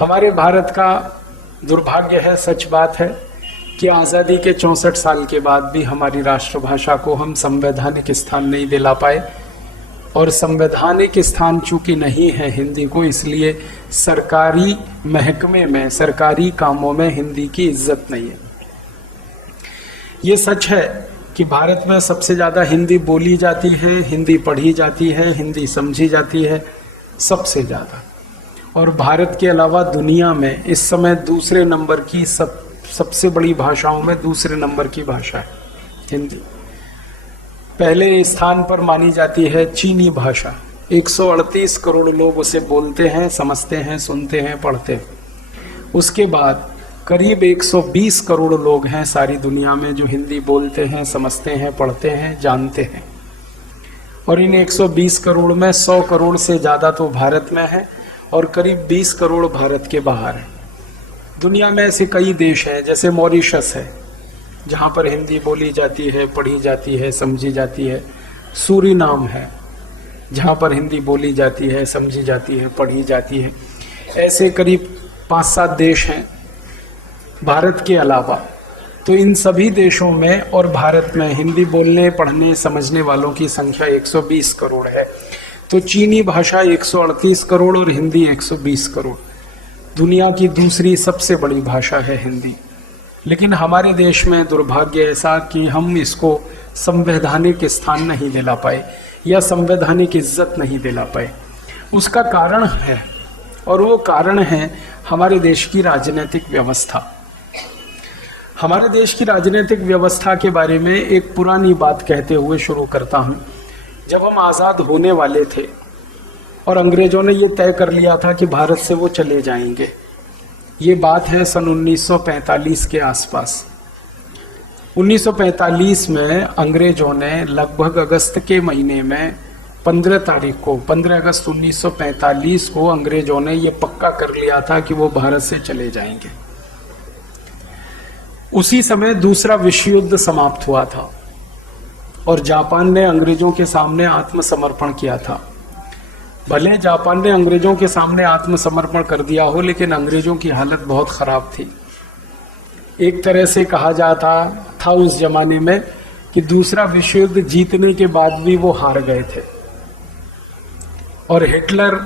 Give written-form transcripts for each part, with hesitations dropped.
हमारे भारत का दुर्भाग्य है, सच बात है कि आज़ादी के 64 साल के बाद भी हमारी राष्ट्रभाषा को हम संवैधानिक स्थान नहीं दिला पाए। और संवैधानिक स्थान चूंकि नहीं है हिंदी को, इसलिए सरकारी महकमे में, सरकारी कामों में हिंदी की इज्जत नहीं है। ये सच है कि भारत में सबसे ज़्यादा हिंदी बोली जाती है, हिंदी पढ़ी जाती है, हिंदी समझी जाती है, सबसे ज़्यादा। और भारत के अलावा दुनिया में इस समय दूसरे नंबर की सबसे बड़ी भाषाओं में दूसरे नंबर की भाषा है हिंदी। पहले स्थान पर मानी जाती है चीनी भाषा। 138 करोड़ लोग उसे बोलते हैं, समझते हैं, सुनते हैं, पढ़ते हैं। उसके बाद करीब 120 करोड़ लोग हैं सारी दुनिया में जो हिंदी बोलते हैं, समझते हैं, पढ़ते हैं, जानते हैं। और इन 120 करोड़ में 100 करोड़ से ज़्यादा तो भारत में है और करीब 20 करोड़ भारत के बाहर है। दुनिया में ऐसे कई देश हैं, जैसे मॉरिशस है जहाँ पर हिंदी बोली जाती है, पढ़ी जाती है, समझी जाती है। सूरीनाम है जहाँ पर हिंदी बोली जाती है, समझी जाती है, पढ़ी जाती है। ऐसे करीब 5-7 देश हैं भारत के अलावा। तो इन सभी देशों में और भारत में हिंदी बोलने, पढ़ने, समझने वालों की संख्या 120 करोड़ है। तो चीनी भाषा 138 करोड़ और हिंदी 120 करोड़। दुनिया की दूसरी सबसे बड़ी भाषा है हिंदी। लेकिन हमारे देश में दुर्भाग्य ऐसा कि हम इसको संवैधानिक स्थान नहीं दिला पाए या संवैधानिक इज्जत नहीं दिला पाए। उसका कारण है, और वो कारण है हमारे देश की राजनीतिक व्यवस्था। हमारे देश की राजनीतिक व्यवस्था के बारे में एक पुरानी बात कहते हुए शुरू करता हूँ। जब हम आज़ाद होने वाले थे और अंग्रेजों ने ये तय कर लिया था कि भारत से वो चले जाएंगे, ये बात है सन 1945 के आसपास। 1945 में अंग्रेजों ने लगभग अगस्त के महीने में 15 तारीख को, 15 अगस्त 1945 को अंग्रेजों ने ये पक्का कर लिया था कि वो भारत से चले जाएंगे। उसी समय दूसरा विश्व युद्ध समाप्त हुआ था और जापान ने अंग्रेजों के सामने आत्मसमर्पण किया था। भले जापान ने अंग्रेजों के सामने आत्मसमर्पण कर दिया हो, लेकिन अंग्रेजों की हालत बहुत खराब थी। एक तरह से कहा जाता था उस जमाने में कि दूसरा विश्व युद्ध जीतने के बाद भी वो हार गए थे और हिटलर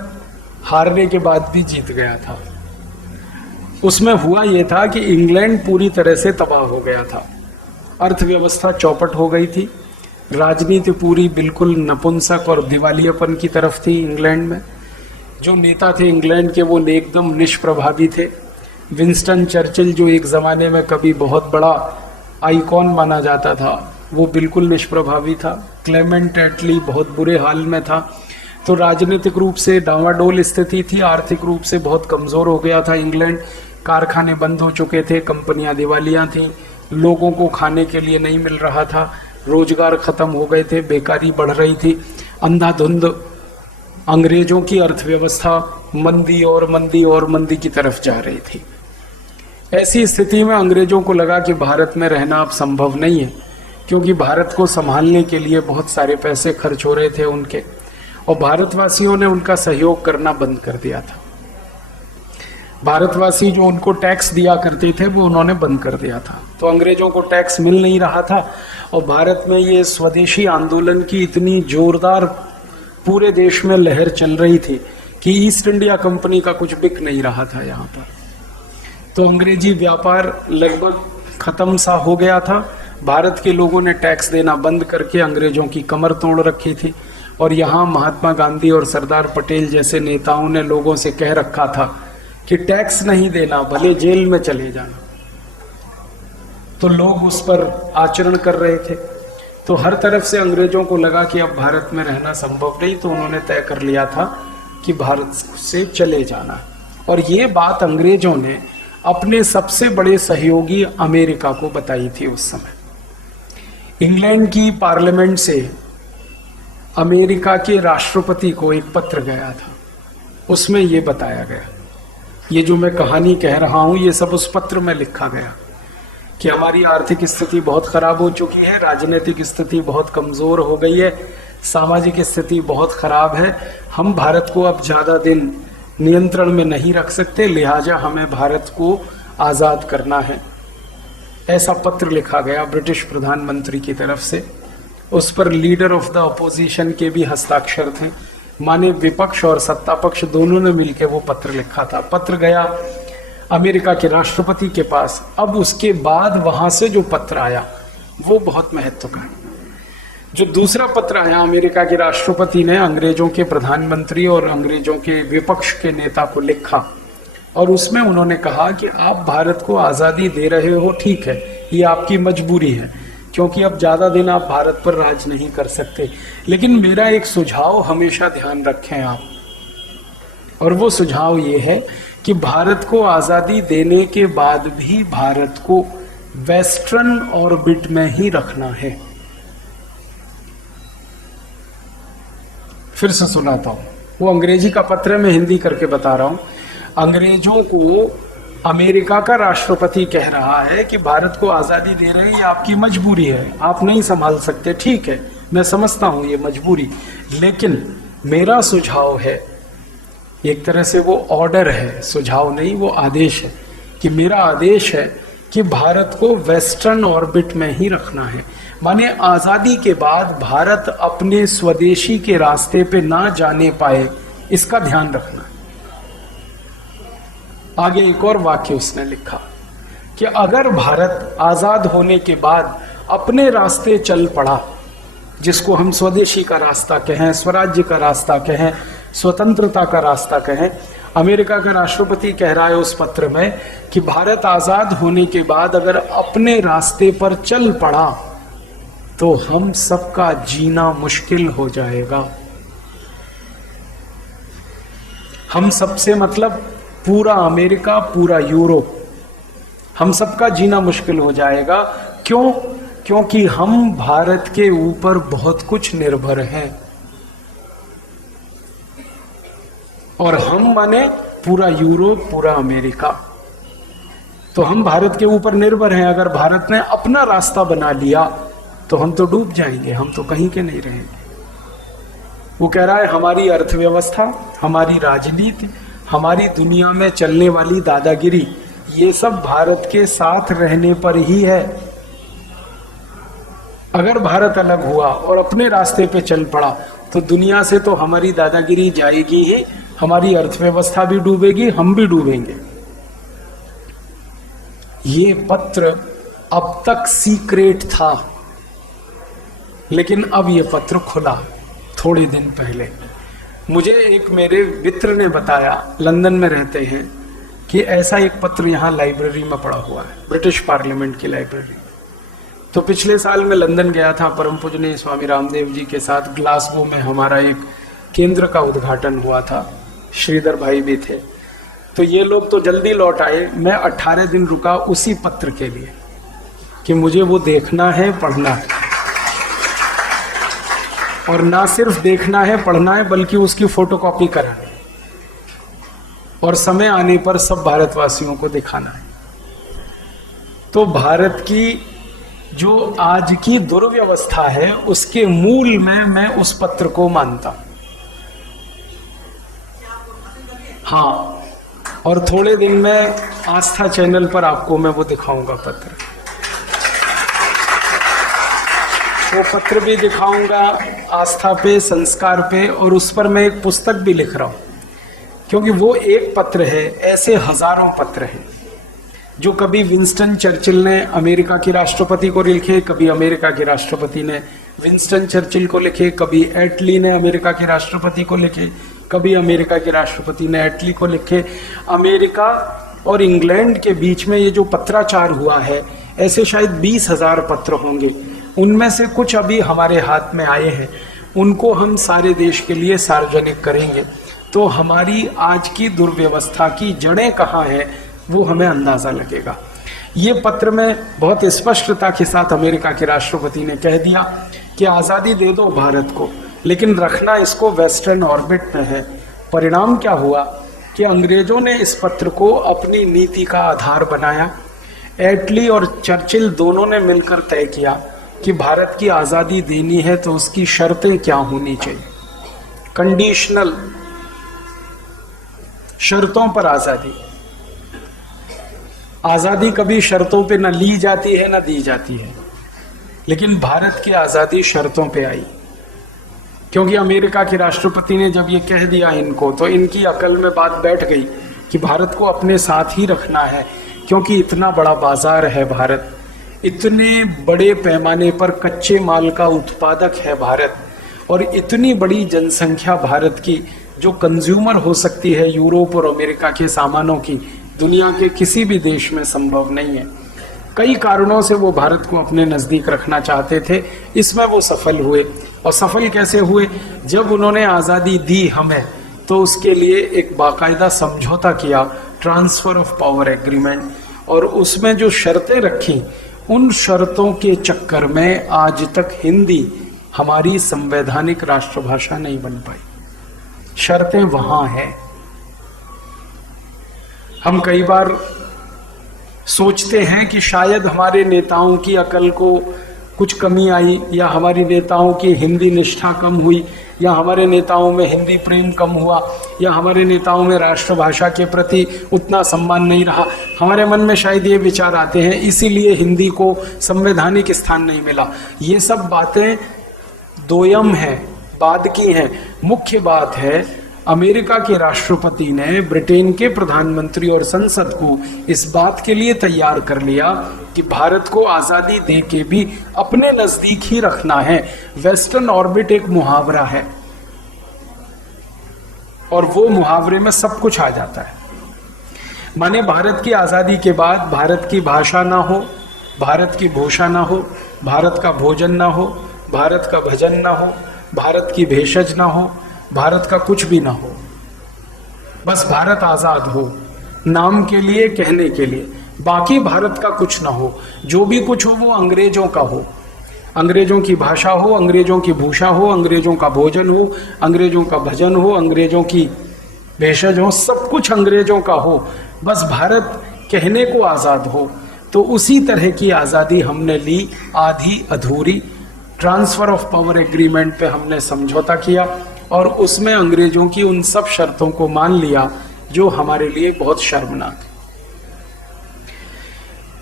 हारने के बाद भी जीत गया था। उसमें हुआ ये था कि इंग्लैंड पूरी तरह से तबाह हो गया था, अर्थव्यवस्था चौपट हो गई थी, राजनीति पूरी बिल्कुल नपुंसक और दिवालियापन की तरफ थी। इंग्लैंड में जो नेता थे इंग्लैंड के, वो एकदम निष्प्रभावी थे। विंस्टन चर्चिल, जो एक ज़माने में कभी बहुत बड़ा आइकॉन माना जाता था, वो बिल्कुल निष्प्रभावी था। क्लेमेंट एटली बहुत बुरे हाल में था। तो राजनीतिक रूप से डावाडोल स्थिति थी, आर्थिक रूप से बहुत कमज़ोर हो गया था इंग्लैंड। कारखाने बंद हो चुके थे, कंपनियां दिवालिया थीं, लोगों को खाने के लिए नहीं मिल रहा था, रोजगार खत्म हो गए थे, बेकारी बढ़ रही थी। अंधाधुंध अंग्रेजों की अर्थव्यवस्था मंदी और मंदी और मंदी की तरफ जा रही थी। ऐसी स्थिति में अंग्रेजों को लगा कि भारत में रहना अब संभव नहीं है, क्योंकि भारत को संभालने के लिए बहुत सारे पैसे खर्च हो रहे थे उनके, और भारतवासियों ने उनका सहयोग करना बंद कर दिया था। भारतवासी जो उनको टैक्स दिया करते थे वो उन्होंने बंद कर दिया था। तो अंग्रेजों को टैक्स मिल नहीं रहा था और भारत में ये स्वदेशी आंदोलन की इतनी जोरदार पूरे देश में लहर चल रही थी कि ईस्ट इंडिया कंपनी का कुछ बिक नहीं रहा था यहाँ पर। तो अंग्रेजी व्यापार लगभग खत्म सा हो गया था। भारत के लोगों ने टैक्स देना बंद करके अंग्रेजों की कमर तोड़ रखी थी। और यहाँ महात्मा गांधी और सरदार पटेल जैसे नेताओं ने लोगों से कह रखा था कि टैक्स नहीं देना, भले जेल में चले जाना। तो लोग उस पर आचरण कर रहे थे। तो हर तरफ से अंग्रेजों को लगा कि अब भारत में रहना संभव नहीं, तो उन्होंने तय कर लिया था कि भारत से चले जाना। और ये बात अंग्रेजों ने अपने सबसे बड़े सहयोगी अमेरिका को बताई थी उस समय। इंग्लैंड की पार्लियामेंट से अमेरिका के राष्ट्रपति को एक पत्र गया था, उसमें ये बताया गया। ये जो मैं कहानी कह रहा हूँ ये सब उस पत्र में लिखा गया कि हमारी आर्थिक स्थिति बहुत खराब हो चुकी है, राजनीतिक स्थिति बहुत कमज़ोर हो गई है, सामाजिक स्थिति बहुत खराब है, हम भारत को अब ज़्यादा दिन नियंत्रण में नहीं रख सकते, लिहाजा हमें भारत को आजाद करना है। ऐसा पत्र लिखा गया ब्रिटिश प्रधानमंत्री की तरफ से। उस पर लीडर ऑफ द अपोजिशन के भी हस्ताक्षर थे, माने विपक्ष और सत्ता पक्ष दोनों ने मिलकर वो पत्र लिखा था। पत्र गया अमेरिका के राष्ट्रपति के पास। अब उसके बाद वहां से जो पत्र आया वो बहुत महत्व का है। जो दूसरा पत्र आया अमेरिका के राष्ट्रपति ने अंग्रेजों के प्रधानमंत्री और अंग्रेजों के विपक्ष के नेता को लिखा, और उसमें उन्होंने कहा कि आप भारत को आजादी दे रहे हो, ठीक है, ये आपकी मजबूरी है, क्योंकि अब ज्यादा दिन आप भारत पर राज नहीं कर सकते, लेकिन मेरा एक सुझाव हमेशा ध्यान रखें आप, और वो सुझाव ये है कि भारत को आजादी देने के बाद भी भारत को वेस्टर्न ऑर्बिट में ही रखना है। फिर से सुनाता हूं, वो अंग्रेजी का पत्र मैं हिंदी करके बता रहा हूं। अंग्रेजों को अमेरिका का राष्ट्रपति कह रहा है कि भारत को आजादी दे रहे हैं, ये आपकी मजबूरी है, आप नहीं संभाल सकते, ठीक है, मैं समझता हूं ये मजबूरी, लेकिन मेरा सुझाव है, एक तरह से वो ऑर्डर है, सुझाव नहीं, वो आदेश है, कि मेरा आदेश है कि भारत को वेस्टर्न ऑर्बिट में ही रखना है। माने आजादी के बाद भारत अपने स्वदेशी के रास्ते पे ना जाने पाए, इसका ध्यान रखना। आगे एक और वाक्य उसने लिखा कि अगर भारत आजाद होने के बाद अपने रास्ते चल पड़ा, जिसको हम स्वदेशी का रास्ता कहें, स्वराज्य का रास्ता कहें, स्वतंत्रता का रास्ता कहें, अमेरिका का राष्ट्रपति कह रहा है उस पत्र में कि भारत आजाद होने के बाद अगर अपने रास्ते पर चल पड़ा तो हम सबका जीना मुश्किल हो जाएगा। हम सबसे मतलब पूरा अमेरिका, पूरा यूरोप, हम सबका जीना मुश्किल हो जाएगा। क्यों? क्योंकि हम भारत के ऊपर बहुत कुछ निर्भर हैं, और हम माने पूरा यूरोप, पूरा अमेरिका, तो हम भारत के ऊपर निर्भर हैं। अगर भारत ने अपना रास्ता बना लिया तो हम तो डूब जाएंगे, हम तो कहीं के नहीं रहेंगे। वो कह रहा है हमारी अर्थव्यवस्था, हमारी राजनीति, हमारी दुनिया में चलने वाली दादागिरी, ये सब भारत के साथ रहने पर ही है। अगर भारत अलग हुआ और अपने रास्ते पे चल पड़ा तो दुनिया से तो हमारी दादागिरी जाएगी ही, हमारी अर्थव्यवस्था भी डूबेगी, हम भी डूबेंगे। ये पत्र अब तक सीक्रेट था, लेकिन अब ये पत्र खुला थोड़े दिन पहले। मुझे एक मेरे मित्र ने बताया, लंदन में रहते हैं, कि ऐसा एक पत्र यहाँ लाइब्रेरी में पड़ा हुआ है, ब्रिटिश पार्लियामेंट की लाइब्रेरी। तो पिछले साल मैं लंदन गया था परम पूजनीय स्वामी रामदेव जी के साथ, ग्लासगो में हमारा एक केंद्र का उद्घाटन हुआ था, श्रीधर भाई भी थे। तो ये लोग तो जल्दी लौट आए, मैं 18 दिन रुका उसी पत्र के लिए कि मुझे वो देखना है, पढ़ना है, और ना सिर्फ देखना है, पढ़ना है, बल्कि उसकी फोटोकॉपी कराना है, और समय आने पर सब भारतवासियों को दिखाना है। तो भारत की जो आज की दुर्व्यवस्था है उसके मूल में मैं उस पत्र को मानता हूं। हाँ, और थोड़े दिन में आस्था चैनल पर आपको मैं वो दिखाऊंगा पत्र, वो पत्र भी दिखाऊंगा आस्था पे, संस्कार पे, और उस पर मैं एक पुस्तक भी लिख रहा हूं, क्योंकि वो एक पत्र है, ऐसे हजारों पत्र हैं जो कभी विंस्टन चर्चिल ने अमेरिका के राष्ट्रपति को लिखे, कभी अमेरिका के राष्ट्रपति ने विंस्टन चर्चिल को लिखे, कभी एटली ने अमेरिका के राष्ट्रपति को लिखे, कभी अमेरिका के राष्ट्रपति ने एटली को लिखे। अमेरिका और इंग्लैंड के बीच में ये जो पत्राचार हुआ है, ऐसे शायद 20,000 पत्र होंगे। उनमें से कुछ अभी हमारे हाथ में आए हैं, उनको हम सारे देश के लिए सार्वजनिक करेंगे, तो हमारी आज की दुर्व्यवस्था की जड़ें कहाँ हैं वो हमें अंदाजा लगेगा। ये पत्र में बहुत स्पष्टता के साथ अमेरिका के राष्ट्रपति ने कह दिया कि आज़ादी दे दो भारत को, लेकिन रखना इसको वेस्टर्न ऑर्बिट में है। परिणाम क्या हुआ कि अंग्रेजों ने इस पत्र को अपनी नीति का आधार बनाया। एटली और चर्चिल दोनों ने मिलकर तय किया कि भारत की आज़ादी देनी है तो उसकी शर्तें क्या होनी चाहिए, कंडीशनल शर्तों पर आजादी। आजादी कभी शर्तों पे न ली जाती है न दी जाती है, लेकिन भारत की आजादी शर्तों पे आई, क्योंकि अमेरिका के राष्ट्रपति ने जब ये कह दिया इनको, तो इनकी अकल में बात बैठ गई कि भारत को अपने साथ ही रखना है, क्योंकि इतना बड़ा बाजार है भारत, इतने बड़े पैमाने पर कच्चे माल का उत्पादक है भारत, और इतनी बड़ी जनसंख्या भारत की जो कंज्यूमर हो सकती है यूरोप और अमेरिका के सामानों की, दुनिया के किसी भी देश में संभव नहीं है। कई कारणों से वो भारत को अपने नज़दीक रखना चाहते थे, इसमें वो सफल हुए। और सफल कैसे हुए? जब उन्होंने आज़ादी दी हमें, तो उसके लिए एक बाकायदा समझौता किया, ट्रांसफ़र ऑफ पावर एग्रीमेंट, और उसमें जो शर्तें रखी, उन शर्तों के चक्कर में आज तक हिंदी हमारी संवैधानिक राष्ट्रभाषा नहीं बन पाई। शर्तें वहाँ हैं। हम कई बार सोचते हैं कि शायद हमारे नेताओं की अकल को कुछ कमी आई, या हमारी नेताओं की हिंदी निष्ठा कम हुई, या हमारे नेताओं में हिंदी प्रेम कम हुआ, या हमारे नेताओं में राष्ट्रभाषा के प्रति उतना सम्मान नहीं रहा। हमारे मन में शायद ये विचार आते हैं, इसीलिए हिंदी को संवैधानिक स्थान नहीं मिला। ये सब बातें दोयम हैं, बाद की हैं। मुख्य बात है, अमेरिका के राष्ट्रपति ने ब्रिटेन के प्रधानमंत्री और संसद को इस बात के लिए तैयार कर लिया कि भारत को आज़ादी दे के भी अपने नज़दीक ही रखना है। वेस्टर्न ऑर्बिट एक मुहावरा है, और वो मुहावरे में सब कुछ आ जाता है। माने भारत की आज़ादी के बाद भारत की भाषा ना हो, भारत की भूषा ना हो, भारत का भोजन ना हो, भारत का भजन ना हो, भारत की भेषज ना हो, भारत का कुछ भी ना हो, बस भारत आज़ाद हो, नाम के लिए, कहने के लिए, बाकी भारत का कुछ ना हो। जो भी कुछ हो वो अंग्रेजों का हो, अंग्रेजों की भाषा हो, अंग्रेजों की भूषा हो, अंग्रेजों का भोजन हो, अंग्रेजों का भजन हो, अंग्रेजों की भेषज हो, सब कुछ अंग्रेजों का हो, बस भारत कहने को आज़ाद हो। तो उसी तरह की आज़ादी हमने ली, आधी अधूरी। ट्रांसफ़र ऑफ पावर एग्रीमेंट पे हमने समझौता किया, और उसमें अंग्रेजों की उन सब शर्तों को मान लिया जो हमारे लिए बहुत शर्मनाक है।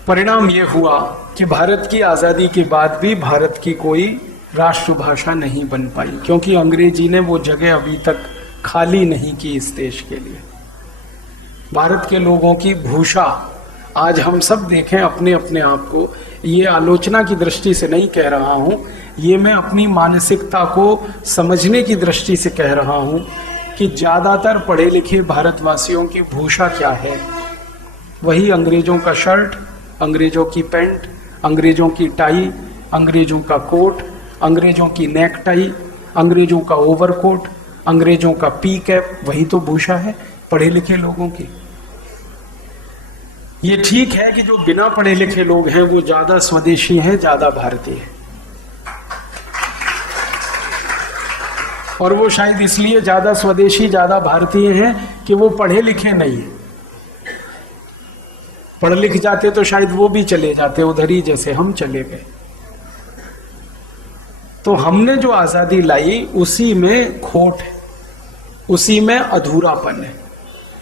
परिणाम ये हुआ कि भारत की आज़ादी के बाद भी भारत की कोई राष्ट्रभाषा नहीं बन पाई, क्योंकि अंग्रेजी ने वो जगह अभी तक खाली नहीं की इस देश के लिए। भारत के लोगों की भूषा आज हम सब देखें अपने अपने आप को, ये आलोचना की दृष्टि से नहीं कह रहा हूँ, ये मैं अपनी मानसिकता को समझने की दृष्टि से कह रहा हूँ कि ज़्यादातर पढ़े लिखे भारतवासियों की भूषा क्या है? वही अंग्रेजों का शर्ट, अंग्रेजों की पैंट, अंग्रेजों की टाई, अंग्रेजों का कोट, अंग्रेजों की नेक टाई, अंग्रेजों का ओवरकोट, अंग्रेजों का पी कैप, वही तो भूषा है पढ़े लिखे लोगों की। ये ठीक है कि जो बिना पढ़े लिखे लोग हैं वो ज़्यादा स्वदेशी हैं, ज़्यादा भारतीय हैं, और वो शायद इसलिए ज़्यादा स्वदेशी, ज़्यादा भारतीय हैं कि वो पढ़े लिखे नहीं हैं। पढ़ लिख जाते तो शायद वो भी चले जाते उधर ही, जैसे हम चले गए। तो हमने जो आज़ादी लाई उसी में खोट है, उसी में अधूरापन है,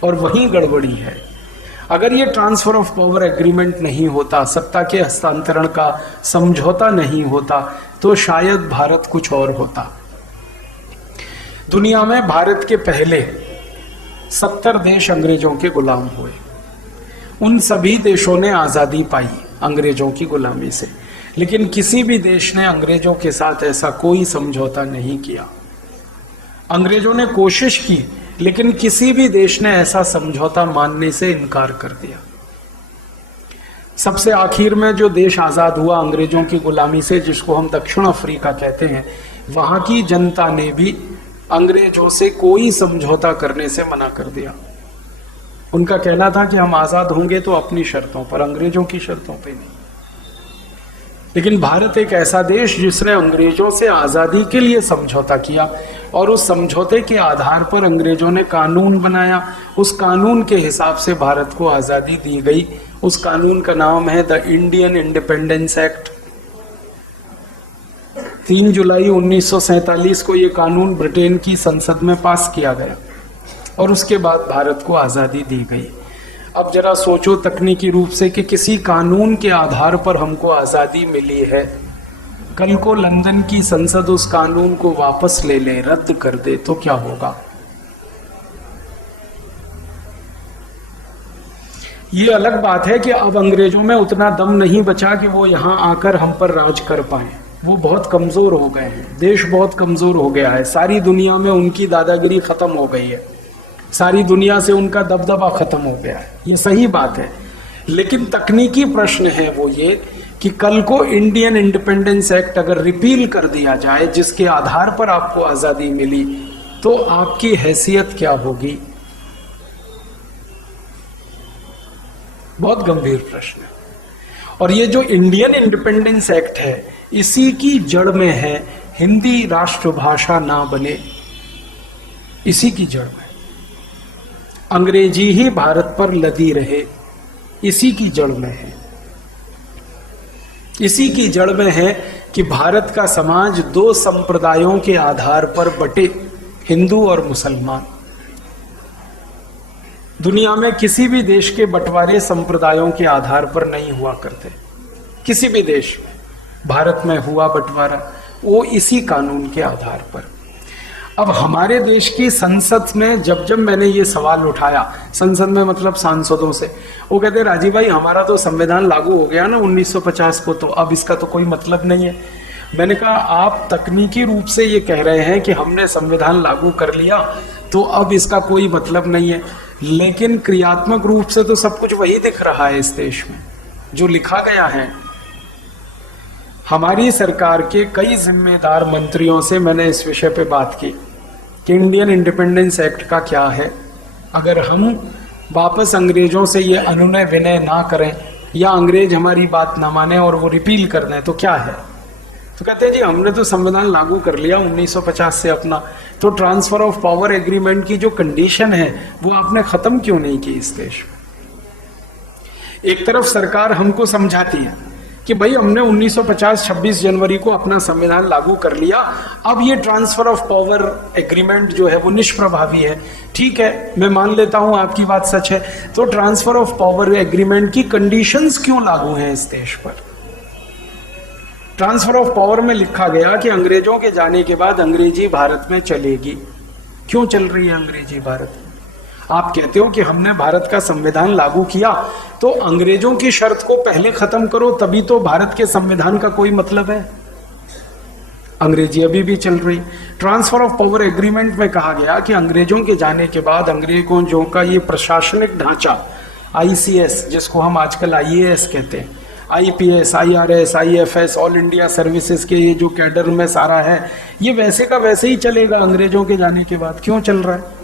और वहीं गड़बड़ी है। अगर ये ट्रांसफ़र ऑफ पावर एग्रीमेंट नहीं होता, सत्ता के हस्तांतरण का समझौता नहीं होता, तो शायद भारत कुछ और होता। दुनिया में भारत के पहले 70 देश अंग्रेजों के गुलाम हुए। उन सभी देशों ने आज़ादी पाई अंग्रेजों की गुलामी से, लेकिन किसी भी देश ने अंग्रेजों के साथ ऐसा कोई समझौता नहीं किया। अंग्रेजों ने कोशिश की, लेकिन किसी भी देश ने ऐसा समझौता मानने से इनकार कर दिया। सबसे आखिर में जो देश आज़ाद हुआ अंग्रेजों की गुलामी से, जिसको हम दक्षिण अफ्रीका कहते हैं, वहाँ की जनता ने भी अंग्रेजों से कोई समझौता करने से मना कर दिया। उनका कहना था कि हम आज़ाद होंगे तो अपनी शर्तों पर, अंग्रेजों की शर्तों पे नहीं। लेकिन भारत एक ऐसा देश जिसने अंग्रेजों से आज़ादी के लिए समझौता किया, और उस समझौते के आधार पर अंग्रेजों ने कानून बनाया। उस कानून के हिसाब से भारत को आज़ादी दी गई। उस कानून का नाम है द इंडियन इंडिपेंडेंस एक्ट। 3 जुलाई 1947 को ये कानून ब्रिटेन की संसद में पास किया गया। और उसके बाद भारत को आज़ादी दी गई। अब जरा सोचो तकनीकी रूप से कि किसी कानून के आधार पर हमको आज़ादी मिली है, कल को लंदन की संसद उस कानून को वापस ले ले, रद्द कर दे, तो क्या होगा? ये अलग बात है कि अब अंग्रेजों में उतना दम नहीं बचा कि वो यहां आकर हम पर राज कर पाए। वो बहुत कमजोर हो गए हैं, देश बहुत कमजोर हो गया है, सारी दुनिया में उनकी दादागिरी खत्म हो गई है, सारी दुनिया से उनका दबदबा खत्म हो गया है, ये सही बात है। लेकिन तकनीकी प्रश्न है वो ये कि कल को इंडियन इंडिपेंडेंस एक्ट अगर रिपील कर दिया जाए, जिसके आधार पर आपको आजादी मिली, तो आपकी हैसियत क्या होगी? बहुत गंभीर प्रश्न है। और ये जो इंडियन इंडिपेंडेंस एक्ट है, इसी की जड़ में है हिंदी राष्ट्रभाषा ना बने, इसी की जड़ में अंग्रेजी ही भारत पर लदी रहे, इसी की जड़ में है। इसी की जड़ में है कि भारत का समाज दो संप्रदायों के आधार पर बटे, हिंदू और मुसलमान। दुनिया में किसी भी देश के बंटवारे संप्रदायों के आधार पर नहीं हुआ करते, किसी भी देश में। भारत में हुआ बंटवारा वो इसी कानून के आधार पर। अब हमारे देश की संसद में जब जब मैंने ये सवाल उठाया, संसद में मतलब सांसदों से, वो कहते राजीव भाई हमारा तो संविधान लागू हो गया ना 1950 को, तो अब इसका तो कोई मतलब नहीं है। मैंने कहा आप तकनीकी रूप से ये कह रहे हैं कि हमने संविधान लागू कर लिया तो अब इसका कोई मतलब नहीं है, लेकिन क्रियात्मक रूप से तो सब कुछ वही दिख रहा है इस देश में जो लिखा गया है। हमारी सरकार के कई जिम्मेदार मंत्रियों से मैंने इस विषय पे बात की कि इंडियन इंडिपेंडेंस एक्ट का क्या है, अगर हम वापस अंग्रेजों से ये अनुनय विनय ना करें या अंग्रेज हमारी बात ना माने और वो रिपील कर दें तो क्या है? तो कहते हैं जी हमने तो संविधान लागू कर लिया 1950 से अपना, तो ट्रांसफर ऑफ पावर एग्रीमेंट की जो कंडीशन है वो आपने खत्म क्यों नहीं की इस देश में? एक तरफ सरकार हमको समझाती है कि भाई हमने 1950 26 जनवरी को अपना संविधान लागू कर लिया, अब ये ट्रांसफर ऑफ पावर एग्रीमेंट जो है वो निष्प्रभावी है। ठीक है, मैं मान लेता हूं आपकी बात सच है, तो ट्रांसफर ऑफ पावर एग्रीमेंट की कंडीशंस क्यों लागू हैं इस देश पर? ट्रांसफर ऑफ पावर में लिखा गया कि अंग्रेजों के जाने के बाद अंग्रेजी भारत में चलेगी। क्यों चल रही है अंग्रेजी भारत में? आप कहते हो कि हमने भारत का संविधान लागू किया, तो अंग्रेजों की शर्त को पहले खत्म करो, तभी तो भारत के संविधान का कोई मतलब है। अंग्रेजी अभी भी चल रही। ट्रांसफर ऑफ पावर एग्रीमेंट में कहा गया कि अंग्रेजों के जाने के बाद अंग्रेजों का ये प्रशासनिक ढांचा ICS, जिसको हम आजकल IAS कहते हैं, IPS, IRS, IFS, all India services के ये जो कैडर में सारा है, ये वैसे का वैसे ही चलेगा अंग्रेजों के जाने के बाद। क्यों चल रहा है?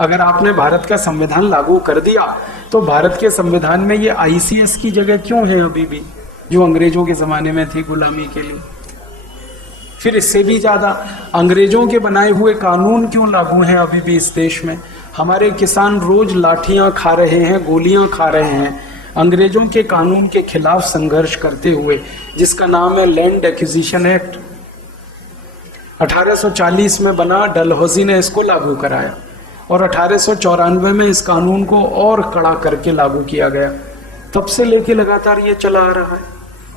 अगर आपने भारत का संविधान लागू कर दिया तो भारत के संविधान में ये ICS की जगह क्यों है अभी भी, जो अंग्रेजों के जमाने में थी गुलामी के लिए? फिर इससे भी ज्यादा अंग्रेजों के बनाए हुए कानून क्यों लागू हैं अभी भी इस देश में? हमारे किसान रोज लाठियां खा रहे हैं, गोलियां खा रहे हैं अंग्रेजों के कानून के खिलाफ संघर्ष करते हुए, जिसका नाम है लैंड एक्विजिशन एक्ट। 1840 में बना, डलहौजी ने इसको लागू कराया और 1894 में इस कानून को और कड़ा करके लागू किया गया। तब से लेके लगातार ये चला आ रहा है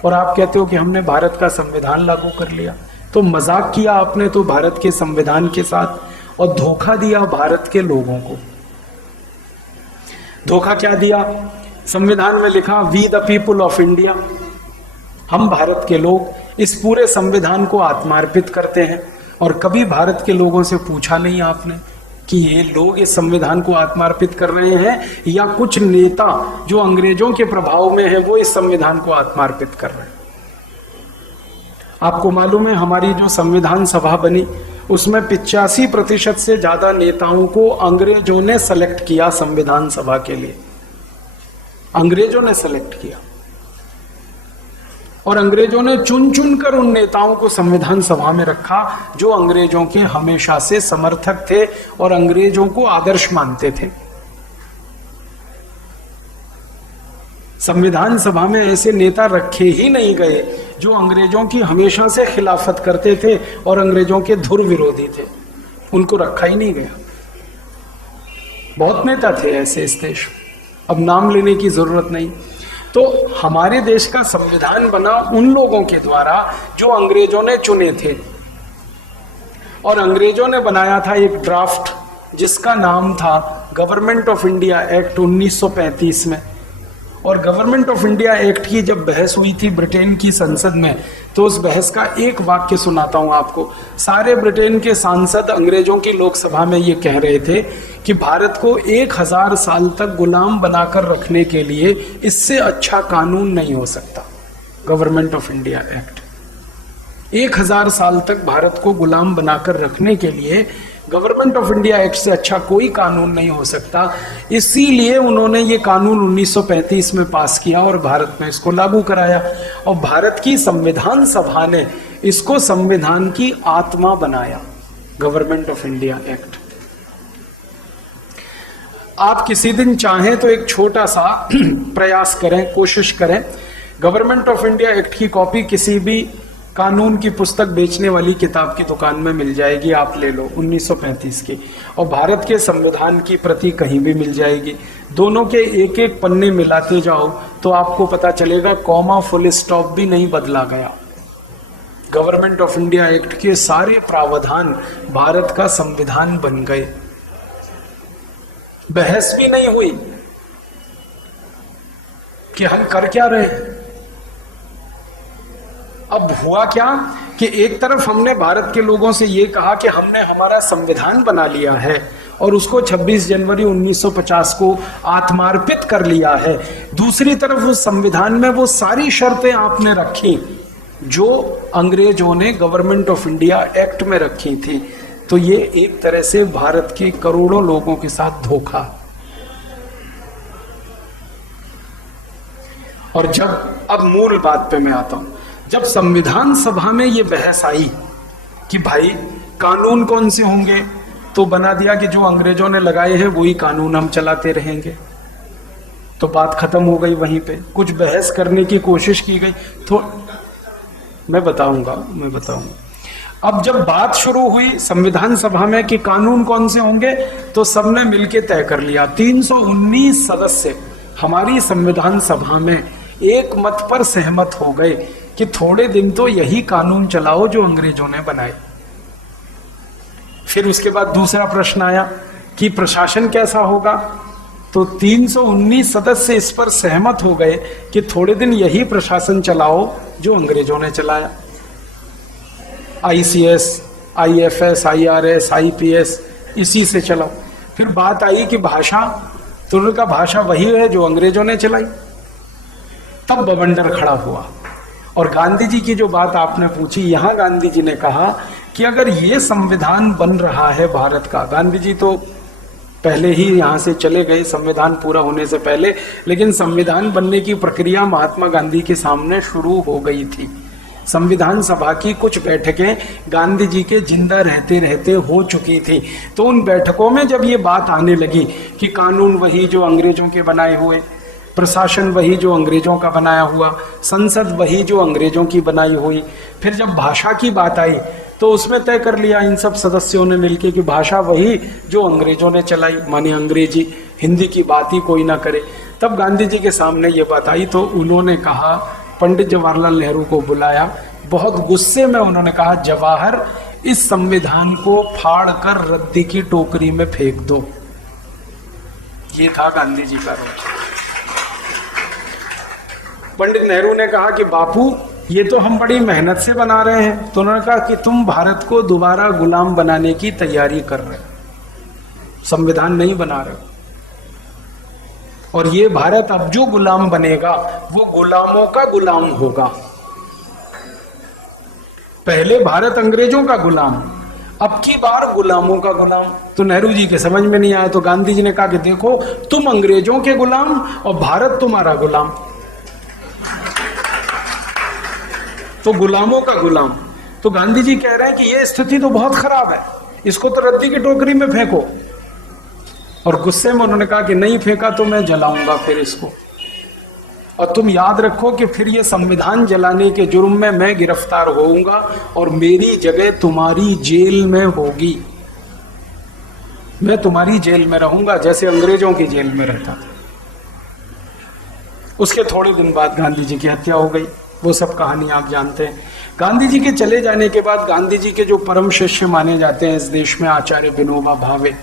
और आप कहते हो कि हमने भारत का संविधान लागू कर लिया। तो मजाक किया आपने तो भारत के संविधान के साथ और धोखा दिया भारत के लोगों को। धोखा क्या दिया? संविधान में लिखा we the people of India, हम भारत के लोग इस पूरे संविधान को आत्मार्पित करते हैं। और कभी भारत के लोगों से पूछा नहीं आपने कि ये लोग इस संविधान को आत्मार्पित कर रहे हैं या कुछ नेता जो अंग्रेजों के प्रभाव में है वो इस संविधान को आत्मार्पित कर रहे हैं? आपको मालूम है हमारी जो संविधान सभा बनी उसमें 85% से ज्यादा नेताओं को अंग्रेजों ने सेलेक्ट किया संविधान सभा के लिए। अंग्रेजों ने सेलेक्ट किया और अंग्रेजों ने चुन चुन कर उन नेताओं को संविधान सभा में रखा जो अंग्रेजों के हमेशा से समर्थक थे और अंग्रेजों को आदर्श मानते थे। संविधान सभा में ऐसे नेता रखे ही नहीं गए जो अंग्रेजों की हमेशा से खिलाफत करते थे और अंग्रेजों के धुर विरोधी थे, उनको रखा ही नहीं गया। बहुत नेता थे ऐसे इस देश में, अब नाम लेने की जरूरत नहीं। तो हमारे देश का संविधान बना उन लोगों के द्वारा जो अंग्रेजों ने चुने थे, और अंग्रेजों ने बनाया था एक ड्राफ्ट जिसका नाम था गवर्नमेंट ऑफ इंडिया एक्ट 1935 में। और गवर्नमेंट ऑफ इंडिया एक्ट की जब बहस हुई थी ब्रिटेन की संसद में, तो उस बहस का एक वाक्य सुनाता हूं आपको। सारे ब्रिटेन के सांसद अंग्रेजों की लोकसभा में ये कह रहे थे कि भारत को 1000 साल तक गुलाम बनाकर रखने के लिए इससे अच्छा कानून नहीं हो सकता। गवर्नमेंट ऑफ इंडिया एक्ट 1000 साल तक भारत को गुलाम बनाकर रखने के लिए गवर्नमेंट ऑफ इंडिया एक्ट से अच्छा कोई कानून नहीं हो सकता। इसीलिए उन्होंने ये कानून 1935 में पास किया और भारत में इसको लागू कराया, और भारत की संविधान सभा ने इसको संविधान की आत्मा बनाया, गवर्नमेंट ऑफ इंडिया एक्ट। आप किसी दिन चाहें तो एक छोटा सा प्रयास करें, कोशिश करें, गवर्नमेंट ऑफ इंडिया एक्ट की कॉपी किसी भी कानून की पुस्तक बेचने वाली किताब की दुकान में मिल जाएगी, आप ले लो 1935 की, और भारत के संविधान की प्रति कहीं भी मिल जाएगी। दोनों के एक एक पन्ने मिलाते जाओ तो आपको पता चलेगा कॉमा फुल स्टॉप भी नहीं बदला गया। गवर्नमेंट ऑफ इंडिया एक्ट के सारे प्रावधान भारत का संविधान बन गए, बहस भी नहीं हुई कि हम कर क्या रहे हैं। अब हुआ क्या कि एक तरफ हमने भारत के लोगों से ये कहा कि हमने हमारा संविधान बना लिया है और उसको 26 जनवरी 1950 को आत्मार्पित कर लिया है, दूसरी तरफ उस संविधान में वो सारी शर्तें आपने रखी जो अंग्रेजों ने गवर्नमेंट ऑफ इंडिया एक्ट में रखी थी। तो ये एक तरह से भारत के करोड़ों लोगों के साथ धोखा। और जब अब मूल बात पे मैं आता हूं, जब संविधान सभा में ये बहस आई कि भाई कानून कौन से होंगे, तो बना दिया कि जो अंग्रेजों ने लगाए हैं वही कानून हम चलाते रहेंगे। तो बात खत्म हो गई वहीं पे। कुछ बहस करने की कोशिश की गई तो मैं बताऊंगा। अब जब बात शुरू हुई संविधान सभा में कि कानून कौन से होंगे, तो सबने मिलकर तय कर लिया। 319 सदस्य हमारी संविधान सभा में एक मत पर सहमत हो गए कि थोड़े दिन तो यही कानून चलाओ जो अंग्रेजों ने बनाए। फिर उसके बाद दूसरा प्रश्न आया कि प्रशासन कैसा होगा, तो 319 सदस्य इस पर सहमत हो गए कि थोड़े दिन यही प्रशासन चलाओ जो अंग्रेजों ने चलाया। ICS, IFS, IRS, IPS इसी से चलाओ। फिर बात आई कि भाषा, तो उनका भाषा वही है जो अंग्रेजों ने चलाई। तब बवंडर खड़ा हुआ। और गांधी जी की जो बात आपने पूछी, यहां गांधी जी ने कहा कि अगर ये संविधान बन रहा है भारत का, गांधी जी तो पहले ही यहां से चले गए संविधान पूरा होने से पहले, लेकिन संविधान बनने की प्रक्रिया महात्मा गांधी के सामने शुरू हो गई थी। संविधान सभा की कुछ बैठकें गांधी जी के जिंदा रहते रहते हो चुकी थी। तो उन बैठकों में जब ये बात आने लगी कि कानून वही जो अंग्रेजों के बनाए हुए, प्रशासन वही जो अंग्रेजों का बनाया हुआ, संसद वही जो अंग्रेजों की बनाई हुई, फिर जब भाषा की बात आई तो उसमें तय कर लिया इन सब सदस्यों ने मिलकर कि भाषा वही जो अंग्रेजों ने चलाई, माने अंग्रेजी, हिंदी की बात ही कोई ना करे। तब गांधी जी के सामने ये बात आई तो उन्होंने कहा, पंडित जवाहरलाल नेहरू को बुलाया, बहुत गुस्से में उन्होंने कहा, जवाहर इस संविधान को फाड़ कर रद्दी की टोकरी में फेंक दो। ये था गांधी जी का रोज। पंडित नेहरू ने कहा कि बापू ये तो हम बड़ी मेहनत से बना रहे हैं। तो उन्होंने कहा कि तुम भारत को दोबारा गुलाम बनाने की तैयारी कर रहे हो, संविधान नहीं बना रहे हो। और ये भारत अब जो गुलाम बनेगा वो गुलामों का गुलाम होगा। पहले भारत अंग्रेजों का गुलाम, अब की बार गुलामों का गुलाम। तो नेहरू जी के समझ में नहीं आया, तो गांधी जी ने कहा कि देखो तुम अंग्रेजों के गुलाम और भारत तुम्हारा गुलाम, तो गुलामों का गुलाम। तो गांधी जी कह रहे हैं कि यह स्थिति तो बहुत खराब है, इसको तो रद्दी की टोकरी में फेंको। और गुस्से में उन्होंने कहा कि नहीं फेंका तो मैं जलाऊंगा फिर इसको, और तुम याद रखो कि फिर ये संविधान जलाने के जुर्म में मैं गिरफ्तार होऊंगा और मेरी जगह तुम्हारी जेल में होगी। मैं तुम्हारी जेल में रहूंगा जैसे अंग्रेजों की जेल में रहता था। उसके थोड़े दिन बाद गांधी जी की हत्या हो गई। वो सब कहानी आप जानते हैं। गांधी जी के चले जाने के बाद गांधी जी के जो परम शिष्य माने जाते हैं इस देश में, आचार्य विनोबा भावे,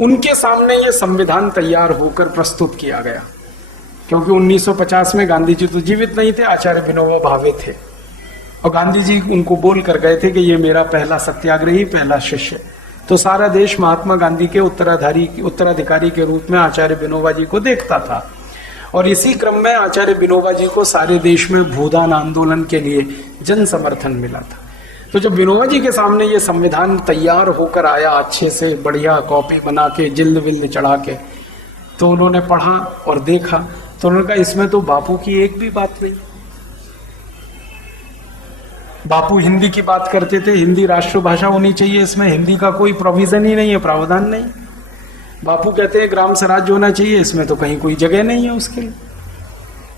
उनके सामने ये संविधान तैयार होकर प्रस्तुत किया गया। क्योंकि 1950 में गांधी जी तो जीवित नहीं थे, आचार्य विनोबा भावे थे, और गांधी जी उनको बोल कर गए थे कि ये मेरा पहला सत्याग्रही, पहला शिष्य। तो सारा देश महात्मा गांधी के उत्तराधिकारी के रूप में आचार्य विनोबा जी को देखता था। और इसी क्रम में आचार्य विनोबा जी को सारे देश में भूदान आंदोलन के लिए जन समर्थन मिला था। तो जब विनोबा जी के सामने ये संविधान तैयार होकर आया, अच्छे से बढ़िया कॉपी बना के, जिल्द विल्द चढ़ा के, तो उन्होंने पढ़ा और देखा, तो उन्होंने कहा इसमें तो बापू की एक भी बात नहीं। बापू हिंदी की बात करते थे, हिंदी राष्ट्रभाषा होनी चाहिए, इसमें हिंदी का कोई प्रोविजन ही नहीं है, प्रावधान नहीं। बापू कहते हैं ग्राम स्वराज्य होना चाहिए, इसमें तो कहीं कोई जगह नहीं है उसके लिए।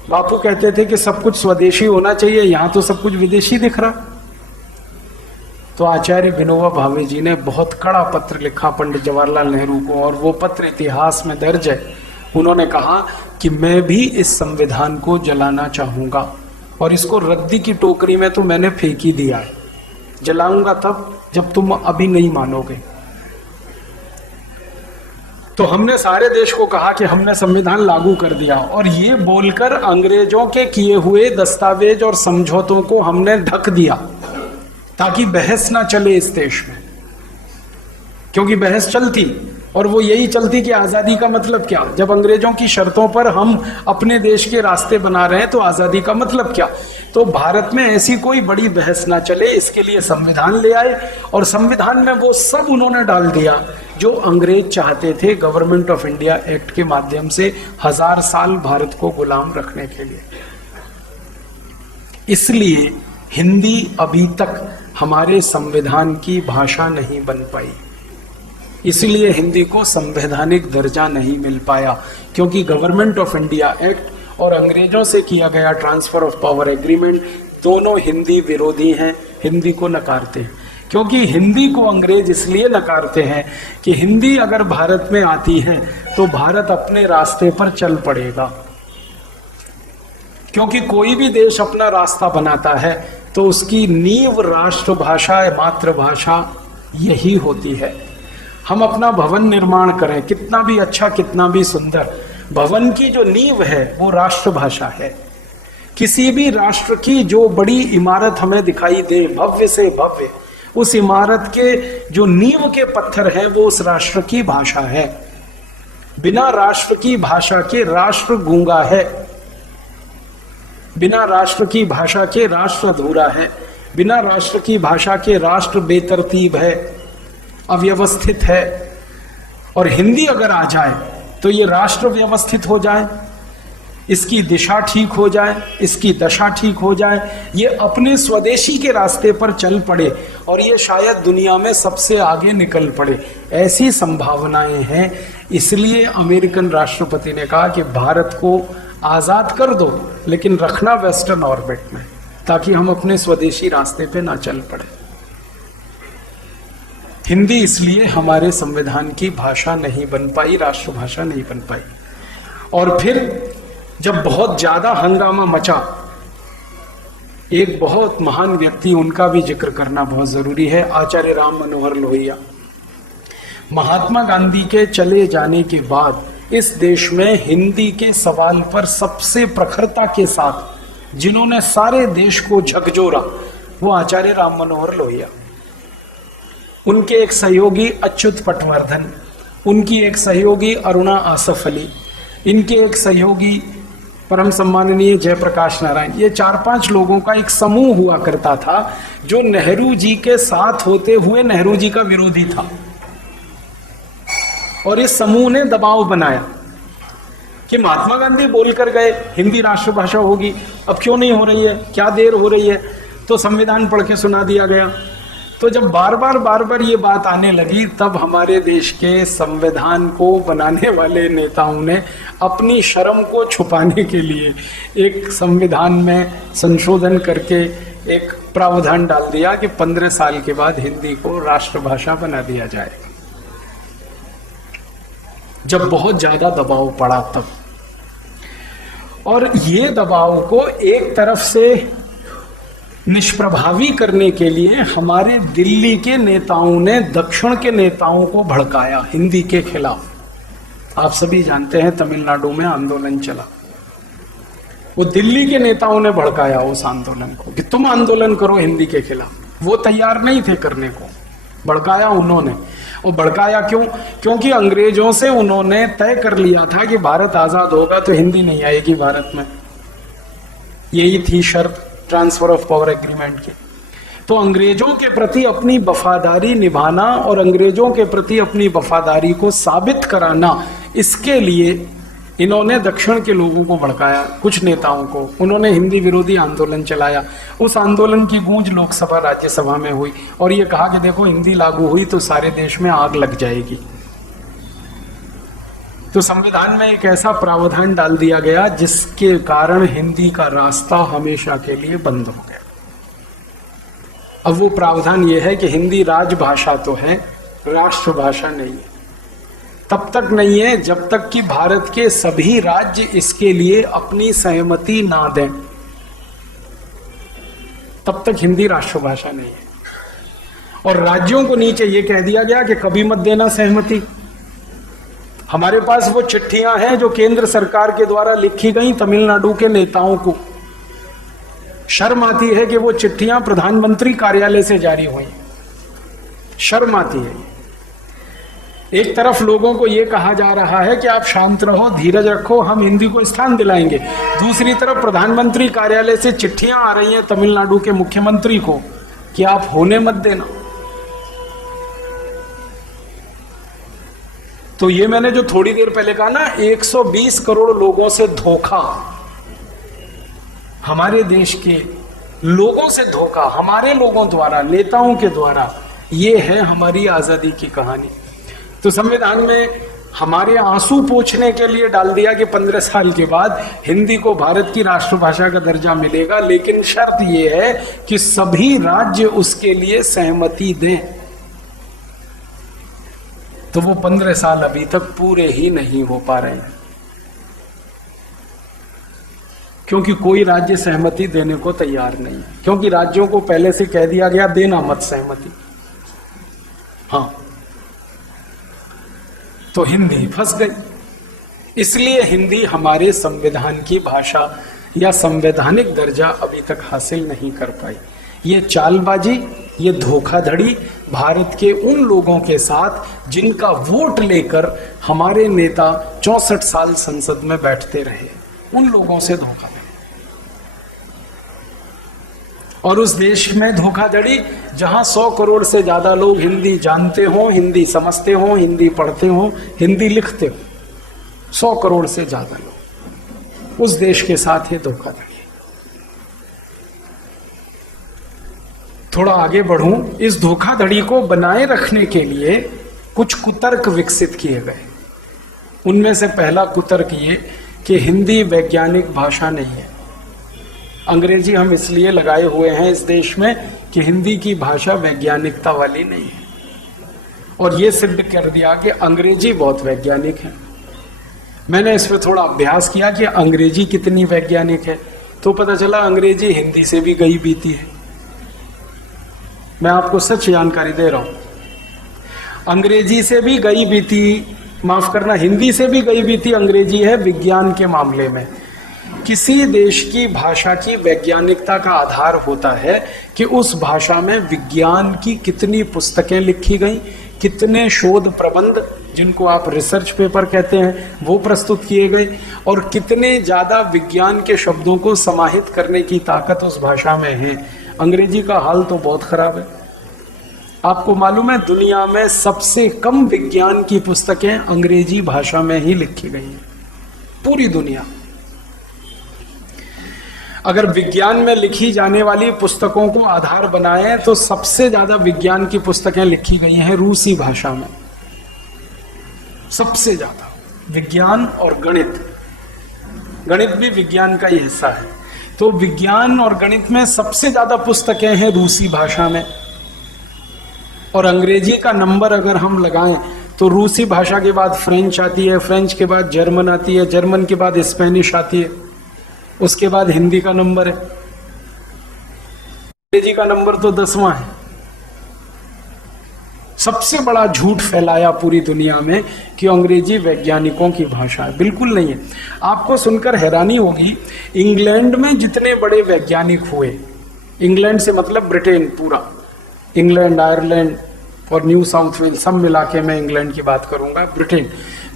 बापू कहते थे कि सब कुछ स्वदेशी होना चाहिए, यहां तो सब कुछ विदेशी दिख रहा। तो आचार्य विनोबा भावे जी ने बहुत कड़ा पत्र लिखा पंडित जवाहरलाल नेहरू को, और वो पत्र इतिहास में दर्ज है। उन्होंने कहा कि मैं भी इस संविधान को जलाना चाहूंगा, और इसको रद्दी की टोकरी में तो मैंने फेंक ही दिया है, जलाऊंगा तब जब तुम अभी नहीं मानोगे। तो हमने सारे देश को कहा कि हमने संविधान लागू कर दिया, और ये बोलकर अंग्रेजों के किए हुए दस्तावेज और समझौतों को हमने ढक दिया ताकि बहस ना चले इस देश में। क्योंकि बहस चलती, और वो यही चलती कि आजादी का मतलब क्या, जब अंग्रेजों की शर्तों पर हम अपने देश के रास्ते बना रहे हैं तो आजादी का मतलब क्या। तो भारत में ऐसी कोई बड़ी बहस ना चले, इसके लिए संविधान ले आए, और संविधान में वो सब उन्होंने डाल दिया जो अंग्रेज चाहते थे गवर्नमेंट ऑफ इंडिया एक्ट के माध्यम से 1000 साल भारत को गुलाम रखने के लिए। इसलिए हिंदी अभी तक हमारे संविधान की भाषा नहीं बन पाई, इसलिए हिंदी को संवैधानिक दर्जा नहीं मिल पाया, क्योंकि गवर्नमेंट ऑफ इंडिया एक्ट और अंग्रेजों से किया गया ट्रांसफर ऑफ पावर एग्रीमेंट दोनों हिंदी विरोधी हैं, हिंदी को नकारते हैं। क्योंकि हिंदी को अंग्रेज इसलिए नकारते हैं कि हिंदी अगर भारत में आती है तो भारत अपने रास्ते पर चल पड़ेगा। क्योंकि कोई भी देश अपना रास्ता बनाता है तो उसकी नींव राष्ट्रभाषा, मातृभाषा यही होती है। हम अपना भवन निर्माण करें, कितना भी अच्छा, कितना भी सुंदर, भवन की जो नींव है वो राष्ट्रभाषा है। किसी भी राष्ट्र की जो बड़ी इमारत हमें दिखाई दे, भव्य से भव्य, उस इमारत के जो नींव के पत्थर हैं वो उस राष्ट्र की भाषा है। बिना राष्ट्र की भाषा के राष्ट्र गूंगा है, बिना राष्ट्र की भाषा के राष्ट्र अधूरा है, बिना राष्ट्र की भाषा के राष्ट्र बेतरतीब है, अव्यवस्थित है। और हिंदी अगर आ जाए तो ये राष्ट्र व्यवस्थित हो जाए, इसकी दिशा ठीक हो जाए, इसकी दशा ठीक हो जाए, ये अपने स्वदेशी के रास्ते पर चल पड़े और ये शायद दुनिया में सबसे आगे निकल पड़े, ऐसी संभावनाएं हैं। इसलिए अमेरिकन राष्ट्रपति ने कहा कि भारत को आजाद कर दो लेकिन रखना वेस्टर्न ऑर्बिट में, ताकि हम अपने स्वदेशी रास्ते पे ना चल पड़े। हिंदी इसलिए हमारे संविधान की भाषा नहीं बन पाई, राष्ट्रभाषा नहीं बन पाई। और फिर जब बहुत ज्यादा हंगामा मचा, एक बहुत महान व्यक्ति, उनका भी जिक्र करना बहुत जरूरी है, आचार्य राम मनोहर लोहिया। महात्मा गांधी के चले जाने के बाद इस देश में हिंदी के सवाल पर सबसे प्रखरता के साथ जिन्होंने सारे देश को झकझोरा वो आचार्य राम मनोहर लोहिया। उनके एक सहयोगी अच्युत पटवर्धन, उनकी एक सहयोगी अरुणा आसफ अली, इनके एक सहयोगी परम सम्माननीय जयप्रकाश नारायण। ये 4-5 लोगों का एक समूह हुआ करता था जो नेहरू जी के साथ होते हुए नेहरू जी का विरोधी था। और इस समूह ने दबाव बनाया कि महात्मा गांधी बोलकर गए हिंदी राष्ट्रभाषा होगी, अब क्यों नहीं हो रही है, क्या देर हो रही है। तो संविधान पढ़ के सुना दिया गया। तो जब बार बार ये बात आने लगी, तब हमारे देश के संविधान को बनाने वाले नेताओं ने अपनी शर्म को छुपाने के लिए एक संविधान में संशोधन करके एक प्रावधान डाल दिया कि 15 साल के बाद हिंदी को राष्ट्रभाषा बना दिया जाए। जब बहुत ज्यादा दबाव पड़ा तब। और ये दबाव को एक तरफ से निष्प्रभावी करने के लिए हमारे दिल्ली के नेताओं ने दक्षिण के नेताओं को भड़काया हिंदी के खिलाफ। आप सभी जानते हैं तमिलनाडु में आंदोलन चला, वो दिल्ली के नेताओं ने भड़काया उस आंदोलन को कि तुम आंदोलन करो हिंदी के खिलाफ। वो तैयार नहीं थे करने को, भड़काया उन्होंने। और भड़काया क्यों? क्योंकि अंग्रेजों से उन्होंने तय कर लिया था कि भारत आजाद होगा तो हिंदी नहीं आएगी भारत में। यही थी शर्त ट्रांसफर ऑफ पावर एग्रीमेंट की। तो अंग्रेजों के प्रति अपनी वफादारी निभाना और अंग्रेजों के प्रति अपनी वफादारी को साबित कराना, इसके लिए इन्होंने दक्षिण के लोगों को भड़काया, कुछ नेताओं को। उन्होंने हिंदी विरोधी आंदोलन चलाया। उस आंदोलन की गूंज लोकसभा राज्यसभा में हुई और ये कहा कि देखो हिंदी लागू हुई तो सारे देश में आग लग जाएगी। तो संविधान में एक ऐसा प्रावधान डाल दिया गया जिसके कारण हिंदी का रास्ता हमेशा के लिए बंद हो गया। अब वो प्रावधान ये है कि हिंदी राजभाषा तो है, राष्ट्रभाषा नहीं है। तब तक नहीं है जब तक कि भारत के सभी राज्य इसके लिए अपनी सहमति ना दें, तब तक हिंदी राष्ट्रभाषा नहीं है। और राज्यों को नीचे ये कह दिया गया कि कभी मत देना सहमति। हमारे पास वो चिट्ठियां हैं जो केंद्र सरकार के द्वारा लिखी गई तमिलनाडु के नेताओं को। शर्म आती है कि वो चिट्ठियां प्रधानमंत्री कार्यालय से जारी हुई, शर्म आती है। एक तरफ लोगों को यह कहा जा रहा है कि आप शांत रहो, धीरज रखो, हम हिंदी को स्थान दिलाएंगे। दूसरी तरफ प्रधानमंत्री कार्यालय से चिट्ठियां आ रही हैं तमिलनाडु के मुख्यमंत्री को कि आप होने मत देना। तो ये मैंने जो थोड़ी देर पहले कहा ना, 120 करोड़ लोगों से धोखा, हमारे देश के लोगों से धोखा, हमारे लोगों द्वारा, नेताओं के द्वारा, ये है हमारी आजादी की कहानी। तो संविधान में हमारे आंसू पोंछने के लिए डाल दिया कि 15 साल के बाद हिंदी को भारत की राष्ट्रभाषा का दर्जा मिलेगा, लेकिन शर्त यह है कि सभी राज्य उसके लिए सहमति दें। तो वो 15 साल अभी तक पूरे ही नहीं हो पा रहे हैं, क्योंकि कोई राज्य सहमति देने को तैयार नहीं है, क्योंकि राज्यों को पहले से कह दिया गया देना मत सहमति। हाँ, तो हिंदी फंस गई। इसलिए हिंदी हमारे संविधान की भाषा या संवैधानिक दर्जा अभी तक हासिल नहीं कर पाई। ये चालबाजी, ये धोखाधड़ी भारत के उन लोगों के साथ जिनका वोट लेकर हमारे नेता 64 साल संसद में बैठते रहे, उन लोगों से धोखा है। और उस देश में धोखाधड़ी जहां 100 करोड़ से ज्यादा लोग हिंदी जानते हो, हिंदी समझते हो, हिंदी पढ़ते हो, हिंदी लिखते हो, 100 करोड़ से ज्यादा लोग, उस देश के साथ है धोखाधड़ी। थोड़ा आगे बढ़ूं, इस धोखाधड़ी को बनाए रखने के लिए कुछ कुतर्क विकसित किए गए। उनमें से पहला कुतर्क ये कि हिंदी वैज्ञानिक भाषा नहीं है। अंग्रेजी हम इसलिए लगाए हुए हैं इस देश में कि हिंदी की भाषा वैज्ञानिकता वाली नहीं है, और ये सिद्ध कर दिया कि अंग्रेजी बहुत वैज्ञानिक है। मैंने इस पर थोड़ा अभ्यास किया कि अंग्रेजी कितनी वैज्ञानिक है, तो पता चला अंग्रेजी हिंदी से भी गई बीती है। मैं आपको सच जानकारी दे रहा हूं, अंग्रेजी से भी गई बीती, माफ करना, हिंदी से भी गई बीती अंग्रेजी है विज्ञान के मामले में। किसी देश की भाषा की वैज्ञानिकता का आधार होता है कि उस भाषा में विज्ञान की कितनी पुस्तकें लिखी गई, कितने शोध प्रबंध, जिनको आप रिसर्च पेपर कहते हैं, वो प्रस्तुत किए गए, और कितने ज्यादा विज्ञान के शब्दों को समाहित करने की ताकत उस भाषा में है। अंग्रेजी का हाल तो बहुत खराब है। आपको मालूम है दुनिया में सबसे कम विज्ञान की पुस्तकें अंग्रेजी भाषा में ही लिखी गई हैं, पूरी दुनिया। अगर विज्ञान में लिखी जाने वाली पुस्तकों को आधार बनाएं तो सबसे ज्यादा विज्ञान की पुस्तकें लिखी गई हैं रूसी भाषा में, सबसे ज्यादा। विज्ञान और गणित, गणित भी विज्ञान का ही हिस्सा है, तो विज्ञान और गणित में सबसे ज्यादा पुस्तकें हैं रूसी भाषा में। और अंग्रेजी का नंबर अगर हम लगाएं तो रूसी भाषा के बाद फ्रेंच आती है, फ्रेंच के बाद जर्मन आती है, जर्मन के बाद स्पेनिश आती है, उसके बाद हिंदी का नंबर है, अंग्रेजी का नंबर तो 10वां है। सबसे बड़ा झूठ फैलाया पूरी दुनिया में कि अंग्रेजी वैज्ञानिकों की भाषा है, बिल्कुल नहीं है। आपको सुनकर हैरानी होगी, इंग्लैंड में जितने बड़े वैज्ञानिक हुए, इंग्लैंड से मतलब ब्रिटेन पूरा, इंग्लैंड, आयरलैंड और न्यू साउथ वेल्स सब मिला के मैं इंग्लैंड की बात करूंगा, ब्रिटेन,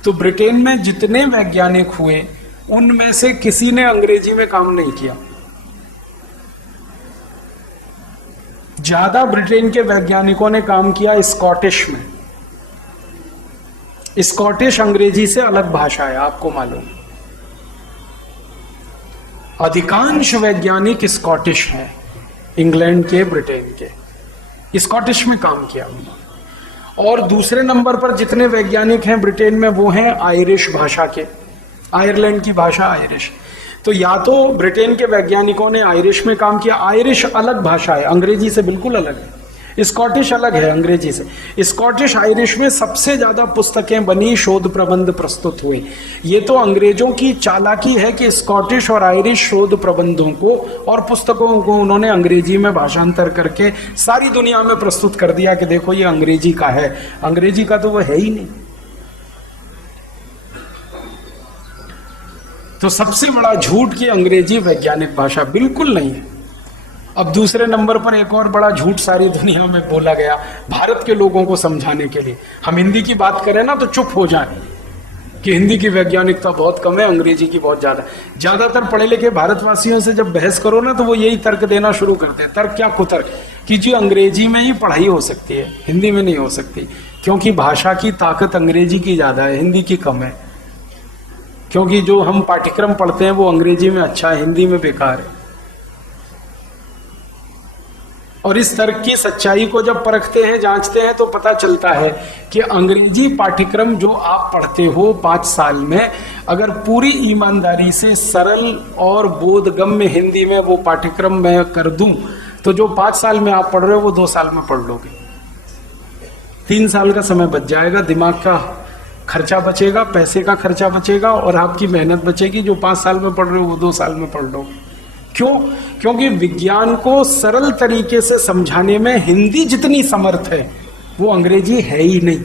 तो ब्रिटेन में जितने वैज्ञानिक हुए उनमें से किसी ने अंग्रेजी में काम नहीं किया। ज्यादा ब्रिटेन के वैज्ञानिकों ने काम किया स्कॉटिश में। स्कॉटिश अंग्रेजी से अलग भाषा है, आपको मालूम। अधिकांश वैज्ञानिक स्कॉटिश हैं, इंग्लैंड के, ब्रिटेन के, स्कॉटिश में काम किया उन्होंने। और दूसरे नंबर पर जितने वैज्ञानिक हैं ब्रिटेन में वो हैं आयरिश भाषा के, आयरलैंड की भाषा आयरिश। तो या तो ब्रिटेन के वैज्ञानिकों ने आयरिश में काम किया, आयरिश अलग भाषा है, अंग्रेजी से बिल्कुल अलग है, स्कॉटिश अलग है अंग्रेजी से। स्कॉटिश आयरिश में सबसे ज्यादा पुस्तकें बनी, शोध प्रबंध प्रस्तुत हुए। ये तो अंग्रेजों की चालाकी है कि स्कॉटिश और आयरिश शोध प्रबंधों को और पुस्तकों को उन्होंने अंग्रेजी में भाषांतर करके सारी दुनिया में प्रस्तुत कर दिया कि देखो ये अंग्रेजी का है, अंग्रेजी का तो वो है ही नहीं। तो सबसे बड़ा झूठ कि अंग्रेजी वैज्ञानिक भाषा, बिल्कुल नहीं है। अब दूसरे नंबर पर एक और बड़ा झूठ सारी दुनिया में बोला गया भारत के लोगों को समझाने के लिए। हम हिंदी की बात करें ना तो चुप हो जाए कि हिंदी की वैज्ञानिकता बहुत कम है, अंग्रेजी की बहुत ज्यादा। ज्यादातर पढ़े लिखे भारतवासियों से जब बहस करो ना तो वो यही तर्क देना शुरू करते हैं। तर्क क्या, कुतर्क, कि जी अंग्रेजी में ही पढ़ाई हो सकती है, हिंदी में नहीं हो सकती, क्योंकि भाषा की ताकत अंग्रेजी की ज्यादा है, हिंदी की कम है। क्योंकि जो हम पाठ्यक्रम पढ़ते हैं वो अंग्रेजी में अच्छा है, हिंदी में बेकार है। और इस तर्क की सच्चाई को जब परखते हैं, जांचते हैं, तो पता चलता है कि अंग्रेजी पाठ्यक्रम जो आप पढ़ते हो 5 साल में, अगर पूरी ईमानदारी से सरल और बोधगम्य हिंदी में वो पाठ्यक्रम मैं कर दूं तो जो 5 साल में आप पढ़ रहे हो वो 2 साल में पढ़ लोगे। 3 साल का समय बच जाएगा, दिमाग का खर्चा बचेगा, पैसे का खर्चा बचेगा और आपकी मेहनत बचेगी। जो 5 साल में पढ़ रहे हो वो 2 साल में पढ़ लोगे। क्यों? क्योंकि विज्ञान को सरल तरीके से समझाने में हिंदी जितनी समर्थ है वो अंग्रेजी है ही नहीं।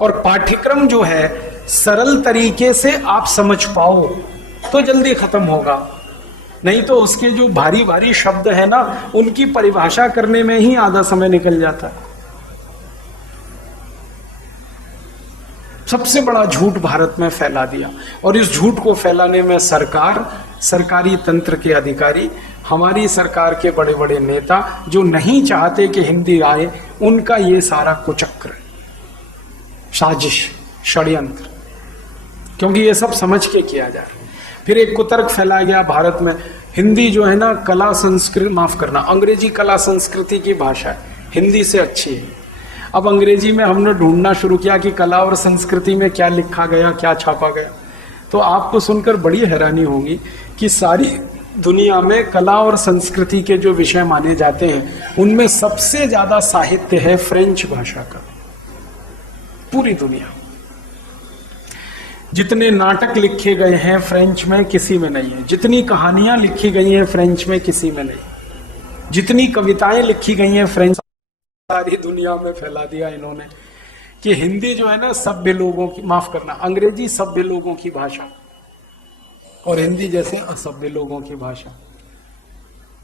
और पाठ्यक्रम जो है सरल तरीके से आप समझ पाओ तो जल्दी खत्म होगा, नहीं तो उसके जो भारी भारी शब्द है ना उनकी परिभाषा करने में ही आधा समय निकल जाता है। सबसे बड़ा झूठ भारत में फैला दिया, और इस झूठ को फैलाने में सरकार, सरकारी तंत्र के अधिकारी, हमारी सरकार के बड़े बड़े नेता जो नहीं चाहते कि हिंदी आए, उनका ये सारा कुचक्र, साजिश, षड्यंत्र, क्योंकि ये सब समझ के किया जा रहा है। फिर एक कुतर्क फैलाया गया भारत में, हिंदी जो है ना कला संस्कृति, माफ करना, अंग्रेजी कला संस्कृति की भाषा है, हिंदी से अच्छी है। अब अंग्रेजी में हमने ढूंढना शुरू किया कि कला और संस्कृति में क्या लिखा गया, क्या छापा गया, तो आपको सुनकर बड़ी हैरानी होगी कि सारी दुनिया में कला और संस्कृति के जो विषय माने जाते हैं उनमें सबसे ज्यादा साहित्य है फ्रेंच भाषा का। पूरी दुनिया, जितने नाटक लिखे गए हैं फ्रेंच में किसी में नहीं है, जितनी कहानियां लिखी गई हैं फ्रेंच में किसी में नहीं, जितनी कविताएं लिखी गई हैं फ्रेंच, सारी दुनिया में फैला दिया इन्होंने कि हिंदी जो है ना सभ्य लोगों की, माफ करना, अंग्रेजी सभ्य लोगों की भाषा और हिंदी जैसे असभ्य लोगों की भाषा।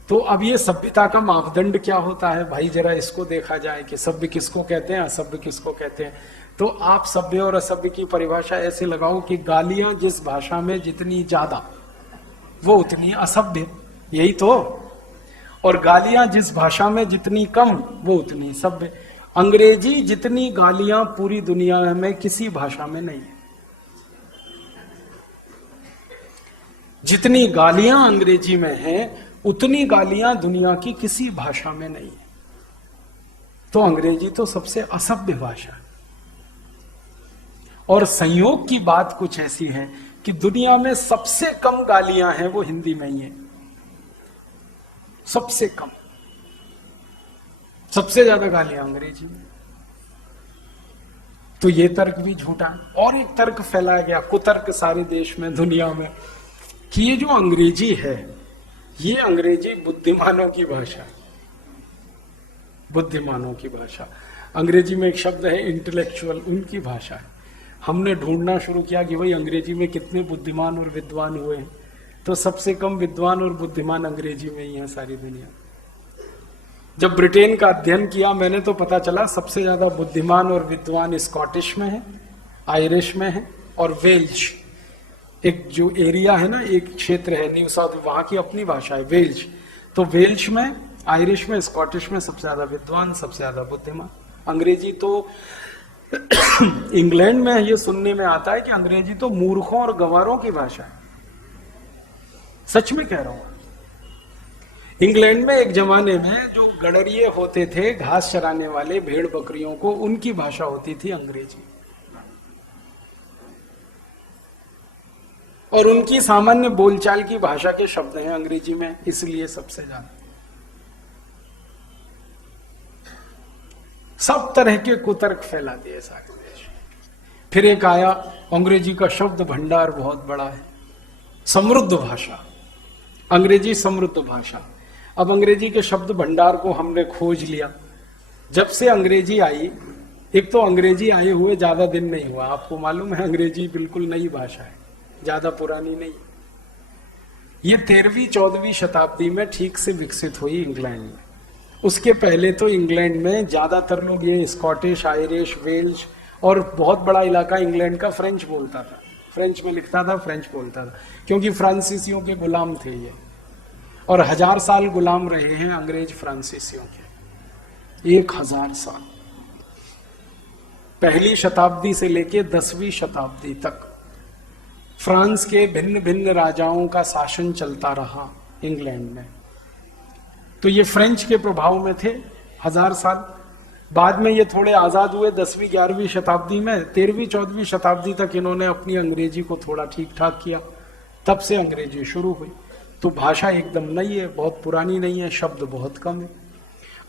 तो अब ये सभ्यता का मापदंड क्या होता है भाई, जरा इसको देखा जाए कि सभ्य किसको कहते हैं, असभ्य किसको कहते हैं। तो आप सभ्य और असभ्य की परिभाषा ऐसे लगाओ कि गालियां जिस भाषा में जितनी ज्यादा वो उतनी असभ्य, यही तो, और गालियां जिस भाषा में जितनी कम वो उतनी सभ्य। अंग्रेजी जितनी गालियां पूरी दुनिया में किसी भाषा में नहीं है, जितनी गालियां अंग्रेजी में हैं उतनी गालियां दुनिया की किसी भाषा में नहीं है। तो अंग्रेजी तो सबसे असभ्य भाषा है। और संयोग की बात कुछ ऐसी है कि दुनिया में सबसे कम गालियां हैं वो हिंदी में ही है, सबसे कम। सबसे ज्यादा गालियां अंग्रेजी में। तो ये तर्क भी झूठा है। और एक तर्क फैलाया गया, कुतर्क सारे देश में, दुनिया में, कि ये जो अंग्रेजी है, ये अंग्रेजी बुद्धिमानों की भाषा है। बुद्धिमानों की भाषा, अंग्रेजी में एक शब्द है इंटेलेक्चुअल, उनकी भाषा है। हमने ढूंढना शुरू किया कि भाई अंग्रेजी में कितने बुद्धिमान और विद्वान हुए हैं, तो सबसे कम विद्वान और बुद्धिमान अंग्रेजी में ही है सारी दुनिया। जब ब्रिटेन का अध्ययन किया मैंने, तो पता चला सबसे ज्यादा बुद्धिमान और विद्वान स्कॉटिश में है, आयरिश में है, और वेल्श, एक जो एरिया है ना, एक क्षेत्र है न्यू साउथ, वहां की अपनी भाषा है वेल्श। तो वेल्श में, आयरिश में, स्कॉटिश में सबसे ज्यादा विद्वान, सबसे ज्यादा बुद्धिमान। अंग्रेजी तो इंग्लैंड में ये सुनने में आता है कि अंग्रेजी तो मूर्खों और गंवारों की भाषा है। सच में कह रहा हूं। इंग्लैंड में एक जमाने में जो गडरिये होते थे, घास चराने वाले, भेड़ बकरियों को, उनकी भाषा होती थी अंग्रेजी, और उनकी सामान्य बोलचाल की भाषा के शब्द हैं अंग्रेजी में, इसलिए सबसे ज्यादा। सब तरह के कुतर्क फैला दिए सारे देश। फिर एक आया, अंग्रेजी का शब्द भंडार बहुत बड़ा है, समृद्ध भाषा, अंग्रेजी समृद्ध भाषा। अब अंग्रेजी के शब्द भंडार को हमने खोज लिया। जब से अंग्रेजी आई, एक तो अंग्रेजी आए हुए ज्यादा दिन नहीं हुआ, आपको मालूम है अंग्रेजी बिल्कुल नई भाषा है, ज्यादा पुरानी नहीं। ये 13वीं 14वीं शताब्दी में ठीक से विकसित हुई इंग्लैंड में। उसके पहले तो इंग्लैंड में ज्यादातर लोग ये स्कॉटिश, आयरिश, वेल्श, और बहुत बड़ा इलाका इंग्लैंड का फ्रेंच बोलता था, फ्रेंच में लिखता था, फ्रेंच बोलता था, क्योंकि फ्रांसीसियों के गुलाम थे ये, और 1000 साल गुलाम रहे हैं अंग्रेज फ्रांसीसियों के, 1000 साल, पहली शताब्दी से लेके 10वीं शताब्दी तक फ्रांस के भिन्न भिन्न राजाओं का शासन चलता रहा इंग्लैंड में। तो ये फ्रेंच के प्रभाव में थे 1000 साल। बाद में ये थोड़े आजाद हुए 10वीं 11वीं शताब्दी में, 13वीं 14वीं शताब्दी तक इन्होंने अपनी अंग्रेजी को थोड़ा ठीक ठाक किया, तब से अंग्रेजी शुरू हुई। तो भाषा एकदम नई है, बहुत पुरानी नहीं है, शब्द बहुत कम है।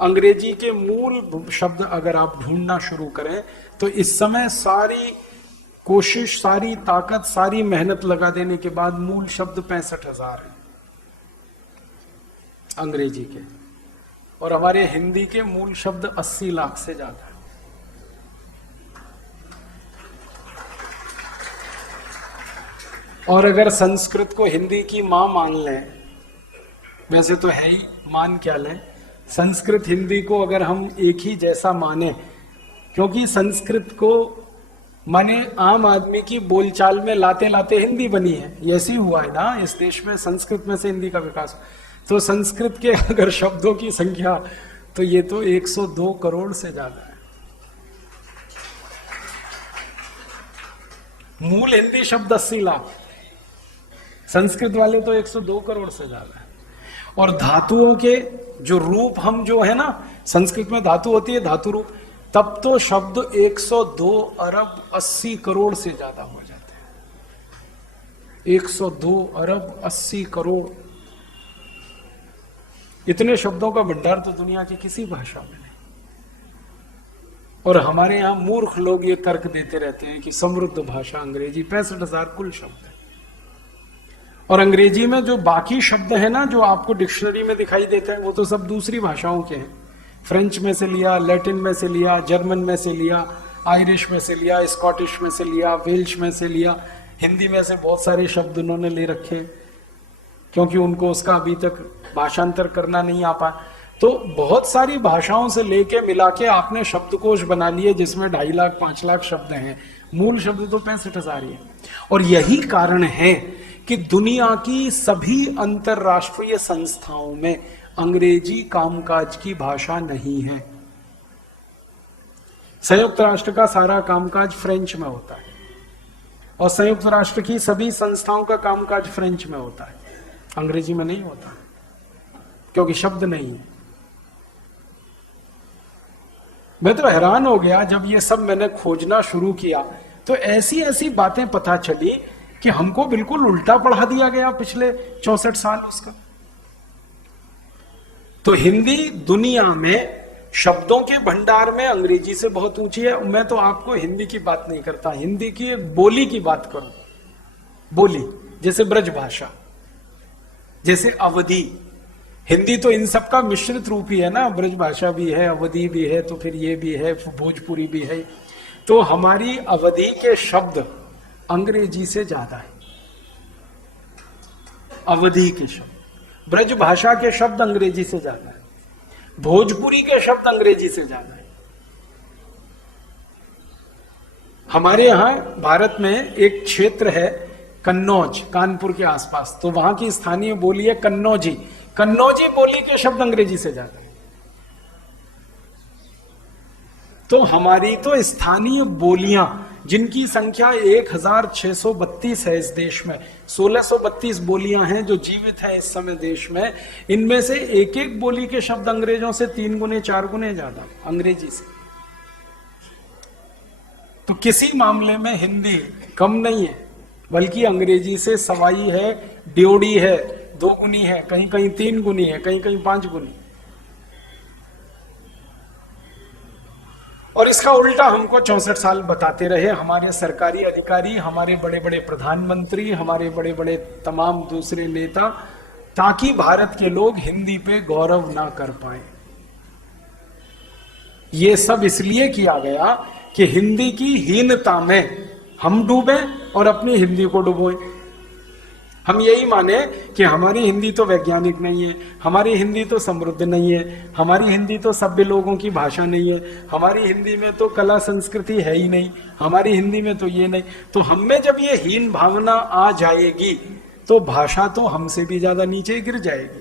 अंग्रेजी के मूल शब्द अगर आप ढूंढना शुरू करें तो इस समय सारी कोशिश, सारी ताकत, सारी मेहनत लगा देने के बाद मूल शब्द 65,000 है अंग्रेजी के, और हमारे हिंदी के मूल शब्द 80 लाख से ज्यादा है। और अगर संस्कृत को हिंदी की मां मान लें, वैसे तो है ही, मान क्या लें, संस्कृत हिंदी को अगर हम एक ही जैसा माने, क्योंकि संस्कृत को माने आम आदमी की बोलचाल में लाते लाते हिंदी बनी है, ऐसी हुआ है ना इस देश में, संस्कृत में से हिंदी का विकास। तो संस्कृत के अगर शब्दों की संख्या, तो ये तो 102 करोड़ से ज्यादा है। मूल हिंदी शब्द 80 लाख, संस्कृत वाले तो 102 करोड़ से ज्यादा है। और धातुओं के जो रूप हम जो है ना, संस्कृत में धातु होती है, धातु रूप, तब तो शब्द 102 अरब 80 करोड़ से ज्यादा हो जाते हैं। 102 अरब 80 करोड़, इतने शब्दों का भंडार तो दुनिया की किसी भाषा में नहीं। और हमारे यहां मूर्ख लोग ये तर्क देते रहते हैं कि समृद्ध भाषा अंग्रेजी, 65,000 कुल शब्द है। और अंग्रेजी में जो बाकी शब्द है ना, जो आपको डिक्शनरी में दिखाई देते हैं, वो तो सब दूसरी भाषाओं के हैं। फ्रेंच में से लिया, लैटिन में से लिया, जर्मन में से लिया, आयरिश में से लिया, स्कॉटिश में से लिया, वेल्श में से लिया, हिंदी में से बहुत सारे शब्द उन्होंने ले रखे, क्योंकि उनको उसका अभी तक भाषांतर करना नहीं आ पाया। तो बहुत सारी भाषाओं से लेके मिला के आपने शब्दकोश बना लिए, जिसमें 2.5 लाख 5 लाख शब्द हैं। मूल शब्द तो 65,000 ही है। और यही कारण है कि दुनिया की सभी अंतरराष्ट्रीय संस्थाओं में अंग्रेजी कामकाज की भाषा नहीं है। संयुक्त राष्ट्र का सारा कामकाज फ्रेंच में होता है, और संयुक्त राष्ट्र की सभी संस्थाओं का कामकाज फ्रेंच में होता है, अंग्रेजी में नहीं होता, क्योंकि शब्द नहीं है। मैं तो हैरान हो गया जब ये सब मैंने खोजना शुरू किया, तो ऐसी ऐसी बातें पता चली कि हमको बिल्कुल उल्टा पढ़ा दिया गया पिछले 64 साल उसका। तो हिंदी दुनिया में शब्दों के भंडार में अंग्रेजी से बहुत ऊंची है। मैं तो आपको हिंदी की बात नहीं करता, हिंदी की एक बोली की बात करूं। बोली जैसे ब्रज भाषा, जैसे अवधी। हिंदी तो इन सब का मिश्रित रूप ही है ना, ब्रज भाषा भी है, अवधी भी है, तो फिर ये भी है, भोजपुरी भी है। तो हमारी अवधी के शब्द अंग्रेजी से ज्यादा है। अवधी के शब्द, ब्रज भाषा के शब्द अंग्रेजी से ज्यादा है, भोजपुरी के शब्द अंग्रेजी से ज्यादा है। हमारे यहां भारत में एक क्षेत्र है कन्नौज, कानपुर के आसपास, तो वहां की स्थानीय बोली है कन्नौजी। कन्नौजी बोली के शब्द अंग्रेजी से ज्यादा है। तो हमारी तो स्थानीय बोलियां, जिनकी संख्या 1632 है इस देश में, 1632 बोलियां हैं जो जीवित हैं इस समय देश में। इनमें से एक एक बोली के शब्द अंग्रेजों से 3 गुने 4 गुने ज्यादा अंग्रेजी से। तो किसी मामले में हिंदी कम नहीं है, बल्कि अंग्रेजी से सवाई है, ड्योढ़ी है, 2 गुनी है, कहीं कहीं 3 गुनी है, कहीं कहीं 5 गुनी। और इसका उल्टा हमको 64 साल बताते रहे हमारे सरकारी अधिकारी, हमारे बड़े बड़े प्रधानमंत्री, हमारे बड़े बड़े तमाम दूसरे नेता, ताकि भारत के लोग हिंदी पे गौरव ना कर पाए। ये सब इसलिए किया गया कि हिंदी की हीनता में हम डूबे और अपनी हिंदी को डुबोए। हम यही माने कि हमारी हिंदी तो वैज्ञानिक नहीं है, हमारी हिंदी तो समृद्ध नहीं है, हमारी हिंदी तो सभ्य लोगों की भाषा नहीं है, हमारी हिंदी में तो कला संस्कृति है ही नहीं, हमारी हिंदी में तो ये नहीं। तो हम में जब ये हीन भावना आ जाएगी तो भाषा तो हमसे भी ज्यादा नीचे गिर जाएगी।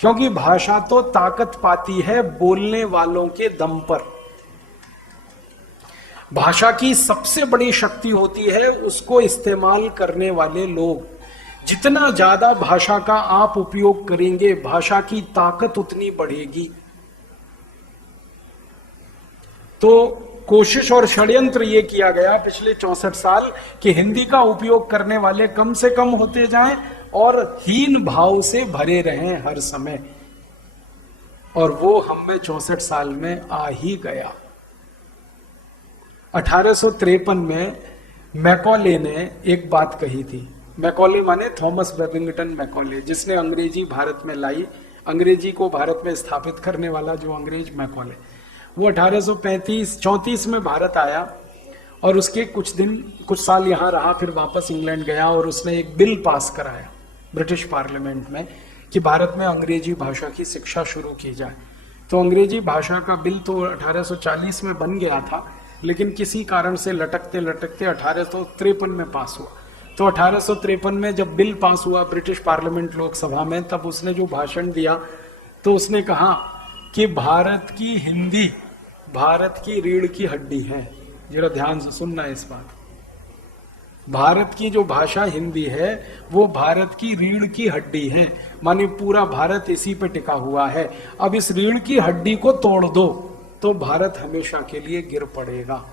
क्योंकि भाषा तो ताकत पाती है बोलने वालों के दम पर। भाषा की सबसे बड़ी शक्ति होती है उसको इस्तेमाल करने वाले लोग। जितना ज्यादा भाषा का आप उपयोग करेंगे, भाषा की ताकत उतनी बढ़ेगी। तो कोशिश और षड्यंत्र ये किया गया पिछले 64 साल कि हिंदी का उपयोग करने वाले कम से कम होते जाएं और हीन भाव से भरे रहें हर समय। और वो हम में 64 साल में आ ही गया। 1853 में मैकॉले ने एक बात कही थी। मैकॉले माने थॉमस बेबिंगटन मैकॉले, जिसने अंग्रेजी भारत में लाई, अंग्रेजी को भारत में स्थापित करने वाला जो अंग्रेज मैकॉले, वो 1834 में भारत आया और उसके कुछ साल यहाँ रहा, फिर वापस इंग्लैंड गया और उसने एक बिल पास कराया ब्रिटिश पार्लियामेंट में कि भारत में अंग्रेजी भाषा की शिक्षा शुरू की जाए। तो अंग्रेजी भाषा का बिल तो 1840 में बन गया था, लेकिन किसी कारण से लटकते लटकते 1853 में पास हुआ। तो 1853 में जब बिल पास हुआ ब्रिटिश पार्लियामेंट लोकसभा में, तब उसने जो भाषण दिया तो उसने कहा कि भारत की हिंदी भारत की रीढ़ की हड्डी है। जरा ध्यान से सुनना इस बात। भारत की जो भाषा हिंदी है वो भारत की रीढ़ की हड्डी है, माने पूरा भारत इसी पे टिका हुआ है। अब इस रीढ़ की हड्डी को तोड़ दो तो भारत हमेशा के लिए गिर पड़ेगा।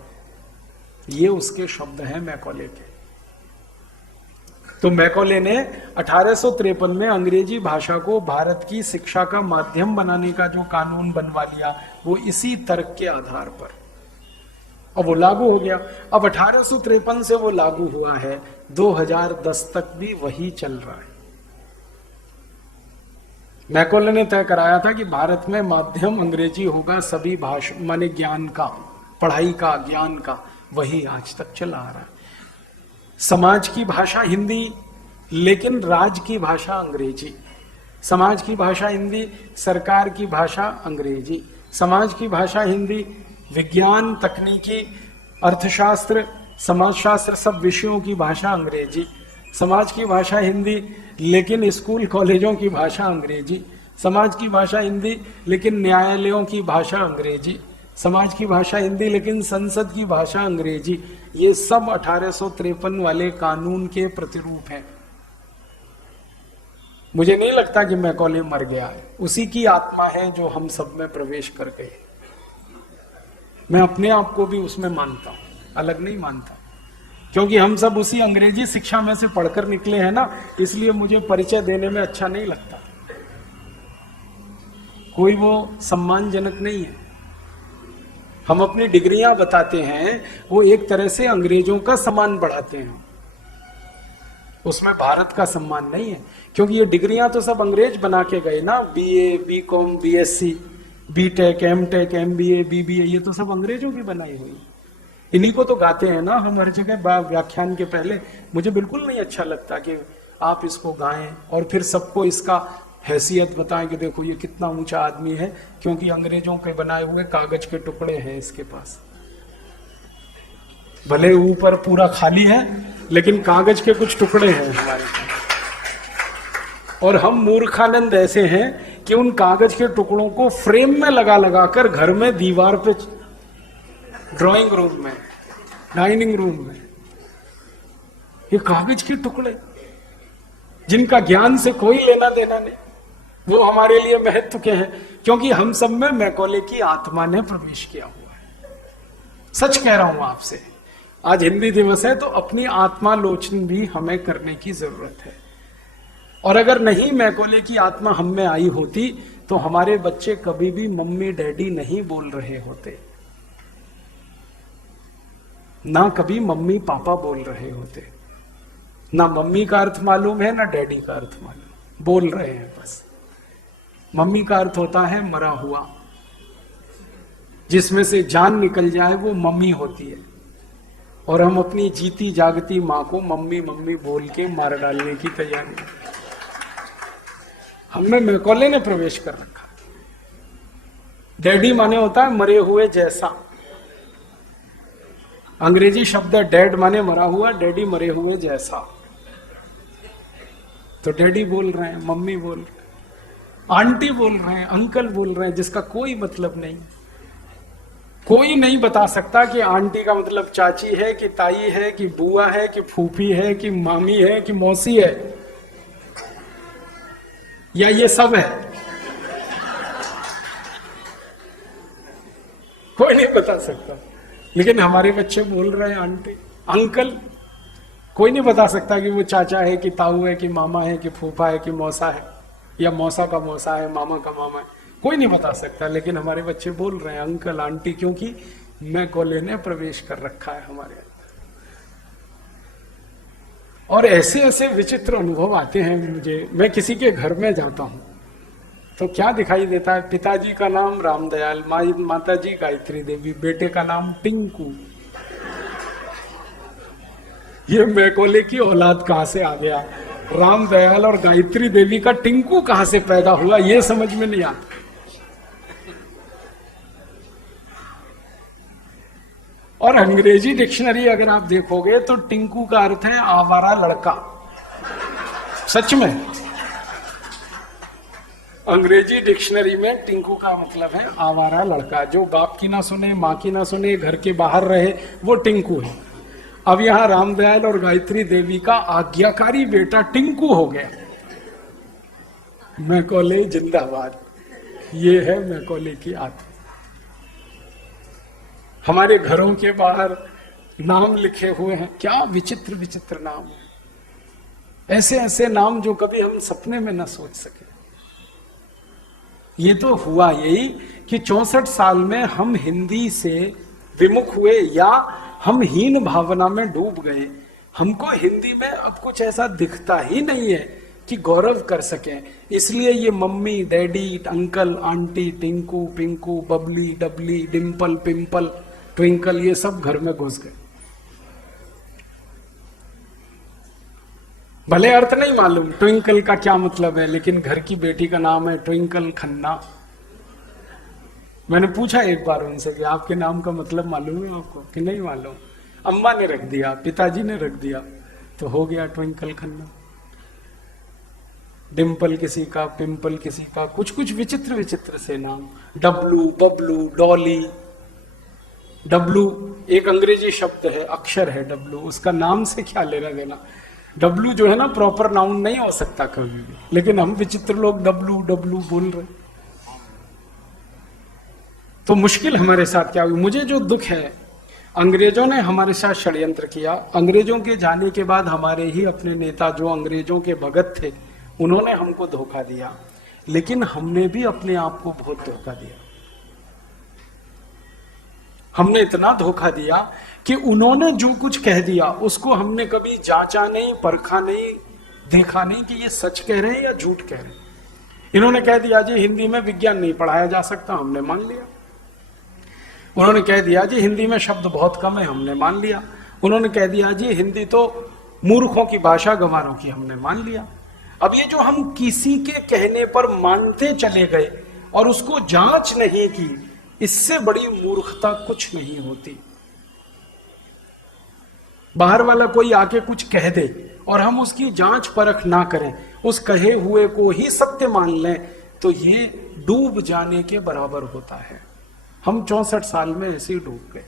ये उसके शब्द हैं मैकॉले के। तो मैकॉले ने 1853 में अंग्रेजी भाषा को भारत की शिक्षा का माध्यम बनाने का जो कानून बनवा लिया, वो इसी तर्क के आधार पर। अब वो लागू हो गया। अब 1853 से वो लागू हुआ है, 2010 तक भी वही चल रहा है। मैकॉले ने तय कराया था कि भारत में माध्यम अंग्रेजी होगा, सभी भाषा माने ज्ञान का, पढ़ाई का, ज्ञान का, वही आज तक चला आ रहा है। समाज की भाषा हिंदी, लेकिन राज की भाषा अंग्रेजी। समाज की भाषा हिंदी, सरकार की भाषा अंग्रेजी। समाज की भाषा हिंदी, विज्ञान, तकनीकी, अर्थशास्त्र, समाजशास्त्र, सब विषयों की भाषा अंग्रेजी। समाज की भाषा हिंदी, लेकिन स्कूल कॉलेजों की भाषा अंग्रेजी। समाज की भाषा हिंदी, लेकिन न्यायालयों की भाषा अंग्रेजी। समाज की भाषा हिंदी, लेकिन संसद की भाषा अंग्रेजी। ये सब 1853 वाले कानून के प्रतिरूप हैं। मुझे नहीं लगता कि मैकॉले मर गया है, उसी की आत्मा है जो हम सब में प्रवेश कर गई। मैं अपने आप को भी उसमें मानता हूं, अलग नहीं मानता, क्योंकि हम सब उसी अंग्रेजी शिक्षा में से पढ़कर निकले हैं ना, इसलिए मुझे परिचय देने में अच्छा नहीं लगता। कोई वो सम्मानजनक नहीं है। हम अपनी डिग्रियां बताते हैं, वो एक तरह से अंग्रेजों का सम्मान बढ़ाते हैं, उसमें भारत का सम्मान नहीं है। क्योंकि ये डिग्रियां तो सब अंग्रेज बना के गए ना, BA, BCom, BSc, BTech, MTech, MBA, BBA, ये तो सब अंग्रेजों की बनाई हुई। इन्हीं को तो गाते हैं ना हम हर जगह व्याख्यान के पहले। मुझे बिल्कुल नहीं अच्छा लगता कि आप इसको गाएं और फिर सबको इसका हैसियत बताएं कि देखो ये कितना ऊंचा आदमी है, क्योंकि अंग्रेजों के बनाए हुए कागज के टुकड़े हैं इसके पास। भले ऊपर पूरा खाली है, लेकिन कागज के कुछ टुकड़े हैं हमारे पास। और हम मूर्खानंद ऐसे हैं कि उन कागज के टुकड़ों को फ्रेम में लगा लगा कर घर में, दीवार पे, ड्राइंग रूम में, डाइनिंग रूम में, ये कागज के टुकड़े जिनका ज्ञान से कोई लेना देना नहीं, वो हमारे लिए महत्व के हैं, क्योंकि हम सब में मैकॉले की आत्मा ने प्रवेश किया हुआ है। सच कह रहा हूं आपसे, आज हिंदी दिवस है तो अपनी आत्मालोचन भी हमें करने की जरूरत है। और अगर नहीं मैकॉले की आत्मा हम में आई होती तो हमारे बच्चे कभी भी मम्मी डैडी नहीं बोल रहे होते, ना कभी मम्मी पापा बोल रहे होते। ना मम्मी का अर्थ मालूम है, ना डैडी का अर्थ मालूम, बोल रहे हैं बस। मम्मी का अर्थ होता है मरा हुआ, जिसमें से जान निकल जाए वो मम्मी होती है। और हम अपनी जीती जागती माँ को मम्मी मम्मी बोल के मार डालने की तैयारी, हमने मैकॉले ने प्रवेश कर रखा। डैडी माने होता है मरे हुए जैसा, अंग्रेजी शब्द है डैड माने मरा हुआ, डैडी मरे हुए जैसा। तो डैडी बोल रहे हैं, मम्मी बोल रहे हैं, आंटी बोल रहे हैं, अंकल बोल रहे हैं, जिसका कोई मतलब नहीं। कोई नहीं बता सकता कि आंटी का मतलब चाची है कि ताई है कि बुआ है कि फूफी है कि मामी है कि मौसी है, या ये सब है। कोई नहीं बता सकता, लेकिन हमारे बच्चे बोल रहे हैं आंटी, अंकल। कोई नहीं बता सकता कि वो चाचा है कि ताऊ है कि मामा है कि फूफा है कि मौसा है, या मौसा का मौसा है, मामा का मामा है, कोई नहीं बता सकता। लेकिन हमारे बच्चे बोल रहे हैं अंकल आंटी, क्योंकि मैकॉले ने प्रवेश कर रखा है हमारे अंदर। और ऐसे ऐसे विचित्र अनुभव आते हैं मुझे। मैं किसी के घर में जाता हूं तो क्या दिखाई देता है, पिताजी का नाम रामदयाल, माता जी गायत्री देवी, बेटे का नाम टिंकू। ये मैकॉले की औलाद कहां से आ गया, रामदयाल और गायत्री देवी का टिंकू कहां से पैदा हुआ, ये समझ में नहीं आता। और अंग्रेजी डिक्शनरी अगर आप देखोगे तो टिंकू का अर्थ है आवारा लड़का। सच में अंग्रेजी डिक्शनरी में टिंकू का मतलब है आवारा लड़का, जो बाप की ना सुने, माँ की ना सुने, घर के बाहर रहे, वो टिंकू है। अब यहां रामदयाल और गायत्री देवी का आज्ञाकारी बेटा टिंकू हो गया। मैकॉले जिंदाबाद, ये है मैकॉले की आत्मा। हमारे घरों के बाहर नाम लिखे हुए हैं, क्या विचित्र विचित्र नाम, ऐसे ऐसे नाम जो कभी हम सपने में न सोच सके। ये तो हुआ यही कि 64 साल में हम हिंदी से विमुख हुए, या हम हीन भावना में डूब गए। हमको हिंदी में अब कुछ ऐसा दिखता ही नहीं है कि गौरव कर सकें। इसलिए ये mummy daddy uncle aunty Tinku Pinku Babli Dabli Dimple pimple Twinkle, ये सब घर में घुस गए। भले अर्थ नहीं मालूम ट्विंकल का क्या मतलब है, लेकिन घर की बेटी का नाम है ट्विंकल खन्ना। मैंने पूछा एक बार उनसे कि आपके नाम का मतलब मालूम है आपको, कि नहीं मालूम। अम्मा ने रख दिया, पिताजी ने रख दिया, तो हो गया ट्विंकल खन्ना। डिम्पल किसी का, पिंपल किसी का, कुछ कुछ विचित्र विचित्र से नाम। डब्लू बबलू डॉली। डब्लू एक अंग्रेजी शब्द है, अक्षर है डब्लू, उसका नाम से क्या लेना देना। डब्लू जो है ना प्रॉपर नाउन नहीं हो सकता कभी भी, लेकिन हम विचित्र लोग डब्लू डब्लू बोल रहे। तो मुश्किल हमारे साथ क्या हुई। मुझे जो दुख है, अंग्रेजों ने हमारे साथ षड्यंत्र किया। अंग्रेजों के जाने के बाद हमारे ही अपने नेता जो अंग्रेजों के भगत थे, उन्होंने हमको धोखा दिया। लेकिन हमने भी अपने आप को बहुत धोखा दिया। हमने इतना धोखा दिया कि उन्होंने जो कुछ कह दिया उसको हमने कभी जांचा नहीं, परखा नहीं, देखा नहीं कि ये सच कह रहे हैं या झूठ कह रहे हैं। इन्होंने कह दिया जी हिंदी में विज्ञान नहीं पढ़ाया जा सकता, हमने मान लिया। उन्होंने कह दिया जी हिंदी में शब्द बहुत कम है, हमने मान लिया। उन्होंने कह दिया जी हिंदी तो मूर्खों की भाषा, गंवारों की, हमने मान लिया। अब ये जो हम किसी के कहने पर मानते चले गए और उसको जांच नहीं की, इससे बड़ी मूर्खता कुछ नहीं होती। बाहर वाला कोई आके कुछ कह दे और हम उसकी जांच परख ना करें, उस कहे हुए को ही सत्य मान लें, तो ये डूब जाने के बराबर होता है। हम 64 साल में ऐसे ही डूब गए।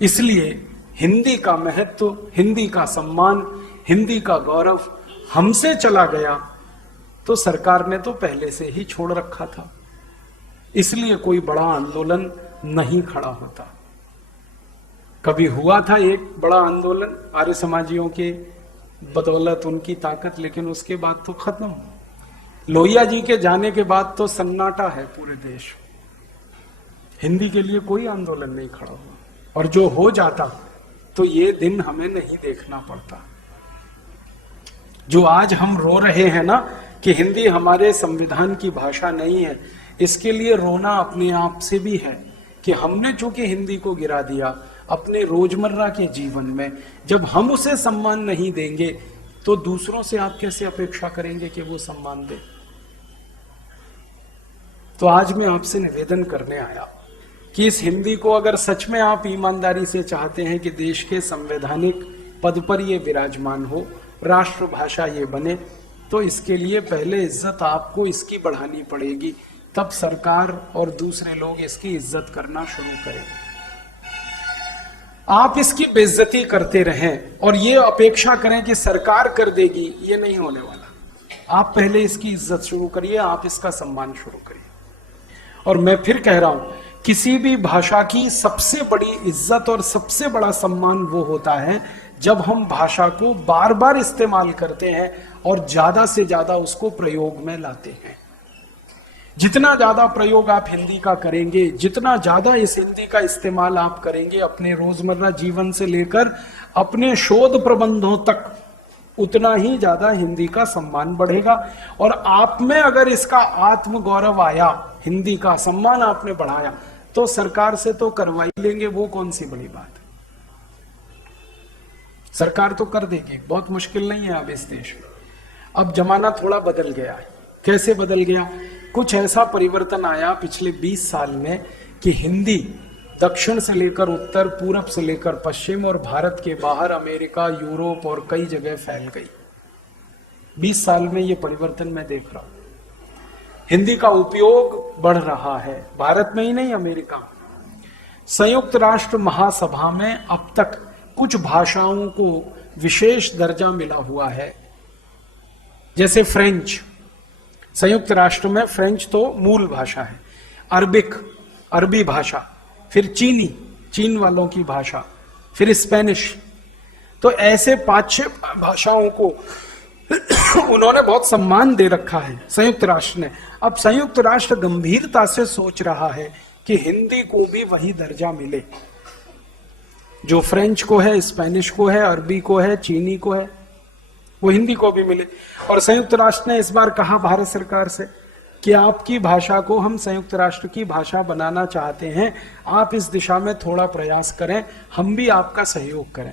इसलिए हिंदी का महत्व, हिंदी का सम्मान, हिंदी का गौरव हमसे चला गया तो सरकार ने तो पहले से ही छोड़ रखा था। इसलिए कोई बड़ा आंदोलन नहीं खड़ा होता। कभी हुआ था एक बड़ा आंदोलन आर्य समाजियों के बदौलत, उनकी ताकत, लेकिन उसके बाद तो खत्म। लोहिया जी के जाने के बाद तो सन्नाटा है पूरे देश। हिंदी के लिए कोई आंदोलन नहीं खड़ा हुआ, और जो हो जाता तो ये दिन हमें नहीं देखना पड़ता। जो आज हम रो रहे हैं ना कि हिंदी हमारे संविधान की भाषा नहीं है, इसके लिए रोना अपने आप से भी है कि हमने चूंकि हिंदी को गिरा दिया अपने रोजमर्रा के जीवन में। जब हम उसे सम्मान नहीं देंगे तो दूसरों से आप कैसे अपेक्षा करेंगे कि वो सम्मान दे। तो आज मैं आपसे निवेदन करने आया कि इस हिंदी को अगर सच में आप ईमानदारी से चाहते हैं कि देश के संवैधानिक पद पर ये विराजमान हो, राष्ट्रभाषा ये बने, तो इसके लिए पहले इज्जत आपको इसकी बढ़ानी पड़ेगी, तब सरकार और दूसरे लोग इसकी इज्जत करना शुरू करेंगे। आप इसकी बेइज्जती करते रहें और ये अपेक्षा करें कि सरकार कर देगी, ये नहीं होने वाला। आप पहले इसकी इज्जत शुरू करिए, आप इसका सम्मान शुरू करिए। और मैं फिर कह रहा हूं, किसी भी भाषा की सबसे बड़ी इज्जत और सबसे बड़ा सम्मान वो होता है जब हम भाषा को बार बार इस्तेमाल करते हैं और ज्यादा से ज्यादा उसको प्रयोग में लाते हैं। जितना ज्यादा प्रयोग आप हिंदी का करेंगे, जितना ज्यादा इस हिंदी का इस्तेमाल आप करेंगे अपने रोजमर्रा जीवन से लेकर अपने शोध प्रबंधों तक, उतना ही ज्यादा हिंदी का सम्मान बढ़ेगा। और आप में अगर इसका आत्म गौरव आया, हिंदी का सम्मान आपने बढ़ाया, तो सरकार से तो करवाई लेंगे, वो कौन सी बड़ी बात है। सरकार तो कर देगी, बहुत मुश्किल नहीं है अब इस देश में। अब जमाना थोड़ा बदल गया है। कैसे बदल गया? कुछ ऐसा परिवर्तन आया पिछले 20 साल में कि हिंदी दक्षिण से लेकर उत्तर, पूरब से लेकर पश्चिम और भारत के बाहर अमेरिका, यूरोप और कई जगह फैल गई। 20 साल में ये परिवर्तन मैं देख रहा हूं। हिंदी का उपयोग बढ़ रहा है, भारत में ही नहीं, अमेरिका में। संयुक्त राष्ट्र महासभा में अब तक कुछ भाषाओं को विशेष दर्जा मिला हुआ है, जैसे फ्रेंच। संयुक्त राष्ट्र में फ्रेंच तो मूल भाषा है, अरबिक, अरबी भाषा, फिर चीनी, चीन वालों की भाषा, फिर स्पेनिश। तो ऐसे 5-6 भाषाओं को उन्होंने बहुत सम्मान दे रखा है संयुक्त राष्ट्र ने। अब संयुक्त राष्ट्र गंभीरता से सोच रहा है कि हिंदी को भी वही दर्जा मिले जो फ्रेंच को है, स्पेनिश को है, अरबी को है, चीनी को है, वो हिंदी को भी मिले। और संयुक्त राष्ट्र ने इस बार कहा भारत सरकार से कि आपकी भाषा को हम संयुक्त राष्ट्र की भाषा बनाना चाहते हैं, आप इस दिशा में थोड़ा प्रयास करें, हम भी आपका सहयोग करें।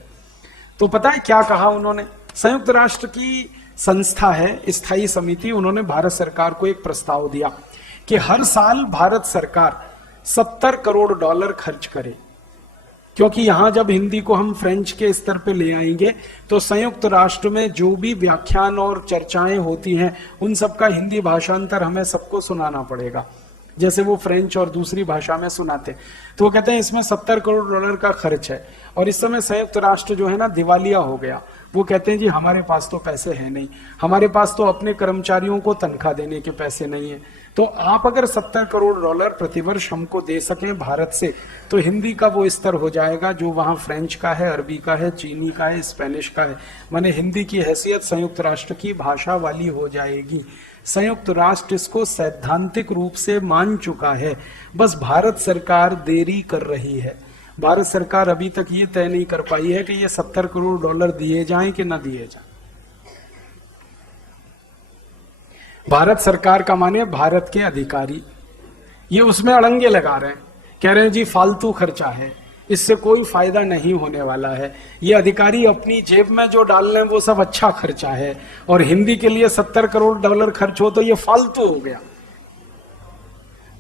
तो पता है क्या कहा उन्होंने? संयुक्त राष्ट्र की संस्था है स्थायी समिति, उन्होंने भारत सरकार को एक प्रस्ताव दिया कि हर साल भारत सरकार $70 करोड़ खर्च करे, क्योंकि यहां जब हिंदी को हम फ्रेंच के स्तर पे ले आएंगे तो संयुक्त राष्ट्र में जो भी व्याख्यान और चर्चाएं होती हैं उन सबका हिंदी भाषांतर हमें सबको सुनाना पड़ेगा, जैसे वो फ्रेंच और दूसरी भाषा में सुनाते। तो वो कहते हैं इसमें $70 करोड़ का खर्च है। और इस समय संयुक्त राष्ट्र जो है ना दिवालिया हो गया। वो कहते हैं जी हमारे पास तो पैसे हैं नहीं, हमारे पास तो अपने कर्मचारियों को तनख्वाह देने के पैसे नहीं है। तो आप अगर $70 करोड़ प्रतिवर्ष हमको दे सकें भारत से, तो हिंदी का वो स्तर हो जाएगा जो वहाँ फ्रेंच का है, अरबी का है, चीनी का है, स्पेनिश का है। माने हिंदी की हैसियत संयुक्त राष्ट्र की भाषा वाली हो जाएगी। संयुक्त राष्ट्र इसको सैद्धांतिक रूप से मान चुका है, बस भारत सरकार देरी कर रही है। भारत सरकार अभी तक ये तय नहीं कर पाई है कि ये 70 करोड़ डॉलर दिए जाएं कि ना दिए जाएं। भारत सरकार का माने भारत के अधिकारी ये उसमें अड़ंगे लगा रहे हैं, कह रहे हैं जी फालतू खर्चा है, इससे कोई फायदा नहीं होने वाला है, ये अधिकारी अपनी जेब में जो डाल रहे हैं वो सब अच्छा खर्चा है, और हिंदी के लिए 70 करोड़ डॉलर खर्च हो तो ये फालतू हो गया।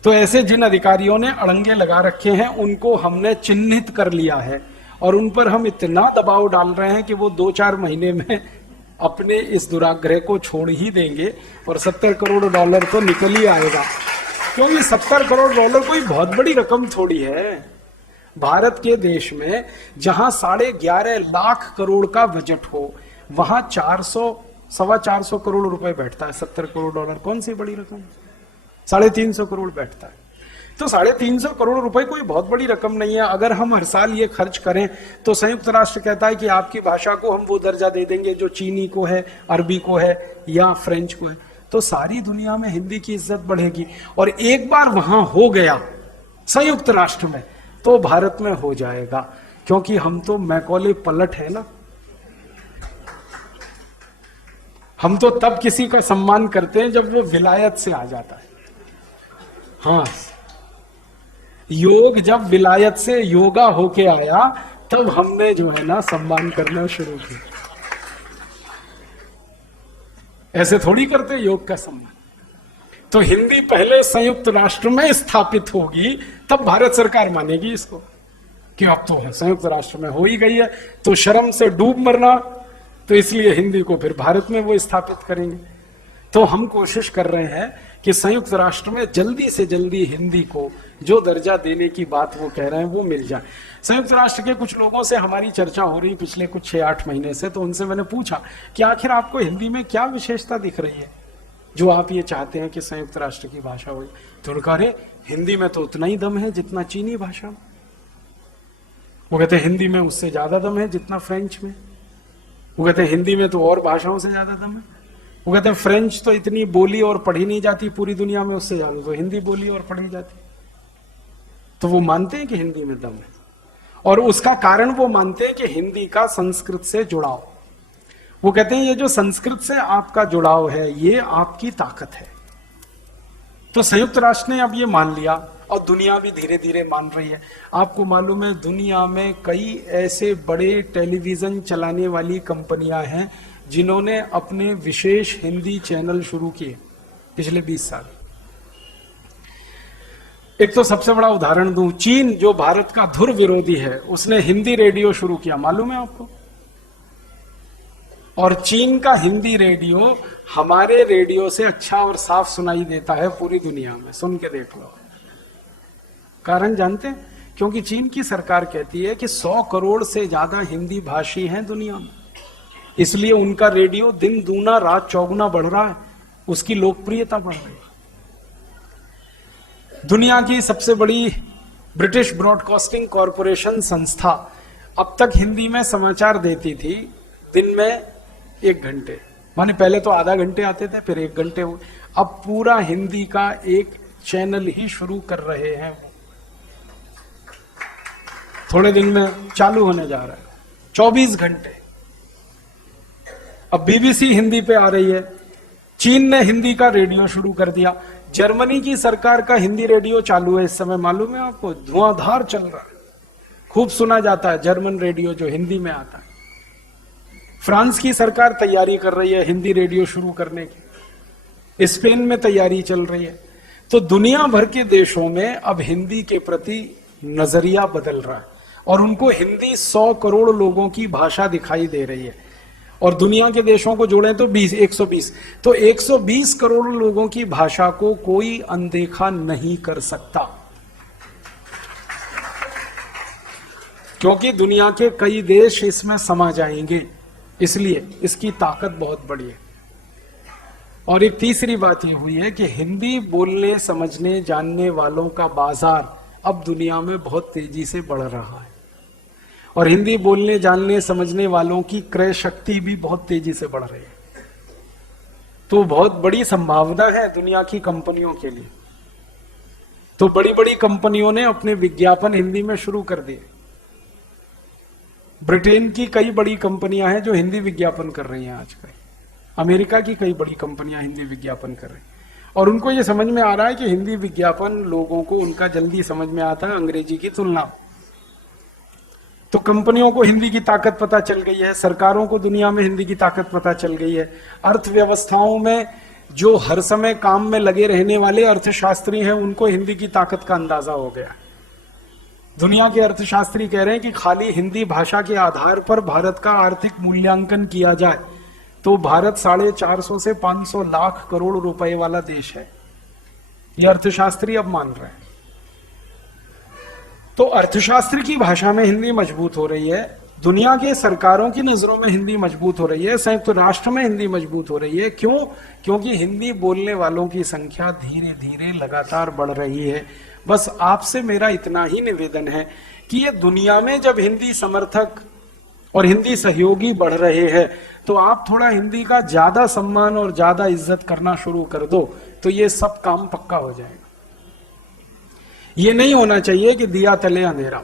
तो ऐसे जिन अधिकारियों ने अड़ंगे लगा रखे हैं उनको हमने चिन्हित कर लिया है, और उन पर हम इतना दबाव डाल रहे हैं कि वो 2-4 महीने में अपने इस दुराग्रह को छोड़ ही देंगे और 70 करोड़ डॉलर तो निकल ही आएगा। क्योंकि 70 करोड़ डॉलर कोई बहुत बड़ी रकम थोड़ी है। भारत के देश में जहां 11.5 लाख करोड़ का बजट हो, वहां 400-425 करोड़ रुपए बैठता है। 70 करोड़ डॉलर कौन सी बड़ी रकम? 350 करोड़ बैठता है। तो 350 करोड़ रुपए कोई बहुत बड़ी रकम नहीं है। अगर हम हर साल ये खर्च करें तो संयुक्त राष्ट्र कहता है कि आपकी भाषा को हम वो दर्जा दे देंगे जो चीनी को है, अरबी को है या फ्रेंच को है। तो सारी दुनिया में हिंदी की इज्जत बढ़ेगी। और एक बार वहां हो गया संयुक्त राष्ट्र में तो भारत में हो जाएगा, क्योंकि हम तो मैकॉले पलट है ना। हम तो तब किसी का सम्मान करते हैं जब वो विलायत से आ जाता है। हाँ, योग जब विलायत से योगा होके आया तब हमने जो है ना सम्मान करना शुरू किया। ऐसे थोड़ी करते योग का सम्मान। तो हिंदी पहले संयुक्त राष्ट्र में स्थापित होगी तब भारत सरकार मानेगी इसको कि अब तो संयुक्त राष्ट्र में हो ही गई है, तो शर्म से डूब मरना, तो इसलिए हिंदी को फिर भारत में वो स्थापित करेंगे। तो हम कोशिश कर रहे हैं कि संयुक्त राष्ट्र में जल्दी से जल्दी हिंदी को जो दर्जा देने की बात वो कह रहे हैं वो मिल जाए। संयुक्त राष्ट्र के कुछ लोगों से हमारी चर्चा हो रही पिछले कुछ 6-8 महीने से, तो उनसे मैंने पूछा कि आखिर आपको हिंदी में क्या विशेषता दिख रही है जो आप ये चाहते हैं कि संयुक्त राष्ट्र की भाषा हो। तो उन्होंने कहा, अरे हिंदी में तो उतना ही दम है जितना चीनी भाषा में। वो कहते हैं हिंदी में उससे ज्यादा दम है जितना फ्रेंच में। वो कहते हैं हिंदी में तो और भाषाओं से ज्यादा दम है। वो कहते हैं फ्रेंच तो इतनी बोली और पढ़ी नहीं जाती पूरी दुनिया में, उससे ज्यादा तो हिंदी बोली और पढ़ी जाती। तो वो मानते हैं कि हिंदी में दम है, और उसका कारण वो मानते हैं कि हिंदी का संस्कृत से जुड़ाव। वो कहते हैं ये जो संस्कृत से आपका जुड़ाव है ये आपकी ताकत है। तो संयुक्त राष्ट्र ने अब ये मान लिया और दुनिया भी धीरे धीरे मान रही है। आपको मालूम है दुनिया में कई ऐसे बड़े टेलीविजन चलाने वाली कंपनियां हैं जिन्होंने अपने विशेष हिंदी चैनल शुरू किए पिछले 20 साल। एक तो सबसे बड़ा उदाहरण दूं, चीन जो भारत का धुर विरोधी है उसने हिंदी रेडियो शुरू किया, मालूम है आपको? और चीन का हिंदी रेडियो हमारे रेडियो से अच्छा और साफ सुनाई देता है पूरी दुनिया में, सुन के देख लो। कारण जानते हैं? क्योंकि चीन की सरकार कहती है कि 100 करोड़ से ज्यादा हिंदी भाषी हैं दुनिया में, इसलिए उनका रेडियो दिन दूना रात चौगुना बढ़ रहा है, उसकी लोकप्रियता बढ़ रही है। दुनिया की सबसे बड़ी ब्रिटिश ब्रॉडकास्टिंग कॉरपोरेशन संस्था अब तक हिंदी में समाचार देती थी दिन में 1 घंटे, माने पहले तो आधा घंटे आते थे फिर 1 घंटे हुए, अब पूरा हिंदी का एक चैनल ही शुरू कर रहे हैं। थोड़े दिन में चालू होने जा रहा है 24 घंटे। अब बीबीसी हिंदी पे आ रही है। चीन ने हिंदी का रेडियो शुरू कर दिया। जर्मनी की सरकार का हिंदी रेडियो चालू है इस समय, मालूम है आपको? धुआंधार चल रहा है, खूब सुना जाता है जर्मन रेडियो जो हिंदी में आता है। फ्रांस की सरकार तैयारी कर रही है हिंदी रेडियो शुरू करने की। स्पेन में तैयारी चल रही है। तो दुनिया भर के देशों में अब हिंदी के प्रति नजरिया बदल रहा है और उनको हिंदी 100 करोड़ लोगों की भाषा दिखाई दे रही है। और दुनिया के देशों को जोड़ें तो 120, तो 120 करोड़ लोगों की भाषा को कोई अनदेखा नहीं कर सकता, क्योंकि दुनिया के कई देश इसमें समा जाएंगे, इसलिए इसकी ताकत बहुत बड़ी है। और एक तीसरी बात ये हुई है कि हिंदी बोलने समझने जानने वालों का बाजार अब दुनिया में बहुत तेजी से बढ़ रहा है, और हिंदी बोलने जानने समझने वालों की क्रय शक्ति भी बहुत तेजी से बढ़ रही है। तो बहुत बड़ी संभावना है दुनिया की कंपनियों के लिए। तो बड़ी बड़ी कंपनियों ने अपने विज्ञापन हिंदी में शुरू कर दिए। ब्रिटेन की कई बड़ी कंपनियां हैं जो हिंदी विज्ञापन कर रही हैं आजकल। अमेरिका की कई बड़ी कंपनियां हिंदी विज्ञापन कर रही हैं, और उनको ये समझ में आ रहा है कि हिंदी विज्ञापन लोगों को उनका जल्दी समझ में आता है अंग्रेजी की तुलना में। तो कंपनियों को हिंदी की ताकत पता चल गई है, सरकारों को दुनिया में हिंदी की ताकत पता चल गई है, अर्थव्यवस्थाओं में जो हर समय काम में लगे रहने वाले अर्थशास्त्री हैं उनको हिंदी की ताकत का अंदाजा हो गया। दुनिया के अर्थशास्त्री कह रहे हैं कि खाली हिंदी भाषा के आधार पर भारत का आर्थिक मूल्यांकन किया जाए तो भारत 450 से 500 लाख करोड़ रुपए वाला देश है। ये अर्थशास्त्री अब मान रहे हैं। तो अर्थशास्त्र की भाषा में हिंदी मजबूत हो रही है, दुनिया के सरकारों की नजरों में हिंदी मजबूत हो रही है, संयुक्त राष्ट्र में हिंदी मजबूत हो रही है। क्यों? क्योंकि हिंदी बोलने वालों की संख्या धीरे धीरे लगातार बढ़ रही है। बस आपसे मेरा इतना ही निवेदन है कि ये दुनिया में जब हिंदी समर्थक और हिंदी सहयोगी बढ़ रहे हैं तो आप थोड़ा हिंदी का ज्यादा सम्मान और ज्यादा इज्जत करना शुरू कर दो तो ये सब काम पक्का हो जाएगा। ये नहीं होना चाहिए कि दिया तले अंधेरा।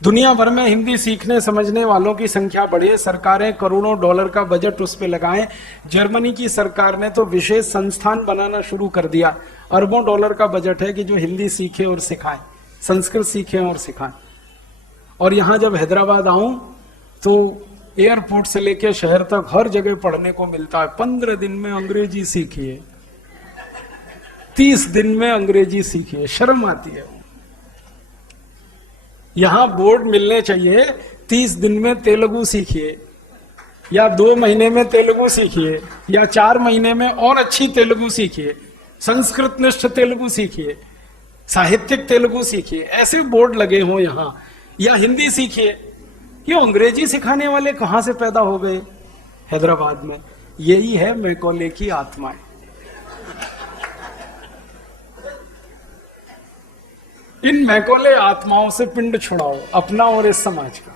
दुनिया भर में हिंदी सीखने समझने वालों की संख्या बढ़े, सरकारें करोड़ों डॉलर का बजट उस पे लगाएं। जर्मनी की सरकार ने तो विशेष संस्थान बनाना शुरू कर दिया, अरबों डॉलर का बजट है कि जो हिंदी सीखे और सिखाएं, संस्कृत सीखें और सिखाएं। और यहां जब हैदराबाद आऊं तो एयरपोर्ट से लेकर शहर तक हर जगह पढ़ने को मिलता है 15 दिन में अंग्रेजी सीखिए, 30 दिन में अंग्रेजी सीखिए। शर्म आती है। यहां बोर्ड मिलने चाहिए 30 दिन में तेलुगु सीखिए, या 2 महीने में तेलुगु सीखिए, या 4 महीने में और अच्छी तेलुगु सीखिए, संस्कृत निष्ठ तेलुगु सीखिए, साहित्यिक तेलुगु सीखिए, ऐसे बोर्ड लगे हों यहां। या हिंदी सीखिए। ये अंग्रेजी सिखाने वाले कहां से पैदा हो गए हैदराबाद में? यही है मैकॉले की आत्माएं। इन मैकॉले आत्माओं से पिंड छुड़ाओ, अपना और इस समाज का।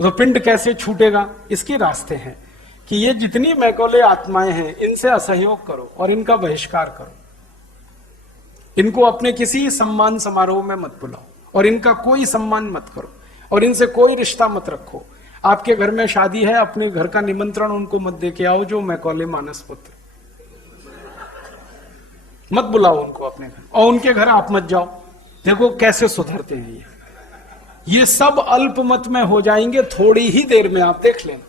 तो पिंड कैसे छूटेगा? इसके रास्ते हैं कि ये जितनी मैकॉले आत्माएं हैं इनसे असहयोग करो और इनका बहिष्कार करो। इनको अपने किसी सम्मान समारोह में मत बुलाओ और इनका कोई सम्मान मत करो और इनसे कोई रिश्ता मत रखो। आपके घर में शादी है, अपने घर का निमंत्रण उनको मत दे के आओ जो मैकॉले मानस पुत्र। मत बुलाओ उनको अपने घर, और उनके घर आप मत जाओ। देखो कैसे सुधरते हैं ये सब अल्पमत में हो जाएंगे थोड़ी ही देर में। आप देख लेना,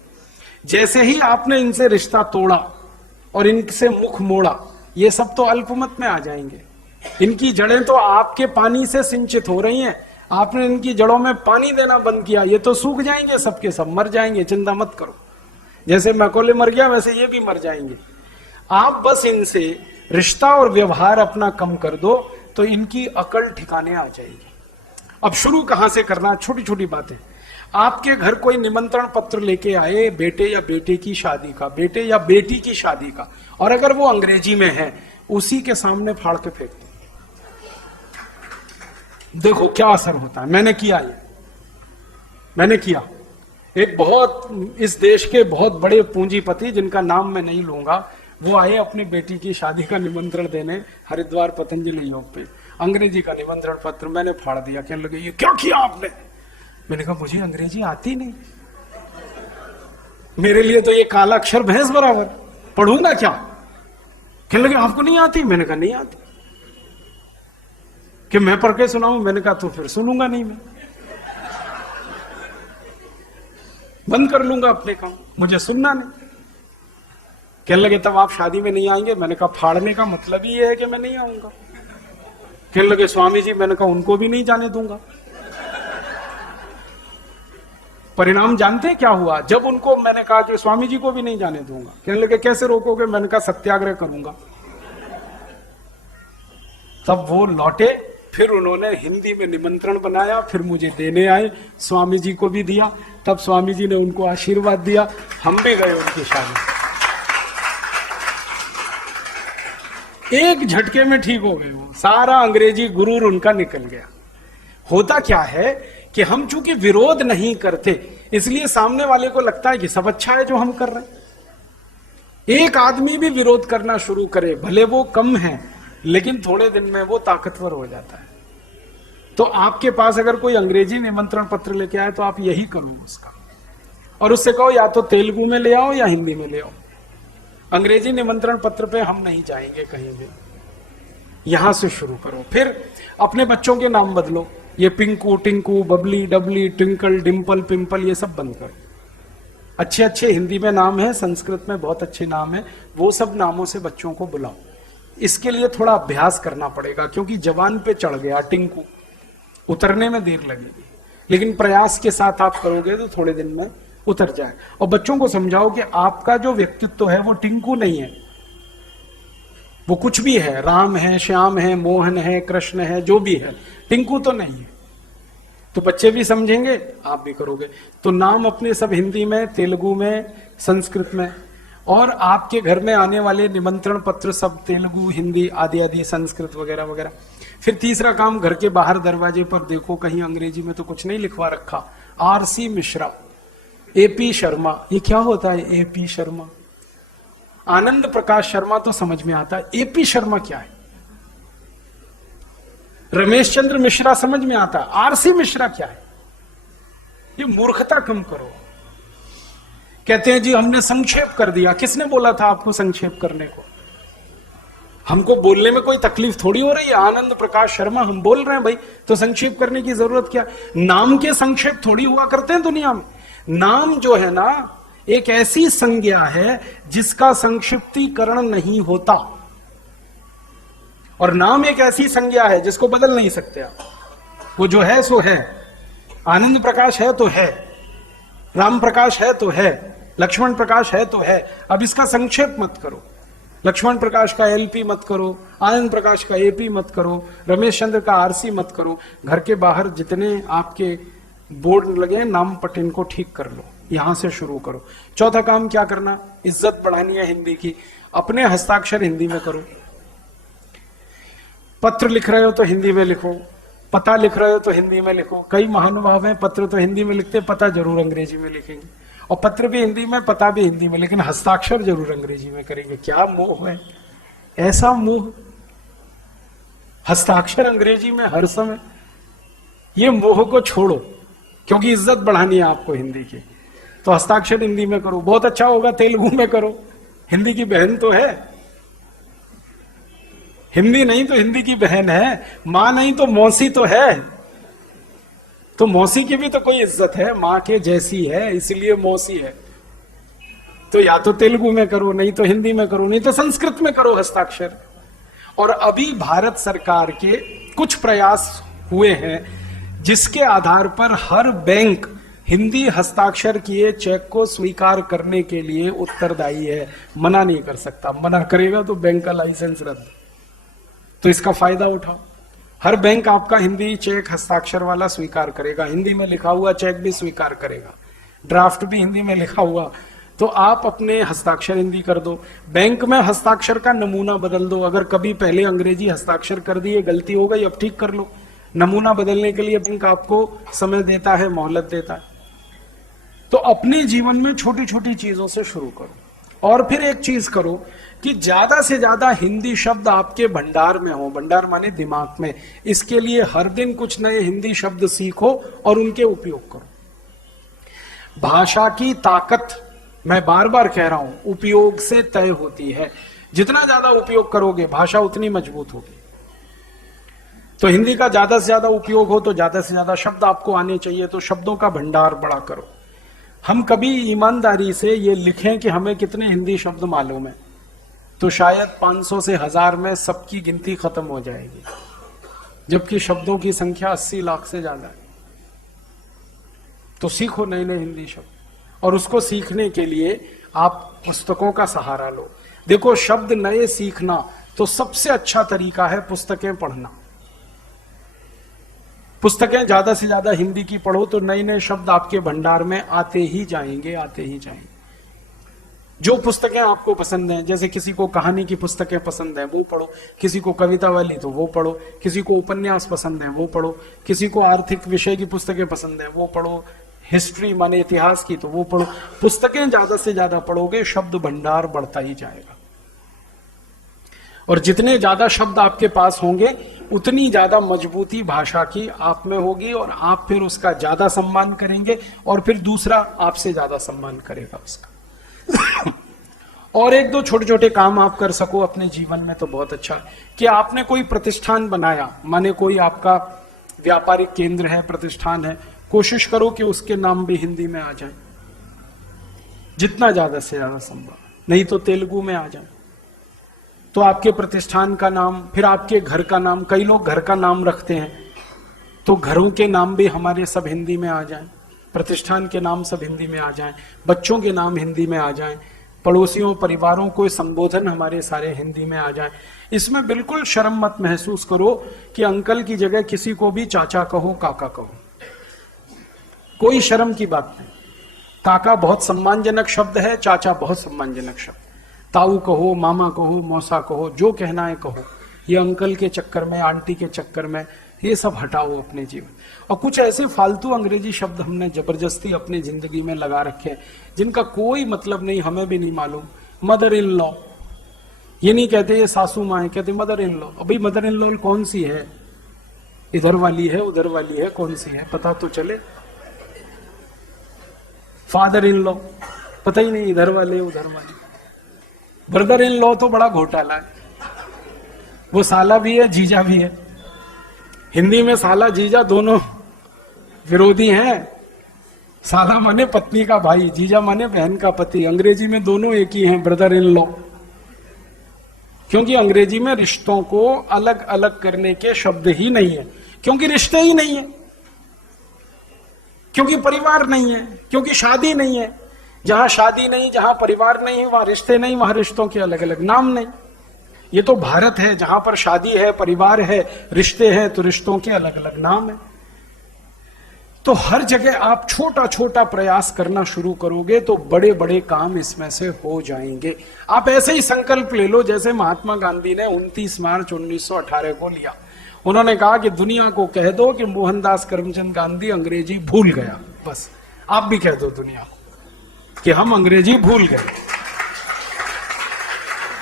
जैसे ही आपने इनसे रिश्ता तोड़ा और इनसे मुख मोड़ा, ये सब तो अल्पमत में आ जाएंगे। इनकी जड़ें तो आपके पानी से सिंचित हो रही हैं, आपने इनकी जड़ों में पानी देना बंद किया, ये तो सूख जाएंगे, सबके सब मर जाएंगे। चिंता मत करो, जैसे मैकॉले मर गया वैसे ये भी मर जाएंगे। आप बस इनसे रिश्ता और व्यवहार अपना कम कर दो तो इनकी अकल ठिकाने आ जाएगी। अब शुरू कहां से करना? छोटी छोटी बातें। आपके घर कोई निमंत्रण पत्र लेके आए बेटे या बेटे की शादी का, बेटे या बेटी की शादी का, और अगर वो अंग्रेजी में है उसी के सामने फाड़ के फेंक दो। देखो क्या असर होता है। मैंने किया, ये मैंने किया। एक बहुत इस देश के बहुत बड़े पूंजीपति जिनका नाम मैं नहीं लूंगा, वो आए अपनी बेटी की शादी का निमंत्रण देने हरिद्वार पतंजलि योग पे। अंग्रेजी का निमंत्रण पत्र मैंने फाड़ दिया। कहने लगे ये क्या किया आपने? मैंने कहा मुझे अंग्रेजी आती नहीं, मेरे लिए तो ये काला अक्षर भैंस बराबर, पढ़ू ना क्या? कहने लगे आपको नहीं आती? मैंने कहा नहीं आती। कि मैं पढ़ के सुनाऊं? मैंने कहा तो फिर सुनूंगा नहीं, मैं बंद कर लूंगा अपने काम, मुझे सुनना नहीं। कहने लगे तब आप शादी में नहीं आएंगे? मैंने कहा फाड़ने का मतलब ही ये है कि मैं नहीं आऊंगा। कहने लगे स्वामी जी, मैंने कहा उनको भी नहीं जाने दूंगा। परिणाम जानते हैं क्या हुआ? जब उनको मैंने कहा कि स्वामी जी को भी नहीं जाने दूंगा, कहने लगे कैसे रोकोगे? मैंने कहा सत्याग्रह करूंगा। तब वो लौटे, फिर उन्होंने हिंदी में निमंत्रण बनाया, फिर मुझे देने आए, स्वामी जी को भी दिया। तब स्वामी जी ने उनको आशीर्वाद दिया, हम भी गए उनकी शादी। एक झटके में ठीक हो गए वो, सारा अंग्रेजी गुरूर उनका निकल गया। होता क्या है कि हम चूंकि विरोध नहीं करते, इसलिए सामने वाले को लगता है कि सब अच्छा है जो हम कर रहे हैं। एक आदमी भी विरोध करना शुरू करे, भले वो कम है, लेकिन थोड़े दिन में वो ताकतवर हो जाता है। तो आपके पास अगर कोई अंग्रेजी निमंत्रण पत्र लेके आए तो आप यही करो उसका, और उससे कहो या तो तेलुगु में ले आओ या हिंदी में ले आओ। अंग्रेजी निमंत्रण पत्र पे हम नहीं जाएंगे कहीं भी, यहां से शुरू करो। फिर अपने बच्चों के नाम बदलो, ये पिंकू, टिंकू, बबली, डबली, ट्विंकल, डिंपल, पिंपल, ये सब बंद करो। अच्छे अच्छे हिंदी में नाम है, संस्कृत में बहुत अच्छे नाम है, वो सब नामों से बच्चों को बुलाओ। इसके लिए थोड़ा अभ्यास करना पड़ेगा, क्योंकि जवान पे चढ़ गया टिंकू, उतरने में देर लगेगी, लेकिन प्रयास के साथ आप करोगे तो थोड़े दिन में उतर जाए। और बच्चों को समझाओ कि आपका जो व्यक्तित्व है वो टिंकू नहीं है, वो कुछ भी है, राम है, श्याम है, मोहन है, कृष्ण है, जो भी है, टिंकू तो नहीं है। तो बच्चे भी समझेंगे, आप भी करोगे। तो नाम अपने सब हिंदी में, तेलुगु में, संस्कृत में, और आपके घर में आने वाले निमंत्रण पत्र सब तेलुगु, हिंदी आदि आदि, संस्कृत वगैरह वगैरह। फिर तीसरा काम, घर के बाहर दरवाजे पर देखो कहीं अंग्रेजी में तो कुछ नहीं लिखवा रखा, आरसी मिश्रा, एपी शर्मा। ये क्या होता है एपी शर्मा? आनंद प्रकाश शर्मा तो समझ में आता है, एपी शर्मा क्या है? रमेश चंद्र मिश्रा समझ में आता है, आरसी मिश्रा क्या है? ये मूर्खता कम करो। कहते हैं जी हमने संक्षेप कर दिया। किसने बोला था आपको संक्षेप करने को? हमको बोलने में कोई तकलीफ थोड़ी हो रही है। आनंद प्रकाश शर्मा हम बोल रहे हैं भाई, तो संक्षेप करने की जरूरत क्या? नाम के संक्षेप थोड़ी हुआ करते हैं दुनिया में। नाम जो है ना, एक ऐसी संज्ञा है जिसका संक्षिप्तीकरण नहीं होता, और नाम एक ऐसी संज्ञा है जिसको बदल नहीं सकते आप। वो जो है सो है। आनंद प्रकाश है तो है, राम प्रकाश है तो है, लक्ष्मण प्रकाश है तो है। अब इसका संक्षेप मत करो। लक्ष्मण प्रकाश का एलपी मत करो, आनंद प्रकाश का एपी मत करो, रमेश चंद्र का आरसी मत करो। घर के बाहर जितने आपके बोर्ड लगे नाम पट, इनको ठीक कर लो, यहां से शुरू करो। चौथा काम क्या करना? इज्जत बढ़ानी है हिंदी की। अपने हस्ताक्षर हिंदी में करो। पत्र लिख रहे हो तो हिंदी में लिखो, पता लिख रहे हो तो हिंदी में लिखो। कई महानुभाव हैं पत्र तो हिंदी में लिखते, पता जरूर अंग्रेजी में लिखेंगे, और पत्र भी हिंदी में, पता भी हिंदी में, लेकिन हस्ताक्षर जरूर अंग्रेजी में करेंगे। क्या मोह है, ऐसा मोह, हस्ताक्षर अंग्रेजी में हर समय। ये मोह को छोड़ो, क्योंकि इज्जत बढ़ानी है आपको हिंदी की, तो हस्ताक्षर हिंदी में करो। बहुत अच्छा होगा तेलुगु में करो, हिंदी की बहन तो है। हिंदी नहीं तो हिंदी की बहन है, मां नहीं तो मौसी तो है, तो मौसी की भी तो कोई इज्जत है, मां के जैसी है, इसलिए मौसी है। तो या तो तेलुगु में करो, नहीं तो हिंदी में करो, नहीं तो संस्कृत में करो हस्ताक्षर। और अभी भारत सरकार के कुछ प्रयास हुए हैं जिसके आधार पर हर बैंक हिंदी हस्ताक्षर किए चेक को स्वीकार करने के लिए उत्तरदायी है, मना नहीं कर सकता। मना करेगा तो बैंक का लाइसेंस रद्द। तो इसका फायदा उठाओ। हर बैंक आपका हिंदी चेक हस्ताक्षर वाला स्वीकार करेगा, हिंदी में लिखा हुआ चेक भी स्वीकार करेगा, ड्राफ्ट भी हिंदी में लिखा हुआ। तो आप अपने हस्ताक्षर हिंदी कर दो। बैंक में हस्ताक्षर का नमूना बदल दो। अगर कभी पहले अंग्रेजी हस्ताक्षर कर दिए, गलती हो गई, अब ठीक कर लो। नमूना बदलने के लिए बैंक आपको समय देता है, मोहलत देता है। तो अपने जीवन में छोटी छोटी चीजों से शुरू करो। और फिर एक चीज करो कि ज्यादा से ज्यादा हिंदी शब्द आपके भंडार में हो। भंडार माने दिमाग में। इसके लिए हर दिन कुछ नए हिंदी शब्द सीखो और उनके उपयोग करो। भाषा की ताकत, मैं बार बार कह रहा हूं, उपयोग से तय होती है। जितना ज्यादा उपयोग करोगे भाषा उतनी मजबूत होगी। तो हिंदी का ज्यादा से ज्यादा उपयोग हो तो ज्यादा से ज्यादा शब्द आपको आने चाहिए, तो शब्दों का भंडार बड़ा करो। हम कभी ईमानदारी से ये लिखें कि हमें कितने हिंदी शब्द मालूम है, तो शायद 500 से 1000 में सबकी गिनती खत्म हो जाएगी, जबकि शब्दों की संख्या 80 लाख से ज्यादा है। तो सीखो नए नए हिंदी शब्द, और उसको सीखने के लिए आप पुस्तकों का सहारा लो। देखो, शब्द नए सीखना तो सबसे अच्छा तरीका है पुस्तकें पढ़ना। पुस्तकें ज्यादा से ज्यादा हिंदी की पढ़ो तो नए नए शब्द आपके भंडार में आते ही जाएंगे, आते ही जाएंगे। जो पुस्तकें आपको पसंद हैं, जैसे किसी को कहानी की पुस्तकें पसंद है वो पढ़ो, किसी को कविता वाली तो वो पढ़ो, किसी को उपन्यास पसंद है वो पढ़ो, किसी को आर्थिक विषय की पुस्तकें पसंद है वो पढ़ो, हिस्ट्री माने इतिहास की तो वो पढ़ो। पुस्तकें ज्यादा से ज्यादा पढ़ोगे शब्द भंडार बढ़ता ही जाएगा, और जितने ज्यादा शब्द आपके पास होंगे उतनी ज्यादा मजबूती भाषा की आप में होगी, और आप फिर उसका ज्यादा सम्मान करेंगे और फिर दूसरा आपसे ज्यादा सम्मान करेगा उसका। और एक दो छोटे छोटे काम आप कर सको अपने जीवन में तो बहुत अच्छा है। कि आपने कोई प्रतिष्ठान बनाया, माने कोई आपका व्यापारिक केंद्र है, प्रतिष्ठान है, कोशिश करो कि उसके नाम भी हिंदी में आ जाए, जितना ज्यादा से ज्यादा संभव, नहीं तो तेलुगु में आ जाए। तो आपके प्रतिष्ठान का नाम, फिर आपके घर का नाम, कई लोग घर का नाम रखते हैं, तो घरों के नाम भी हमारे सब हिंदी में आ जाएं, प्रतिष्ठान के नाम सब हिंदी में आ जाएं, बच्चों के नाम हिंदी में आ जाएं, पड़ोसियों परिवारों को संबोधन हमारे सारे हिंदी में आ जाएं। इसमें बिल्कुल शर्म मत महसूस करो कि अंकल की जगह किसी को भी चाचा कहो, काका कहो, कोई शर्म की बात नहीं। काका बहुत सम्मानजनक शब्द है, चाचा बहुत सम्मानजनक शब्द, ताऊ कहो, मामा कहो, मौसा कहो, जो कहना है कहो। ये अंकल के चक्कर में, आंटी के चक्कर में, ये सब हटाओ अपने जीवन। और कुछ ऐसे फालतू अंग्रेजी शब्द हमने जबरदस्ती अपनी जिंदगी में लगा रखे हैं जिनका कोई मतलब नहीं, हमें भी नहीं मालूम। मदर इन लॉ, ये नहीं कहते ये सासू माँ है, कहते मदर इन लॉ। अभी मदर इन लॉ कौन सी है, इधर वाली है उधर वाली है, कौन सी है पता तो चले। फादर इन लॉ पता ही नहीं, इधर वाले उधर वाले। ब्रदर इन लॉ तो बड़ा घोटाला है, वो साला भी है जीजा भी है। हिंदी में साला जीजा दोनों विरोधी हैं। साला माने पत्नी का भाई, जीजा माने बहन का पति। अंग्रेजी में दोनों एक ही हैं, ब्रदर इन लॉ। क्योंकि अंग्रेजी में रिश्तों को अलग अलग करने के शब्द ही नहीं है, क्योंकि रिश्ते ही नहीं है, क्योंकि परिवार नहीं है, क्योंकि शादी नहीं है। जहां शादी नहीं, जहां परिवार नहीं, वहां रिश्ते नहीं, वहां रिश्तों के अलग अलग नाम नहीं। ये तो भारत है जहां पर शादी है, परिवार है, रिश्ते हैं, तो रिश्तों के अलग अलग नाम है। तो हर जगह आप छोटा छोटा प्रयास करना शुरू करोगे तो बड़े बड़े काम इसमें से हो जाएंगे। आप ऐसे ही संकल्प ले लो जैसे महात्मा गांधी ने 29 मार्च 1918 को लिया। उन्होंने कहा कि दुनिया को कह दो कि मोहनदास करमचंद गांधी अंग्रेजी भूल गया। बस आप भी कह दो दुनिया को कि हम अंग्रेजी भूल गए।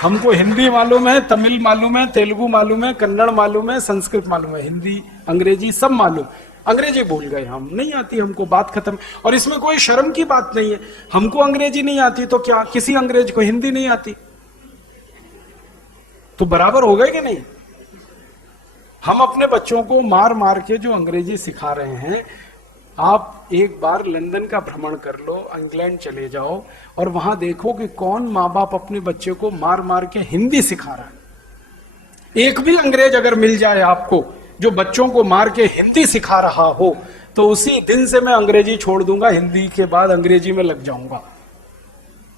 हमको हिंदी मालूम है, तमिल मालूम है, तेलुगु मालूम है, कन्नड़ मालूम है, संस्कृत मालूम है, हिंदी अंग्रेजी सब मालूम, अंग्रेजी भूल गए हम, नहीं आती हमको, बात खत्म। और इसमें कोई शर्म की बात नहीं है। हमको अंग्रेजी नहीं आती तो क्या किसी अंग्रेज को हिंदी नहीं आती, तो बराबर हो गए कि नहीं। हम अपने बच्चों को मार मार के जो अंग्रेजी सिखा रहे हैं, आप एक बार लंदन का भ्रमण कर लो, इंग्लैंड चले जाओ और वहां देखो कि कौन माँ बाप अपने बच्चे को मार मार के हिंदी सिखा रहा है। एक भी अंग्रेज अगर मिल जाए आपको जो बच्चों को मार के हिंदी सिखा रहा हो, तो उसी दिन से मैं अंग्रेजी छोड़ दूंगा, हिंदी के बाद अंग्रेजी में लग जाऊंगा।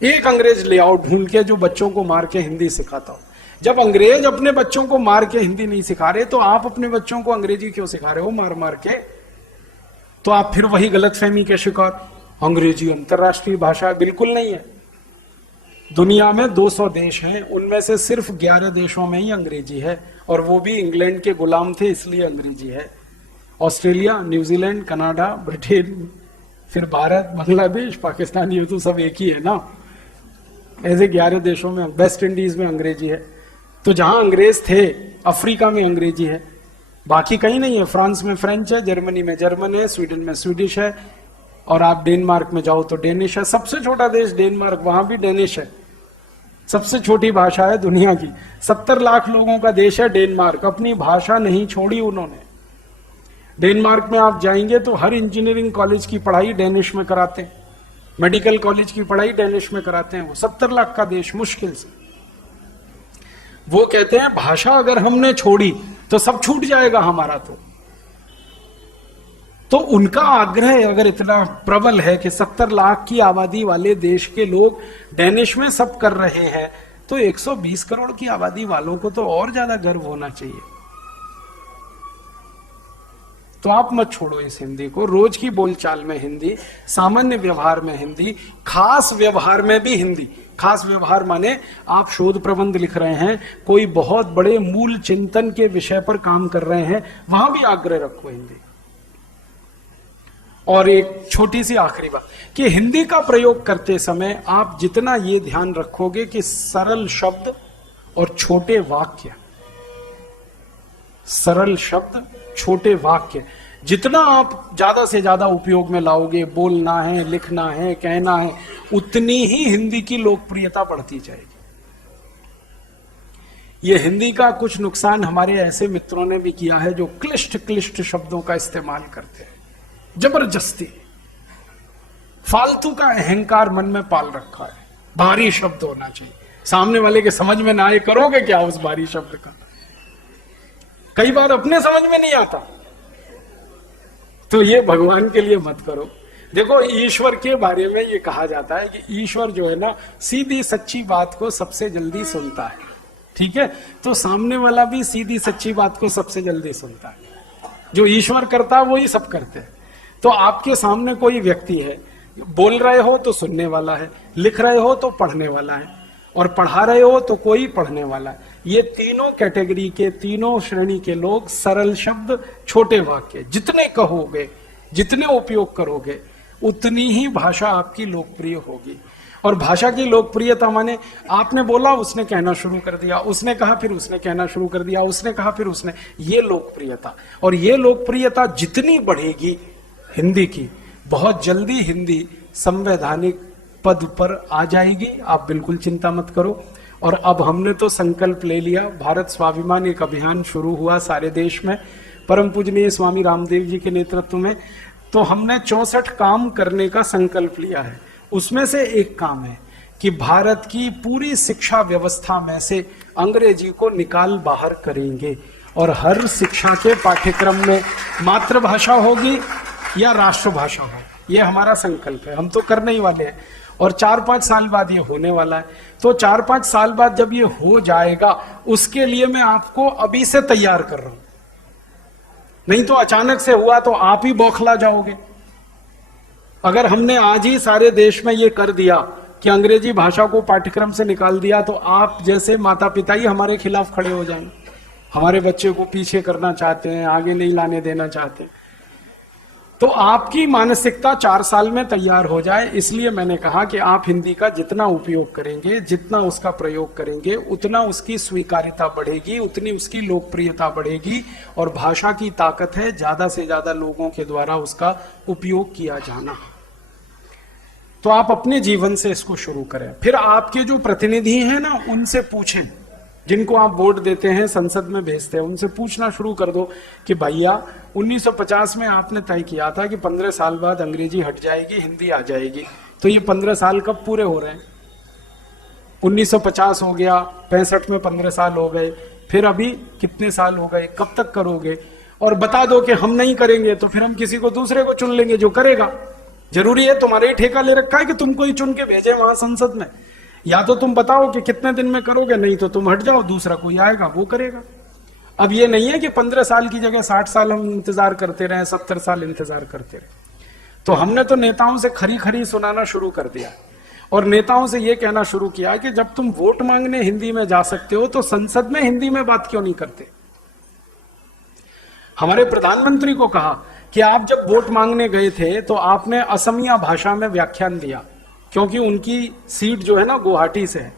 एक अंग्रेज ले आओ ढूंढ के जो बच्चों को मार के हिंदी सिखाता हो। जब अंग्रेज अपने बच्चों को मार के हिंदी नहीं सिखा रहे, तो आप अपने बच्चों को अंग्रेजी क्यों सिखा रहे हो मार मार के। तो आप फिर वही गलतफहमी के शिकार। अंग्रेजी अंतरराष्ट्रीय भाषा बिल्कुल नहीं है। दुनिया में 200 देश हैं, उनमें से सिर्फ 11 देशों में ही अंग्रेजी है, और वो भी इंग्लैंड के गुलाम थे इसलिए अंग्रेजी है। ऑस्ट्रेलिया, न्यूजीलैंड, कनाडा, ब्रिटेन, फिर भारत, बांग्लादेश, पाकिस्तान, ये तो सब एक ही है ना। ऐसे 11 देशों में, वेस्ट इंडीज में अंग्रेजी है। तो जहां अंग्रेज थे अफ्रीका में अंग्रेजी है, बाकी कहीं नहीं है। फ्रांस में फ्रेंच है, जर्मनी में जर्मन है, स्वीडन में स्वीडिश है, और आप डेनमार्क में जाओ तो डेनिश है। सबसे छोटा देश डेनमार्क, वहां भी डेनिश है। सबसे छोटी भाषा है दुनिया की। 70 लाख लोगों का देश है डेनमार्क, अपनी भाषा नहीं छोड़ी उन्होंने। डेनमार्क में आप जाएंगे तो हर इंजीनियरिंग कॉलेज की पढ़ाई डेनिश में कराते हैं, मेडिकल कॉलेज की पढ़ाई डेनिश में कराते हैं। वो 70 लाख का देश मुश्किल से। वो कहते हैं भाषा अगर हमने छोड़ी तो सब छूट जाएगा हमारा। तो उनका आग्रह अगर इतना प्रबल है कि 70 लाख की आबादी वाले देश के लोग डेनिश में सब कर रहे हैं, तो 120 करोड़ की आबादी वालों को तो और ज्यादा गर्व होना चाहिए। तो आप मत छोड़ो इस हिंदी को। रोज की बोलचाल में हिंदी, सामान्य व्यवहार में हिंदी, खास व्यवहार में भी हिंदी। खास व्यवहार माने आप शोध प्रबंध लिख रहे हैं, कोई बहुत बड़े मूल चिंतन के विषय पर काम कर रहे हैं, वहां भी आग्रह रखो हिंदी। और एक छोटी सी आखिरी बात कि हिंदी का प्रयोग करते समय आप जितना ये ध्यान रखोगे कि सरल शब्द और छोटे वाक्य, सरल शब्द छोटे वाक्य जितना आप ज्यादा से ज्यादा उपयोग में लाओगे, बोलना है, लिखना है, कहना है, उतनी ही हिंदी की लोकप्रियता बढ़ती जाएगी। ये हिंदी का कुछ नुकसान हमारे ऐसे मित्रों ने भी किया है जो क्लिष्ट क्लिष्ट शब्दों का इस्तेमाल करते हैं, जबरदस्ती फालतू का अहंकार मन में पाल रखा है। भारी शब्द होना चाहिए, सामने वाले के समझ में ना आए, करोगे क्या उस भारी शब्द का? कई बार अपने समझ में नहीं आता, तो ये भगवान के लिए मत करो। देखो, ईश्वर के बारे में ये कहा जाता है कि ईश्वर जो है ना, सीधी सच्ची बात को सबसे जल्दी सुनता है। ठीक है, तो सामने वाला भी सीधी सच्ची बात को सबसे जल्दी सुनता है। जो ईश्वर करता है वही सब करते हैं। तो आपके सामने कोई व्यक्ति है, बोल रहे हो तो सुनने वाला है, लिख रहे हो तो पढ़ने वाला है, और पढ़ा रहे हो तो कोई पढ़ने वाला है। ये तीनों कैटेगरी के, तीनों श्रेणी के लोग सरल शब्द, छोटे वाक्य जितने कहोगे, जितने उपयोग करोगे, उतनी ही भाषा आपकी लोकप्रिय होगी। और भाषा की लोकप्रियता माने आपने बोला, उसने कहना शुरू कर दिया, उसने कहा फिर उसने कहना शुरू कर दिया, उसने कहा फिर उसने, ये लोकप्रियता। और ये लोकप्रियता जितनी बढ़ेगी हिंदी की, बहुत जल्दी हिंदी संवैधानिक पद पर आ जाएगी। आप बिल्कुल चिंता मत करो। और अब हमने तो संकल्प ले लिया, भारत स्वाभिमान एक अभियान शुरू हुआ सारे देश में, परम पूजनीय स्वामी रामदेव जी के नेतृत्व में। तो हमने 64 काम करने का संकल्प लिया है। उसमें से एक काम है कि भारत की पूरी शिक्षा व्यवस्था में से अंग्रेजी को निकाल बाहर करेंगे, और हर शिक्षा के पाठ्यक्रम में मातृभाषा होगी या राष्ट्रभाषा होगी। ये हमारा संकल्प है, हम तो करने ही वाले हैं। और 4-5 साल बाद ये होने वाला है। तो 4-5 साल बाद जब ये हो जाएगा, उसके लिए मैं आपको अभी से तैयार कर रहा हूं। नहीं तो अचानक से हुआ तो आप ही बौखला जाओगे। अगर हमने आज ही सारे देश में ये कर दिया कि अंग्रेजी भाषा को पाठ्यक्रम से निकाल दिया, तो आप जैसे माता पिता ही हमारे खिलाफ खड़े हो जाएंगे, हमारे बच्चे को पीछे करना चाहते हैं, आगे नहीं लाने देना चाहते। तो आपकी मानसिकता 4 साल में तैयार हो जाए, इसलिए मैंने कहा कि आप हिंदी का जितना उपयोग करेंगे, जितना उसका प्रयोग करेंगे, उतना उसकी स्वीकार्यता बढ़ेगी, उतनी उसकी लोकप्रियता बढ़ेगी। और भाषा की ताकत है ज्यादा से ज्यादा लोगों के द्वारा उसका उपयोग किया जाना। तो आप अपने जीवन से इसको शुरू करें। फिर आपके जो प्रतिनिधि हैं ना, उनसे पूछें, जिनको आप वोट देते हैं, संसद में भेजते हैं, उनसे पूछना शुरू कर दो कि भैया 1950 में आपने तय किया था कि 15 साल बाद अंग्रेजी हट जाएगी, हिंदी आ जाएगी। तो ये 15 साल कब पूरे हो रहे हैं? 1950 हो गया, 65 में 15 साल हो गए, फिर अभी कितने साल हो गए? कब तक करोगे? और बता दो कि हम नहीं करेंगे तो फिर हम किसी को दूसरे को चुन लेंगे जो करेगा। जरूरी है तुम्हारे ही ठेका ले रखा है कि तुमको ही चुन के भेजे वहां संसद में? या तो तुम बताओ कि कितने दिन में करोगे, नहीं तो तुम हट जाओ, दूसरा कोई आएगा वो करेगा। अब ये नहीं है कि 15 साल की जगह 60 साल हम इंतजार करते रहे, 70 साल इंतजार करते रहे। तो हमने तो नेताओं से खरी खरी सुनाना शुरू कर दिया, और नेताओं से ये कहना शुरू किया कि जब तुम वोट मांगने हिंदी में जा सकते हो तो संसद में हिंदी में बात क्यों नहीं करते? हमारे प्रधानमंत्री को कहा कि आप जब वोट मांगने गए थे तो आपने असमिया भाषा में व्याख्यान दिया, क्योंकि उनकी सीट जो है ना गुवाहाटी से है,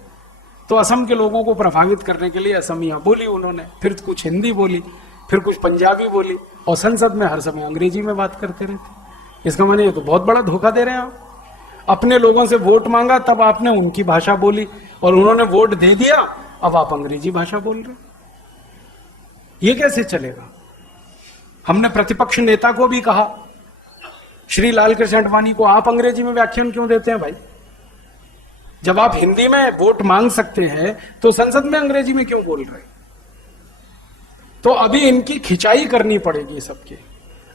तो असम के लोगों को प्रभावित करने के लिए असमिया बोली उन्होंने, फिर कुछ हिंदी बोली, फिर कुछ पंजाबी बोली, और संसद में हर समय अंग्रेजी में बात करते रहते। इसका माने ये तो बहुत बड़ा धोखा दे रहे हैं आप। अपने लोगों से वोट मांगा तब आपने उनकी भाषा बोली, और उन्होंने वोट दे दिया, अब आप अंग्रेजी भाषा बोल रहे। ये कैसे चलेगा? हमने प्रतिपक्ष नेता को भी कहा, श्री लाल कृष्ण आडवाणी को, आप अंग्रेजी में व्याख्यान क्यों देते हैं भाई? जब आप हिंदी में वोट मांग सकते हैं तो संसद में अंग्रेजी में क्यों बोल रहे? तो अभी इनकी खिंचाई करनी पड़ेगी सबके।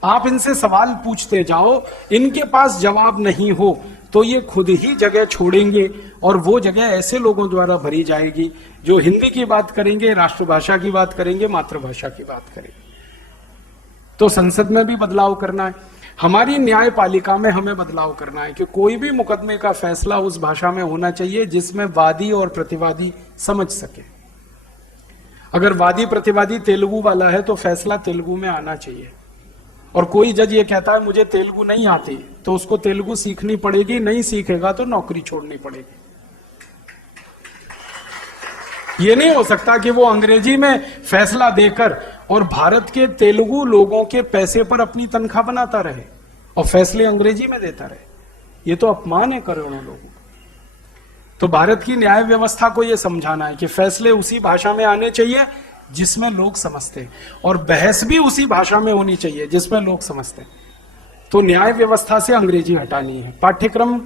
आप इनसे सवाल पूछते जाओ, इनके पास जवाब नहीं हो तो ये खुद ही जगह छोड़ेंगे, और वो जगह ऐसे लोगों द्वारा भरी जाएगी जो हिंदी की बात करेंगे, राष्ट्रभाषा की बात करेंगे, मातृभाषा की बात करेंगे। तो संसद में भी बदलाव करना है, हमारी न्यायपालिका में हमें बदलाव करना है कि कोई भी मुकदमे का फैसला उस भाषा में होना चाहिए जिसमें वादी और प्रतिवादी समझ सके। अगर वादी प्रतिवादी तेलुगु वाला है तो फैसला तेलुगु में आना चाहिए, और कोई जज ये कहता है मुझे तेलुगु नहीं आती, तो उसको तेलुगु सीखनी पड़ेगी, नहीं सीखेगा तो नौकरी छोड़नी पड़ेगी। ये नहीं हो सकता कि वो अंग्रेजी में फैसला देकर और भारत के तेलुगु लोगों के पैसे पर अपनी तनख्वाह बनाता रहे और फैसले अंग्रेजी में देता रहे। ये तो अपमान है करोड़ों लोगों को। तो भारत की न्याय व्यवस्था को यह समझाना है कि फैसले उसी भाषा में आने चाहिए जिसमें लोग समझते हैं, और बहस भी उसी भाषा में होनी चाहिए जिसमें लोग समझते हैं। तो न्याय व्यवस्था से अंग्रेजी हटानी है, पाठ्यक्रम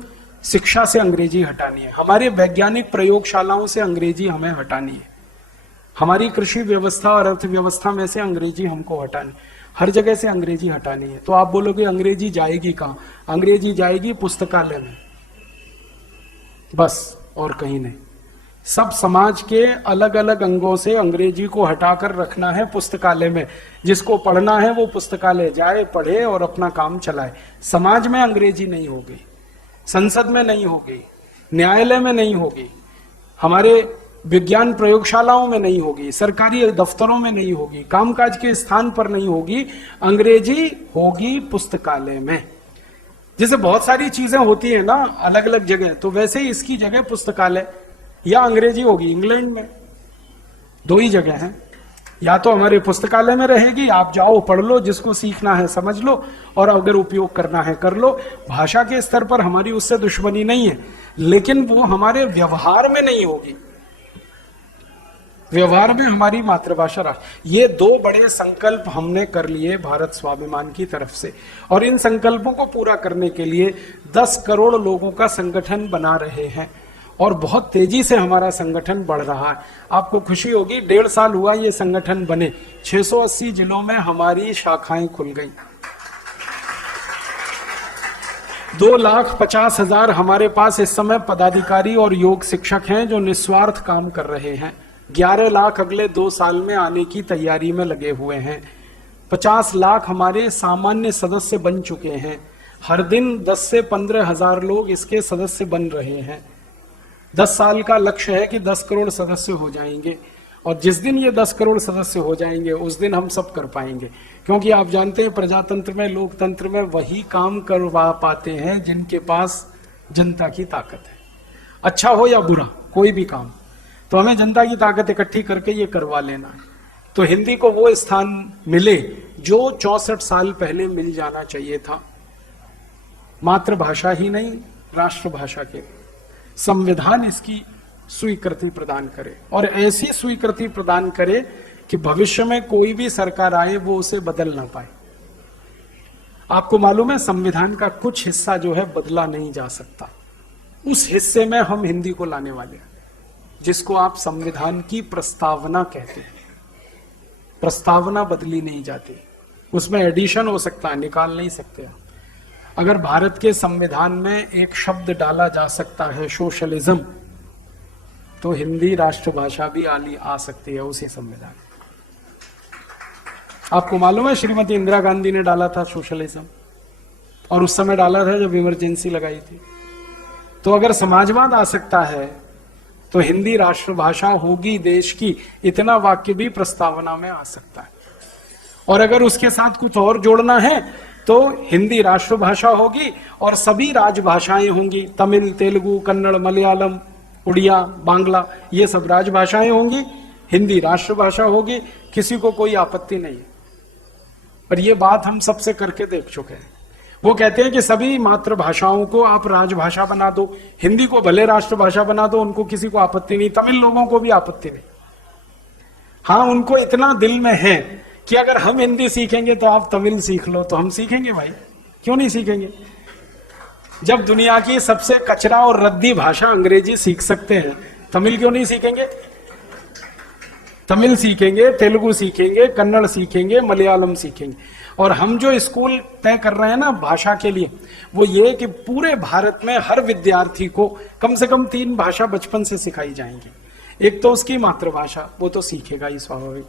शिक्षा से अंग्रेजी हटानी है, हमारे वैज्ञानिक प्रयोगशालाओं से अंग्रेजी हमें हटानी है, हमारी कृषि व्यवस्था और अर्थव्यवस्था में से अंग्रेजी हमको हटानी, हर जगह से अंग्रेजी हटानी है। तो आप बोलोगे अंग्रेजी जाएगी कहां? अंग्रेजी जाएगी पुस्तकालय में, बस और कहीं नहीं। सब समाज के अलग अलग अंगों से अंग्रेजी को हटाकर रखना है पुस्तकालय में। जिसको पढ़ना है वो पुस्तकालय जाए, पढ़े और अपना काम चलाए। समाज में अंग्रेजी नहीं होगी, संसद में नहीं होगी, न्यायालय में नहीं होगी, हमारे विज्ञान प्रयोगशालाओं में नहीं होगी, सरकारी दफ्तरों में नहीं होगी, कामकाज के स्थान पर नहीं होगी। अंग्रेजी होगी पुस्तकालय में। जैसे बहुत सारी चीजें होती है ना अलग अलग जगह, तो वैसे ही इसकी जगह पुस्तकालय या अंग्रेजी होगी। इंग्लैंड में दो ही जगह हैं, या तो हमारे पुस्तकालय में रहेगी, आप जाओ पढ़ लो, जिसको सीखना है समझ लो, और अगर उपयोग करना है कर लो। भाषा के स्तर पर हमारी उससे दुश्मनी नहीं है, लेकिन वो हमारे व्यवहार में नहीं होगी। व्यवहार में हमारी मातृभाषा रहा। ये दो बड़े संकल्प हमने कर लिए भारत स्वाभिमान की तरफ से, और इन संकल्पों को पूरा करने के लिए 10 करोड़ लोगों का संगठन बना रहे हैं, और बहुत तेजी से हमारा संगठन बढ़ रहा है। आपको खुशी होगी, 1.5 साल हुआ ये संगठन बने, 680 जिलों में हमारी शाखाएं खुल गई। 2,50,000 हमारे पास इस समय पदाधिकारी और योग शिक्षक हैं जो निस्वार्थ काम कर रहे हैं। 11 लाख अगले 2 साल में आने की तैयारी में लगे हुए हैं। 50 लाख हमारे सामान्य सदस्य बन चुके हैं। हर दिन 10 से 15,000 लोग इसके सदस्य बन रहे हैं। 10 साल का लक्ष्य है कि 10 करोड़ सदस्य हो जाएंगे, और जिस दिन ये 10 करोड़ सदस्य हो जाएंगे उस दिन हम सब कर पाएंगे। क्योंकि आप जानते हैं प्रजातंत्र में, लोकतंत्र में वही काम करवा पाते हैं जिनके पास जनता की ताकत है। अच्छा हो या बुरा, कोई भी काम, तो हमें जनता की ताकत इकट्ठी करके ये करवा लेना है। तो हिंदी को वो स्थान मिले जो 64 साल पहले मिल जाना चाहिए था। मातृभाषा ही नहीं, राष्ट्रभाषा के संविधान इसकी स्वीकृति प्रदान करे, और ऐसी स्वीकृति प्रदान करे कि भविष्य में कोई भी सरकार आए वो उसे बदल ना पाए। आपको मालूम है संविधान का कुछ हिस्सा जो है बदला नहीं जा सकता, उस हिस्से में हम हिंदी को लाने वाले हैं, जिसको आप संविधान की प्रस्तावना कहते हैं। प्रस्तावना बदली नहीं जाती, उसमें एडिशन हो सकता है, निकाल नहीं सकते। अगर भारत के संविधान में एक शब्द डाला जा सकता है सोशलिज्म, तो हिंदी राष्ट्रभाषा भी आ सकती है उसी संविधान। आपको मालूम है श्रीमती इंदिरा गांधी ने डाला था सोशलिज्म, और उस समय डाला था जब इमरजेंसी लगाई थी। तो अगर समाजवाद आ सकता है तो हिंदी राष्ट्रभाषा होगी देश की, इतना वाक्य भी प्रस्तावना में आ सकता है। और अगर उसके साथ कुछ और जोड़ना है तो हिंदी राष्ट्रभाषा होगी और सभी राजभाषाएं होंगी, तमिल, तेलुगु, कन्नड़, मलयालम, उड़िया, बांग्ला, ये सब राजभाषाएं होंगी, हिंदी राष्ट्रभाषा होगी, किसी को कोई आपत्ति नहीं है। पर ये बात हम सबसे करके देख चुके हैं। वो कहते हैं कि सभी मातृभाषाओं को आप राजभाषा बना दो, हिंदी को भले राष्ट्रभाषा बना दो, उनको किसी को आपत्ति नहीं, तमिल लोगों को भी आपत्ति नहीं। हाँ, उनको इतना दिल में है कि अगर हम हिंदी सीखेंगे तो आप तमिल सीख लो, तो हम सीखेंगे भाई, क्यों नहीं सीखेंगे। जब दुनिया की सबसे कचरा और रद्दी भाषा अंग्रेजी सीख सकते हैं, तमिल क्यों नहीं सीखेंगे। तमिल सीखेंगे, तेलुगु सीखेंगे, कन्नड़ सीखेंगे, मलयालम सीखेंगे। और हम जो स्कूल तय कर रहे हैं ना भाषा के लिए, वो ये कि पूरे भारत में हर विद्यार्थी को कम से कम 3 भाषा बचपन से सिखाई जाएंगी। एक तो उसकी मातृभाषा, वो तो सीखेगा ही स्वाभाविक,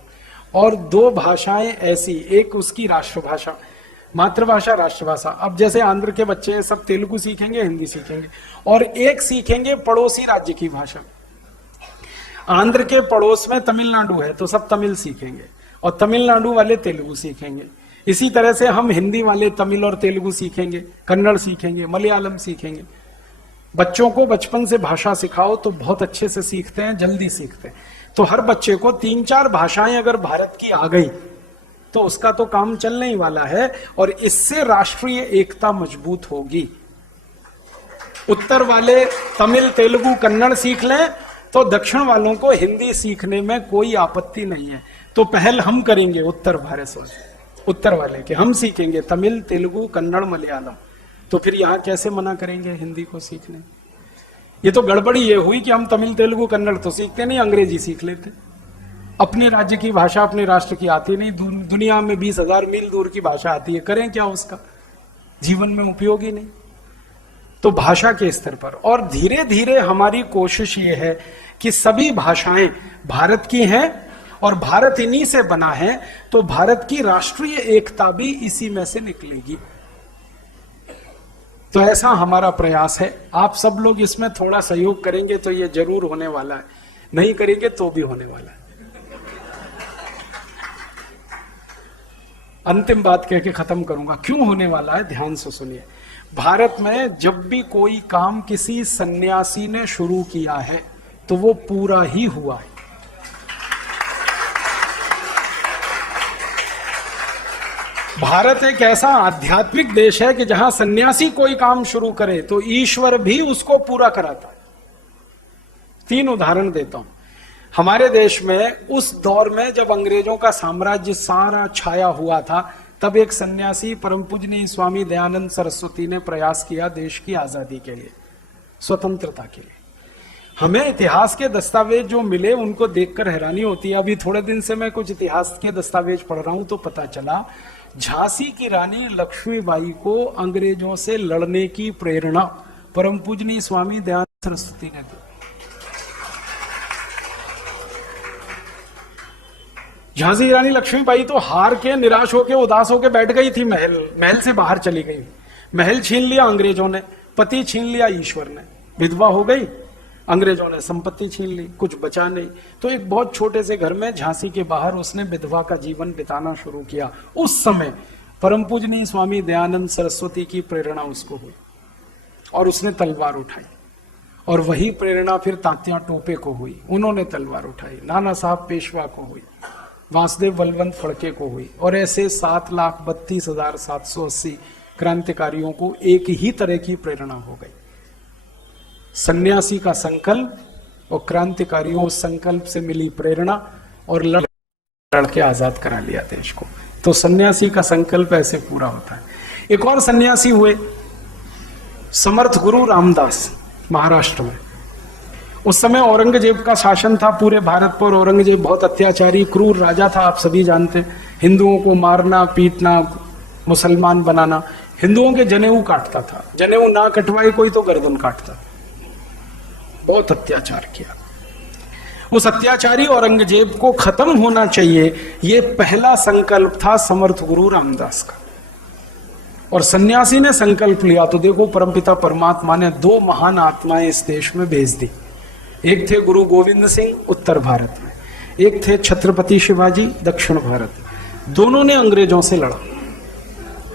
और दो भाषाएं ऐसी, एक उसकी राष्ट्रभाषा, मातृभाषा, राष्ट्रभाषा। अब जैसे आंध्र के बच्चे सब तेलुगु सीखेंगे, हिंदी सीखेंगे, और एक सीखेंगे पड़ोसी राज्य की भाषा। आंध्र के पड़ोस में तमिलनाडु है तो सब तमिल सीखेंगे, और तमिलनाडु वाले तेलुगु सीखेंगे। इसी तरह से हम हिंदी वाले तमिल और तेलुगु सीखेंगे, कन्नड़ सीखेंगे, मलयालम सीखेंगे। बच्चों को बचपन से भाषा सिखाओ तो बहुत अच्छे से सीखते हैं, जल्दी सीखते हैं। तो हर बच्चे को 3-4 भाषाएं अगर भारत की आ गई तो उसका तो काम चलने ही वाला है, और इससे राष्ट्रीय एकता मजबूत होगी। उत्तर वाले तमिल, तेलुगु, कन्नड़ सीख लें तो दक्षिण वालों को हिंदी सीखने में कोई आपत्ति नहीं है। तो पहल हम करेंगे उत्तर भारत से, उत्तर वाले के हम सीखेंगे तमिल, तेलुगु, कन्नड़, मलयालम। तो फिर यहां कैसे मना करेंगे हिंदी को सीखने? ये तो गड़बड़ी ये हुई कि हम तमिल, तेलुगु, कन्नड़ तो सीखते नहीं, अंग्रेजी सीख लेते। अपने राज्य की भाषा अपने राष्ट्र की आती नहीं, दुनिया में 20,000 मील दूर की भाषा आती है, करें क्या उसका? जीवन में उपयोगी नहीं। तो भाषा के स्तर पर, और धीरे धीरे हमारी कोशिश ये है कि सभी भाषाएं भारत की हैं और भारत इन्हीं से बना है, तो भारत की राष्ट्रीय एकता भी इसी में से निकलेगी। तो ऐसा हमारा प्रयास है। आप सब लोग इसमें थोड़ा सहयोग करेंगे तो ये जरूर होने वाला है, नहीं करेंगे तो भी होने वाला है। अंतिम बात कह के खत्म करूंगा, क्यों होने वाला है, ध्यान से सुनिए। भारत में जब भी कोई काम किसी सन्यासी ने शुरू किया है तो वो पूरा ही हुआ है। भारत एक ऐसा आध्यात्मिक देश है कि जहां सन्यासी कोई काम शुरू करे तो ईश्वर भी उसको पूरा कराता है। 3 उदाहरण देता हूं। हमारे देश में उस दौर में जब अंग्रेजों का साम्राज्य सारा छाया हुआ था, तब एक सन्यासी परम पूजनीय स्वामी दयानंद सरस्वती ने प्रयास किया देश की आजादी के लिए, स्वतंत्रता के लिए। हमें इतिहास के दस्तावेज जो मिले उनको देखकर हैरानी होती है। अभी थोड़े दिन से मैं कुछ इतिहास के दस्तावेज पढ़ रहा हूं तो पता चला झांसी की रानी लक्ष्मीबाई को अंग्रेजों से लड़ने की प्रेरणा परम पूजनीय स्वामी दयानंद सरस्वती ने दी। झांसी की रानी लक्ष्मीबाई तो हार के, निराश होके, उदास होके बैठ गई थी, महल से बाहर चली गई। महल छीन लिया अंग्रेजों ने, पति छीन लिया ईश्वर ने, विधवा हो गई, अंग्रेजों ने संपत्ति छीन ली, कुछ बचा नहीं। तो एक बहुत छोटे से घर में झांसी के बाहर उसने विधवा का जीवन बिताना शुरू किया। उस समय परम पूजनीय स्वामी दयानंद सरस्वती की प्रेरणा उसको हुई और उसने तलवार उठाई, और वही प्रेरणा फिर तात्या टोपे को हुई, उन्होंने तलवार उठाई। नाना साहब पेशवा को हुई, वासुदेव बलवंत फड़के को हुई, और ऐसे 7,32,780 क्रांतिकारियों को एक ही तरह की प्रेरणा हो गई। सन्यासी का संकल्प और क्रांतिकारियों उस संकल्प से मिली प्रेरणा, और लड़के आजाद करा लिया देश को। तो सन्यासी का संकल्प ऐसे पूरा होता है। एक और सन्यासी हुए समर्थ गुरु रामदास, महाराष्ट्र में। उस समय औरंगजेब का शासन था पूरे भारत पर। औरंगजेब बहुत अत्याचारी, क्रूर राजा था, आप सभी जानते हैं। हिंदुओं को मारना, पीटना, मुसलमान बनाना। हिंदुओं के जनेऊ काटता था, जनेऊ ना कटवाए कोई तो गर्दन काटता। बहुत अत्याचार किया। उस अत्याचारी औरंगजेब को खत्म होना चाहिए, ये पहला संकल्प था समर्थ गुरु रामदास का। और सन्यासी ने संकल्प लिया तो देखो परमपिता परमात्मा ने 2 महान आत्माएं इस देश में भेज दी। एक थे गुरु गोविंद सिंह उत्तर भारत में, एक थे छत्रपति शिवाजी दक्षिण भारत में। दोनों ने अंग्रेजों से लड़ा।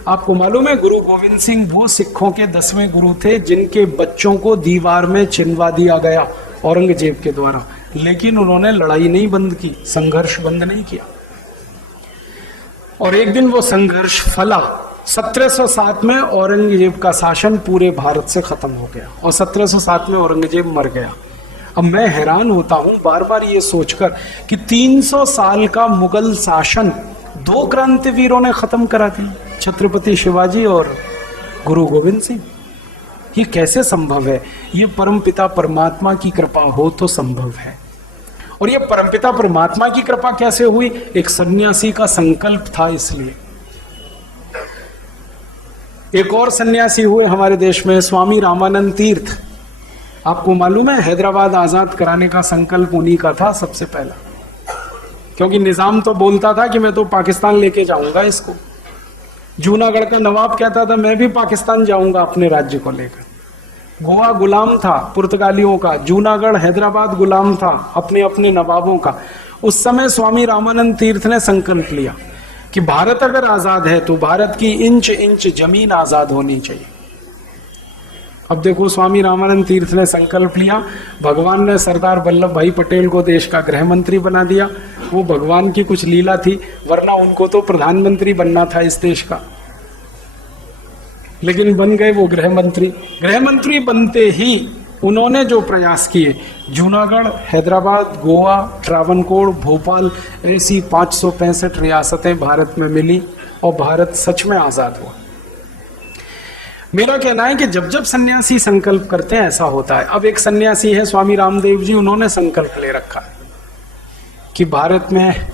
आपको मालूम है गुरु गोविंद सिंह वो सिखों के 10वें गुरु थे जिनके बच्चों को दीवार में चिनवा दिया गया औरंगजेब के द्वारा, लेकिन उन्होंने लड़ाई नहीं बंद की, संघर्ष बंद नहीं किया। और एक दिन वो संघर्ष फला। 1707 में औरंगजेब का शासन पूरे भारत से खत्म हो गया और 1707 में औरंगजेब मर गया। अब मैं हैरान होता हूं बार बार ये सोचकर कि 300 साल का मुगल शासन 2 क्रांतिवीरों ने खत्म करा दिया, छत्रपति शिवाजी और गुरु गोविंद सिंह। ये कैसे संभव है? ये परमपिता परमात्मा की कृपा हो तो संभव है। और ये परमपिता परमात्मा की कृपा कैसे हुई? एक सन्यासी का संकल्प था, इसलिए। एक और सन्यासी हुए हमारे देश में, स्वामी रामानंद तीर्थ। आपको मालूम है हैदराबाद आजाद कराने का संकल्प उन्हीं का था सबसे पहला। क्योंकि निजाम तो बोलता था कि मैं तो पाकिस्तान लेके जाऊंगा इसको। जूनागढ़ का नवाब कहता था मैं भी पाकिस्तान जाऊंगा अपने राज्य को लेकर। गोवा गुलाम था पुर्तगालियों का, जूनागढ़ हैदराबाद गुलाम था अपने अपने नवाबों का। उस समय स्वामी रामानंद तीर्थ ने संकल्प लिया कि भारत अगर आजाद है तो भारत की इंच इंच जमीन आजाद होनी चाहिए। अब देखो स्वामी रामानंद तीर्थ ने संकल्प लिया, भगवान ने सरदार वल्लभ भाई पटेल को देश का गृह मंत्री बना दिया। वो भगवान की कुछ लीला थी, वरना उनको तो प्रधानमंत्री बनना था इस देश का, लेकिन बन गए वो गृह मंत्री। गृह मंत्री बनते ही उन्होंने जो प्रयास किए, जूनागढ़, हैदराबाद, गोवा, ट्रावनकोर, भोपाल, ऐसी 565 रियासतें भारत में मिली और भारत सच में आजाद हुआ। मेरा कहना है कि जब जब सन्यासी संकल्प करते हैं ऐसा होता है। अब एक सन्यासी है स्वामी रामदेव जी, उन्होंने संकल्प ले रखा है कि भारत में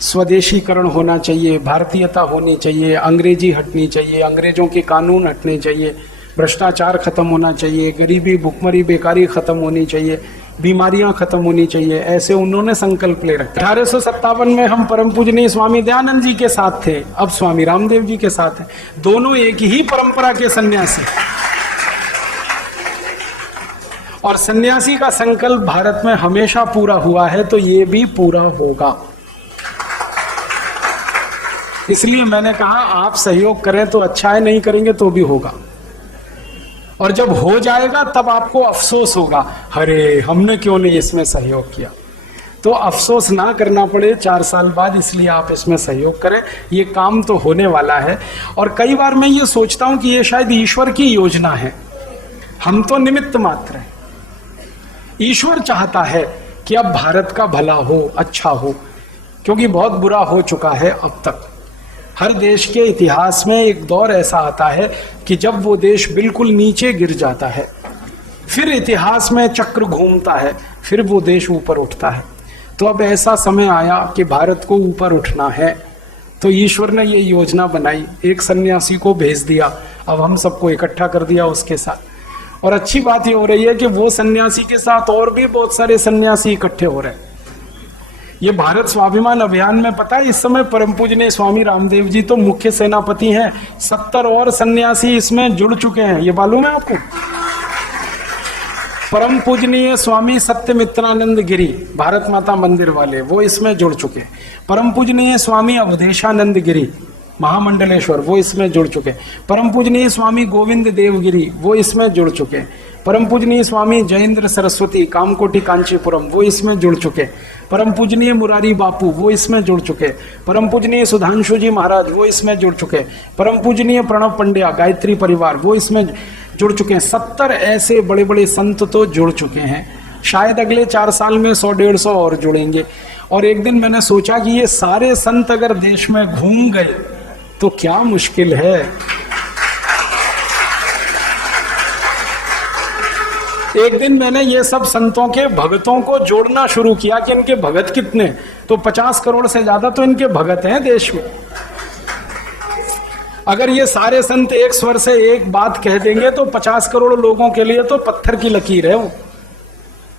स्वदेशीकरण होना चाहिए, भारतीयता होनी चाहिए, अंग्रेजी हटनी चाहिए, अंग्रेजों के कानून हटने चाहिए, भ्रष्टाचार खत्म होना चाहिए, गरीबी, भुखमरी, बेकारी खत्म होनी चाहिए, बीमारियां खत्म होनी चाहिए। ऐसे उन्होंने संकल्प ले रखा। 1857 में हम परम पूजनीय स्वामी दयानंद जी के साथ थे, अब स्वामी रामदेव जी के साथ हैं। दोनों एक ही परंपरा के सन्यासी, और सन्यासी का संकल्प भारत में हमेशा पूरा हुआ है, तो ये भी पूरा होगा। इसलिए मैंने कहा आप सहयोग करें तो अच्छा है, नहीं करेंगे तो भी होगा। और जब हो जाएगा तब आपको अफसोस होगा, अरे हमने क्यों नहीं इसमें सहयोग किया। तो अफसोस ना करना पड़े 4 साल बाद, इसलिए आप इसमें सहयोग करें। ये काम तो होने वाला है। और कई बार मैं ये सोचता हूं कि ये शायद ईश्वर की योजना है, हम तो निमित्त मात्र हैं। ईश्वर चाहता है कि अब भारत का भला हो, अच्छा हो, क्योंकि बहुत बुरा हो चुका है अब तक। हर देश के इतिहास में एक दौर ऐसा आता है कि जब वो देश बिल्कुल नीचे गिर जाता है, फिर इतिहास में चक्र घूमता है, फिर वो देश ऊपर उठता है। तो अब ऐसा समय आया कि भारत को ऊपर उठना है, तो ईश्वर ने ये योजना बनाई, एक सन्यासी को भेज दिया, अब हम सबको इकट्ठा कर दिया उसके साथ। और अच्छी बात ये हो रही है कि वो सन्यासी के साथ और भी बहुत सारे सन्यासी इकट्ठे हो रहे हैं। ये भारत स्वाभिमान अभियान में पता है इस समय परम पूजनीय स्वामी रामदेव जी तो मुख्य सेनापति हैं, 70 और सन्यासी इसमें जुड़ चुके हैं, ये मालूम है आपको। परम पूजनीय स्वामी सत्यमित्रानंद गिरी, भारत माता मंदिर वाले, वो इसमें जुड़ चुके। परम पूजनीय स्वामी अवधेशानंद गिरी, महामंडलेश्वर, वो इसमें जुड़ चुके। परम पूजनीय स्वामी गोविंद देवगिरी, वो इसमें जुड़ चुके। परम पूजनीय स्वामी जयेंद्र सरस्वती, कामकोटि कांचीपुरम, वो इसमें जुड़ चुके। परम पूजनीय मुरारी बापू, वो इसमें जुड़ चुके। परम पूजनीय सुधांशु जी महाराज, वो इसमें जुड़ चुके। परम पूजनीय प्रणव पंड्या, गायत्री परिवार, वो इसमें जुड़ चुके हैं। 70 ऐसे बड़े बड़े संत तो जुड़ चुके हैं। शायद अगले 4 साल में 100-150 और जुड़ेंगे। और एक दिन मैंने सोचा कि ये सारे संत अगर देश में घूम गए तो क्या मुश्किल है। एक दिन मैंने ये सब संतों के भगतों को जोड़ना शुरू किया कि इनके भगत कितने, तो 50 करोड़ से ज्यादा तो इनके भगत हैं देश में। अगर ये सारे संत एक स्वर से एक बात कह देंगे तो 50 करोड़ लोगों के लिए तो पत्थर की लकीर है वो।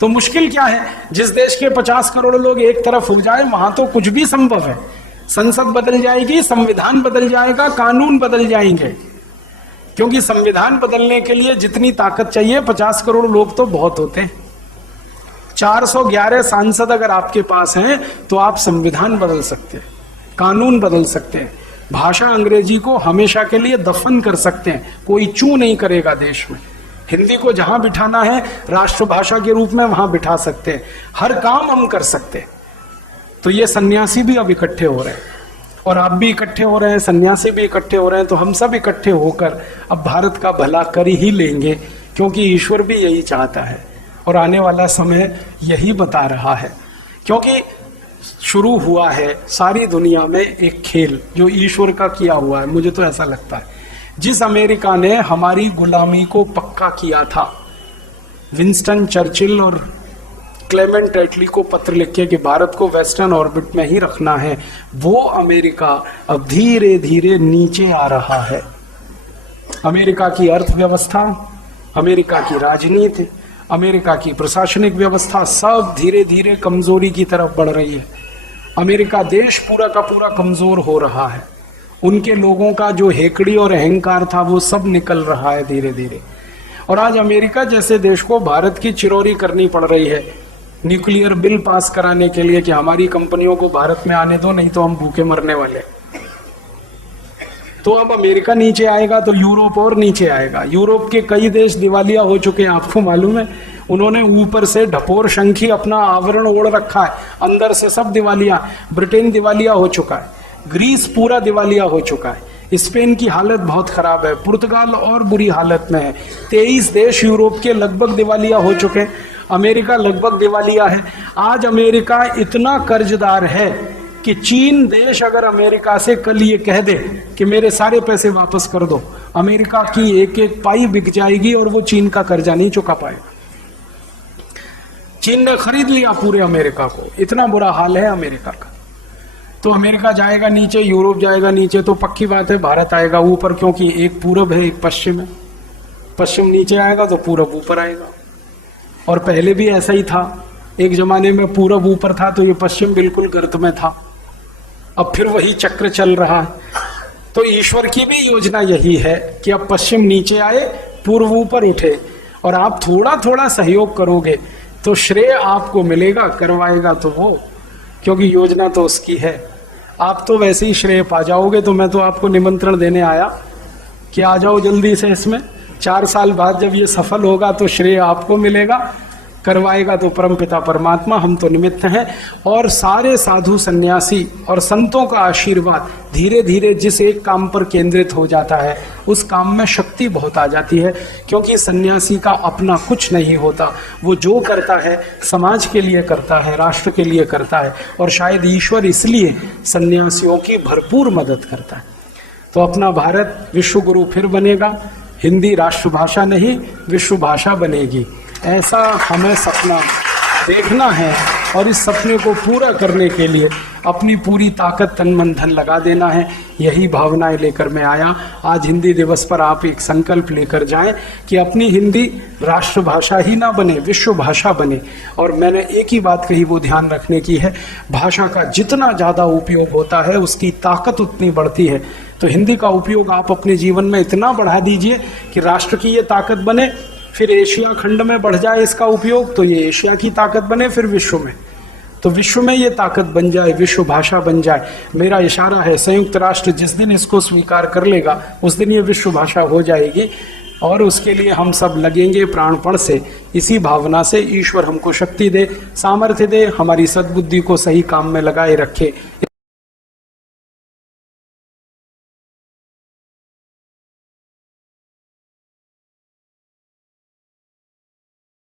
तो मुश्किल क्या है, जिस देश के 50 करोड़ लोग एक तरफ हो जाए वहां तो कुछ भी संभव है। संसद बदल जाएगी, संविधान बदल जाएगा, कानून बदल जाएंगे, क्योंकि संविधान बदलने के लिए जितनी ताकत चाहिए 50 करोड़ लोग तो बहुत होते हैं। 411 सांसद अगर आपके पास हैं तो आप संविधान बदल सकते हैं, कानून बदल सकते हैं, भाषा अंग्रेजी को हमेशा के लिए दफन कर सकते हैं, कोई चू नहीं करेगा देश में। हिंदी को जहां बिठाना है राष्ट्रभाषा के रूप में वहां बिठा सकते हैं, हर काम हम कर सकते हैं। तो ये सन्यासी भी अब इकट्ठे हो रहे हैं और आप भी इकट्ठे हो रहे हैं, सन्यासी भी इकट्ठे हो रहे हैं। तो हम सब इकट्ठे होकर अब भारत का भला कर ही लेंगे, क्योंकि ईश्वर भी यही चाहता है और आने वाला समय यही बता रहा है। क्योंकि शुरू हुआ है सारी दुनिया में एक खेल जो ईश्वर का किया हुआ है, मुझे तो ऐसा लगता है। जिस अमेरिका ने हमारी गुलामी को पक्का किया था, विंस्टन चर्चिल और क्लेमेंट एटली को पत्र लिख के कि भारत को वेस्टर्न ऑर्बिट में ही रखना है, वो अमेरिका अब धीरे धीरे नीचे आ रहा है। अमेरिका की अर्थव्यवस्था, अमेरिका की राजनीति, अमेरिका की प्रशासनिक व्यवस्था सब धीरे धीरे कमजोरी की तरफ बढ़ रही है। अमेरिका देश पूरा का पूरा कमजोर हो रहा है। उनके लोगों का जो हेकड़ी और अहंकार था वो सब निकल रहा है धीरे धीरे। और आज अमेरिका जैसे देश को भारत की चिरौरी करनी पड़ रही है न्यूक्लियर बिल पास कराने के लिए कि हमारी कंपनियों को भारत में आने दो, नहीं तो हम भूखे मरने वाले। तो अब अमेरिका नीचे आएगा तो यूरोप और नीचे आएगा। यूरोप के कई देश दिवालिया हो चुके हैं, आपको मालूम है। उन्होंने ऊपर से ढपोर शंखी अपना आवरण ओढ़ रखा है, अंदर से सब दिवालिया। ब्रिटेन दिवालिया हो चुका है, ग्रीस पूरा दिवालिया हो चुका है, स्पेन की हालत बहुत खराब है, पुर्तगाल और बुरी हालत में है। 23 देश यूरोप के लगभग दिवालिया हो चुके हैं, अमेरिका लगभग दिवालिया है। आज अमेरिका इतना कर्जदार है कि चीन देश अगर अमेरिका से कल ये कह दे कि मेरे सारे पैसे वापस कर दो, अमेरिका की एक एक पाई बिक जाएगी और वो चीन का कर्जा नहीं चुका पाएगा। चीन ने खरीद लिया पूरे अमेरिका को, इतना बुरा हाल है अमेरिका का। तो अमेरिका जाएगा नीचे, यूरोप जाएगा नीचे, तो पक्की बात है भारत आएगा ऊपर, क्योंकि एक पूरब है एक पश्चिम है। पश्चिम नीचे आएगा तो पूरब ऊपर आएगा। और पहले भी ऐसा ही था, एक जमाने में पूरब ऊपर था तो ये पश्चिम बिल्कुल गर्त में था। अब फिर वही चक्र चल रहा है। तो ईश्वर की भी योजना यही है कि अब पश्चिम नीचे आए, पूर्व ऊपर उठे, और आप थोड़ा थोड़ा सहयोग करोगे तो श्रेय आपको मिलेगा, करवाएगा तो वो, क्योंकि योजना तो उसकी है। आप तो वैसे ही श्रेय पा जाओगे। तो मैं तो आपको निमंत्रण देने आया कि आ जाओ जल्दी से इसमें। 4 साल बाद जब ये सफल होगा तो श्रेय आपको मिलेगा, करवाएगा तो परमपिता परमात्मा, हम तो निमित्त हैं। और सारे साधु सन्यासी और संतों का आशीर्वाद धीरे धीरे जिस एक काम पर केंद्रित हो जाता है उस काम में शक्ति बहुत आ जाती है, क्योंकि सन्यासी का अपना कुछ नहीं होता। वो जो करता है समाज के लिए करता है, राष्ट्र के लिए करता है, और शायद ईश्वर इसलिए सन्यासियों की भरपूर मदद करता है। तो अपना भारत विश्व गुरु फिर बनेगा, हिंदी राष्ट्रभाषा नहीं विश्व भाषा बनेगी, ऐसा हमें सपना देखना है। और इस सपने को पूरा करने के लिए अपनी पूरी ताकत तन मन धन लगा देना है। यही भावनाएं लेकर मैं आया। आज हिंदी दिवस पर आप एक संकल्प लेकर जाएं कि अपनी हिंदी राष्ट्रभाषा ही ना बने, विश्व भाषा बने। और मैंने एक ही बात कही, वो ध्यान रखने की है, भाषा का जितना ज़्यादा उपयोग होता है उसकी ताकत उतनी बढ़ती है। तो हिंदी का उपयोग आप अपने जीवन में इतना बढ़ा दीजिए कि राष्ट्र की ये ताकत बने, फिर एशिया खंड में बढ़ जाए इसका उपयोग तो ये एशिया की ताकत बने, फिर विश्व में, तो विश्व में ये ताकत बन जाए, विश्व भाषा बन जाए। मेरा इशारा है संयुक्त राष्ट्र जिस दिन इसको स्वीकार कर लेगा उस दिन ये विश्व भाषा हो जाएगी। और उसके लिए हम सब लगेंगे प्राणपण से। इसी भावना से ईश्वर हमको शक्ति दे, सामर्थ्य दे, हमारी सद्बुद्धि को सही काम में लगाए रखे।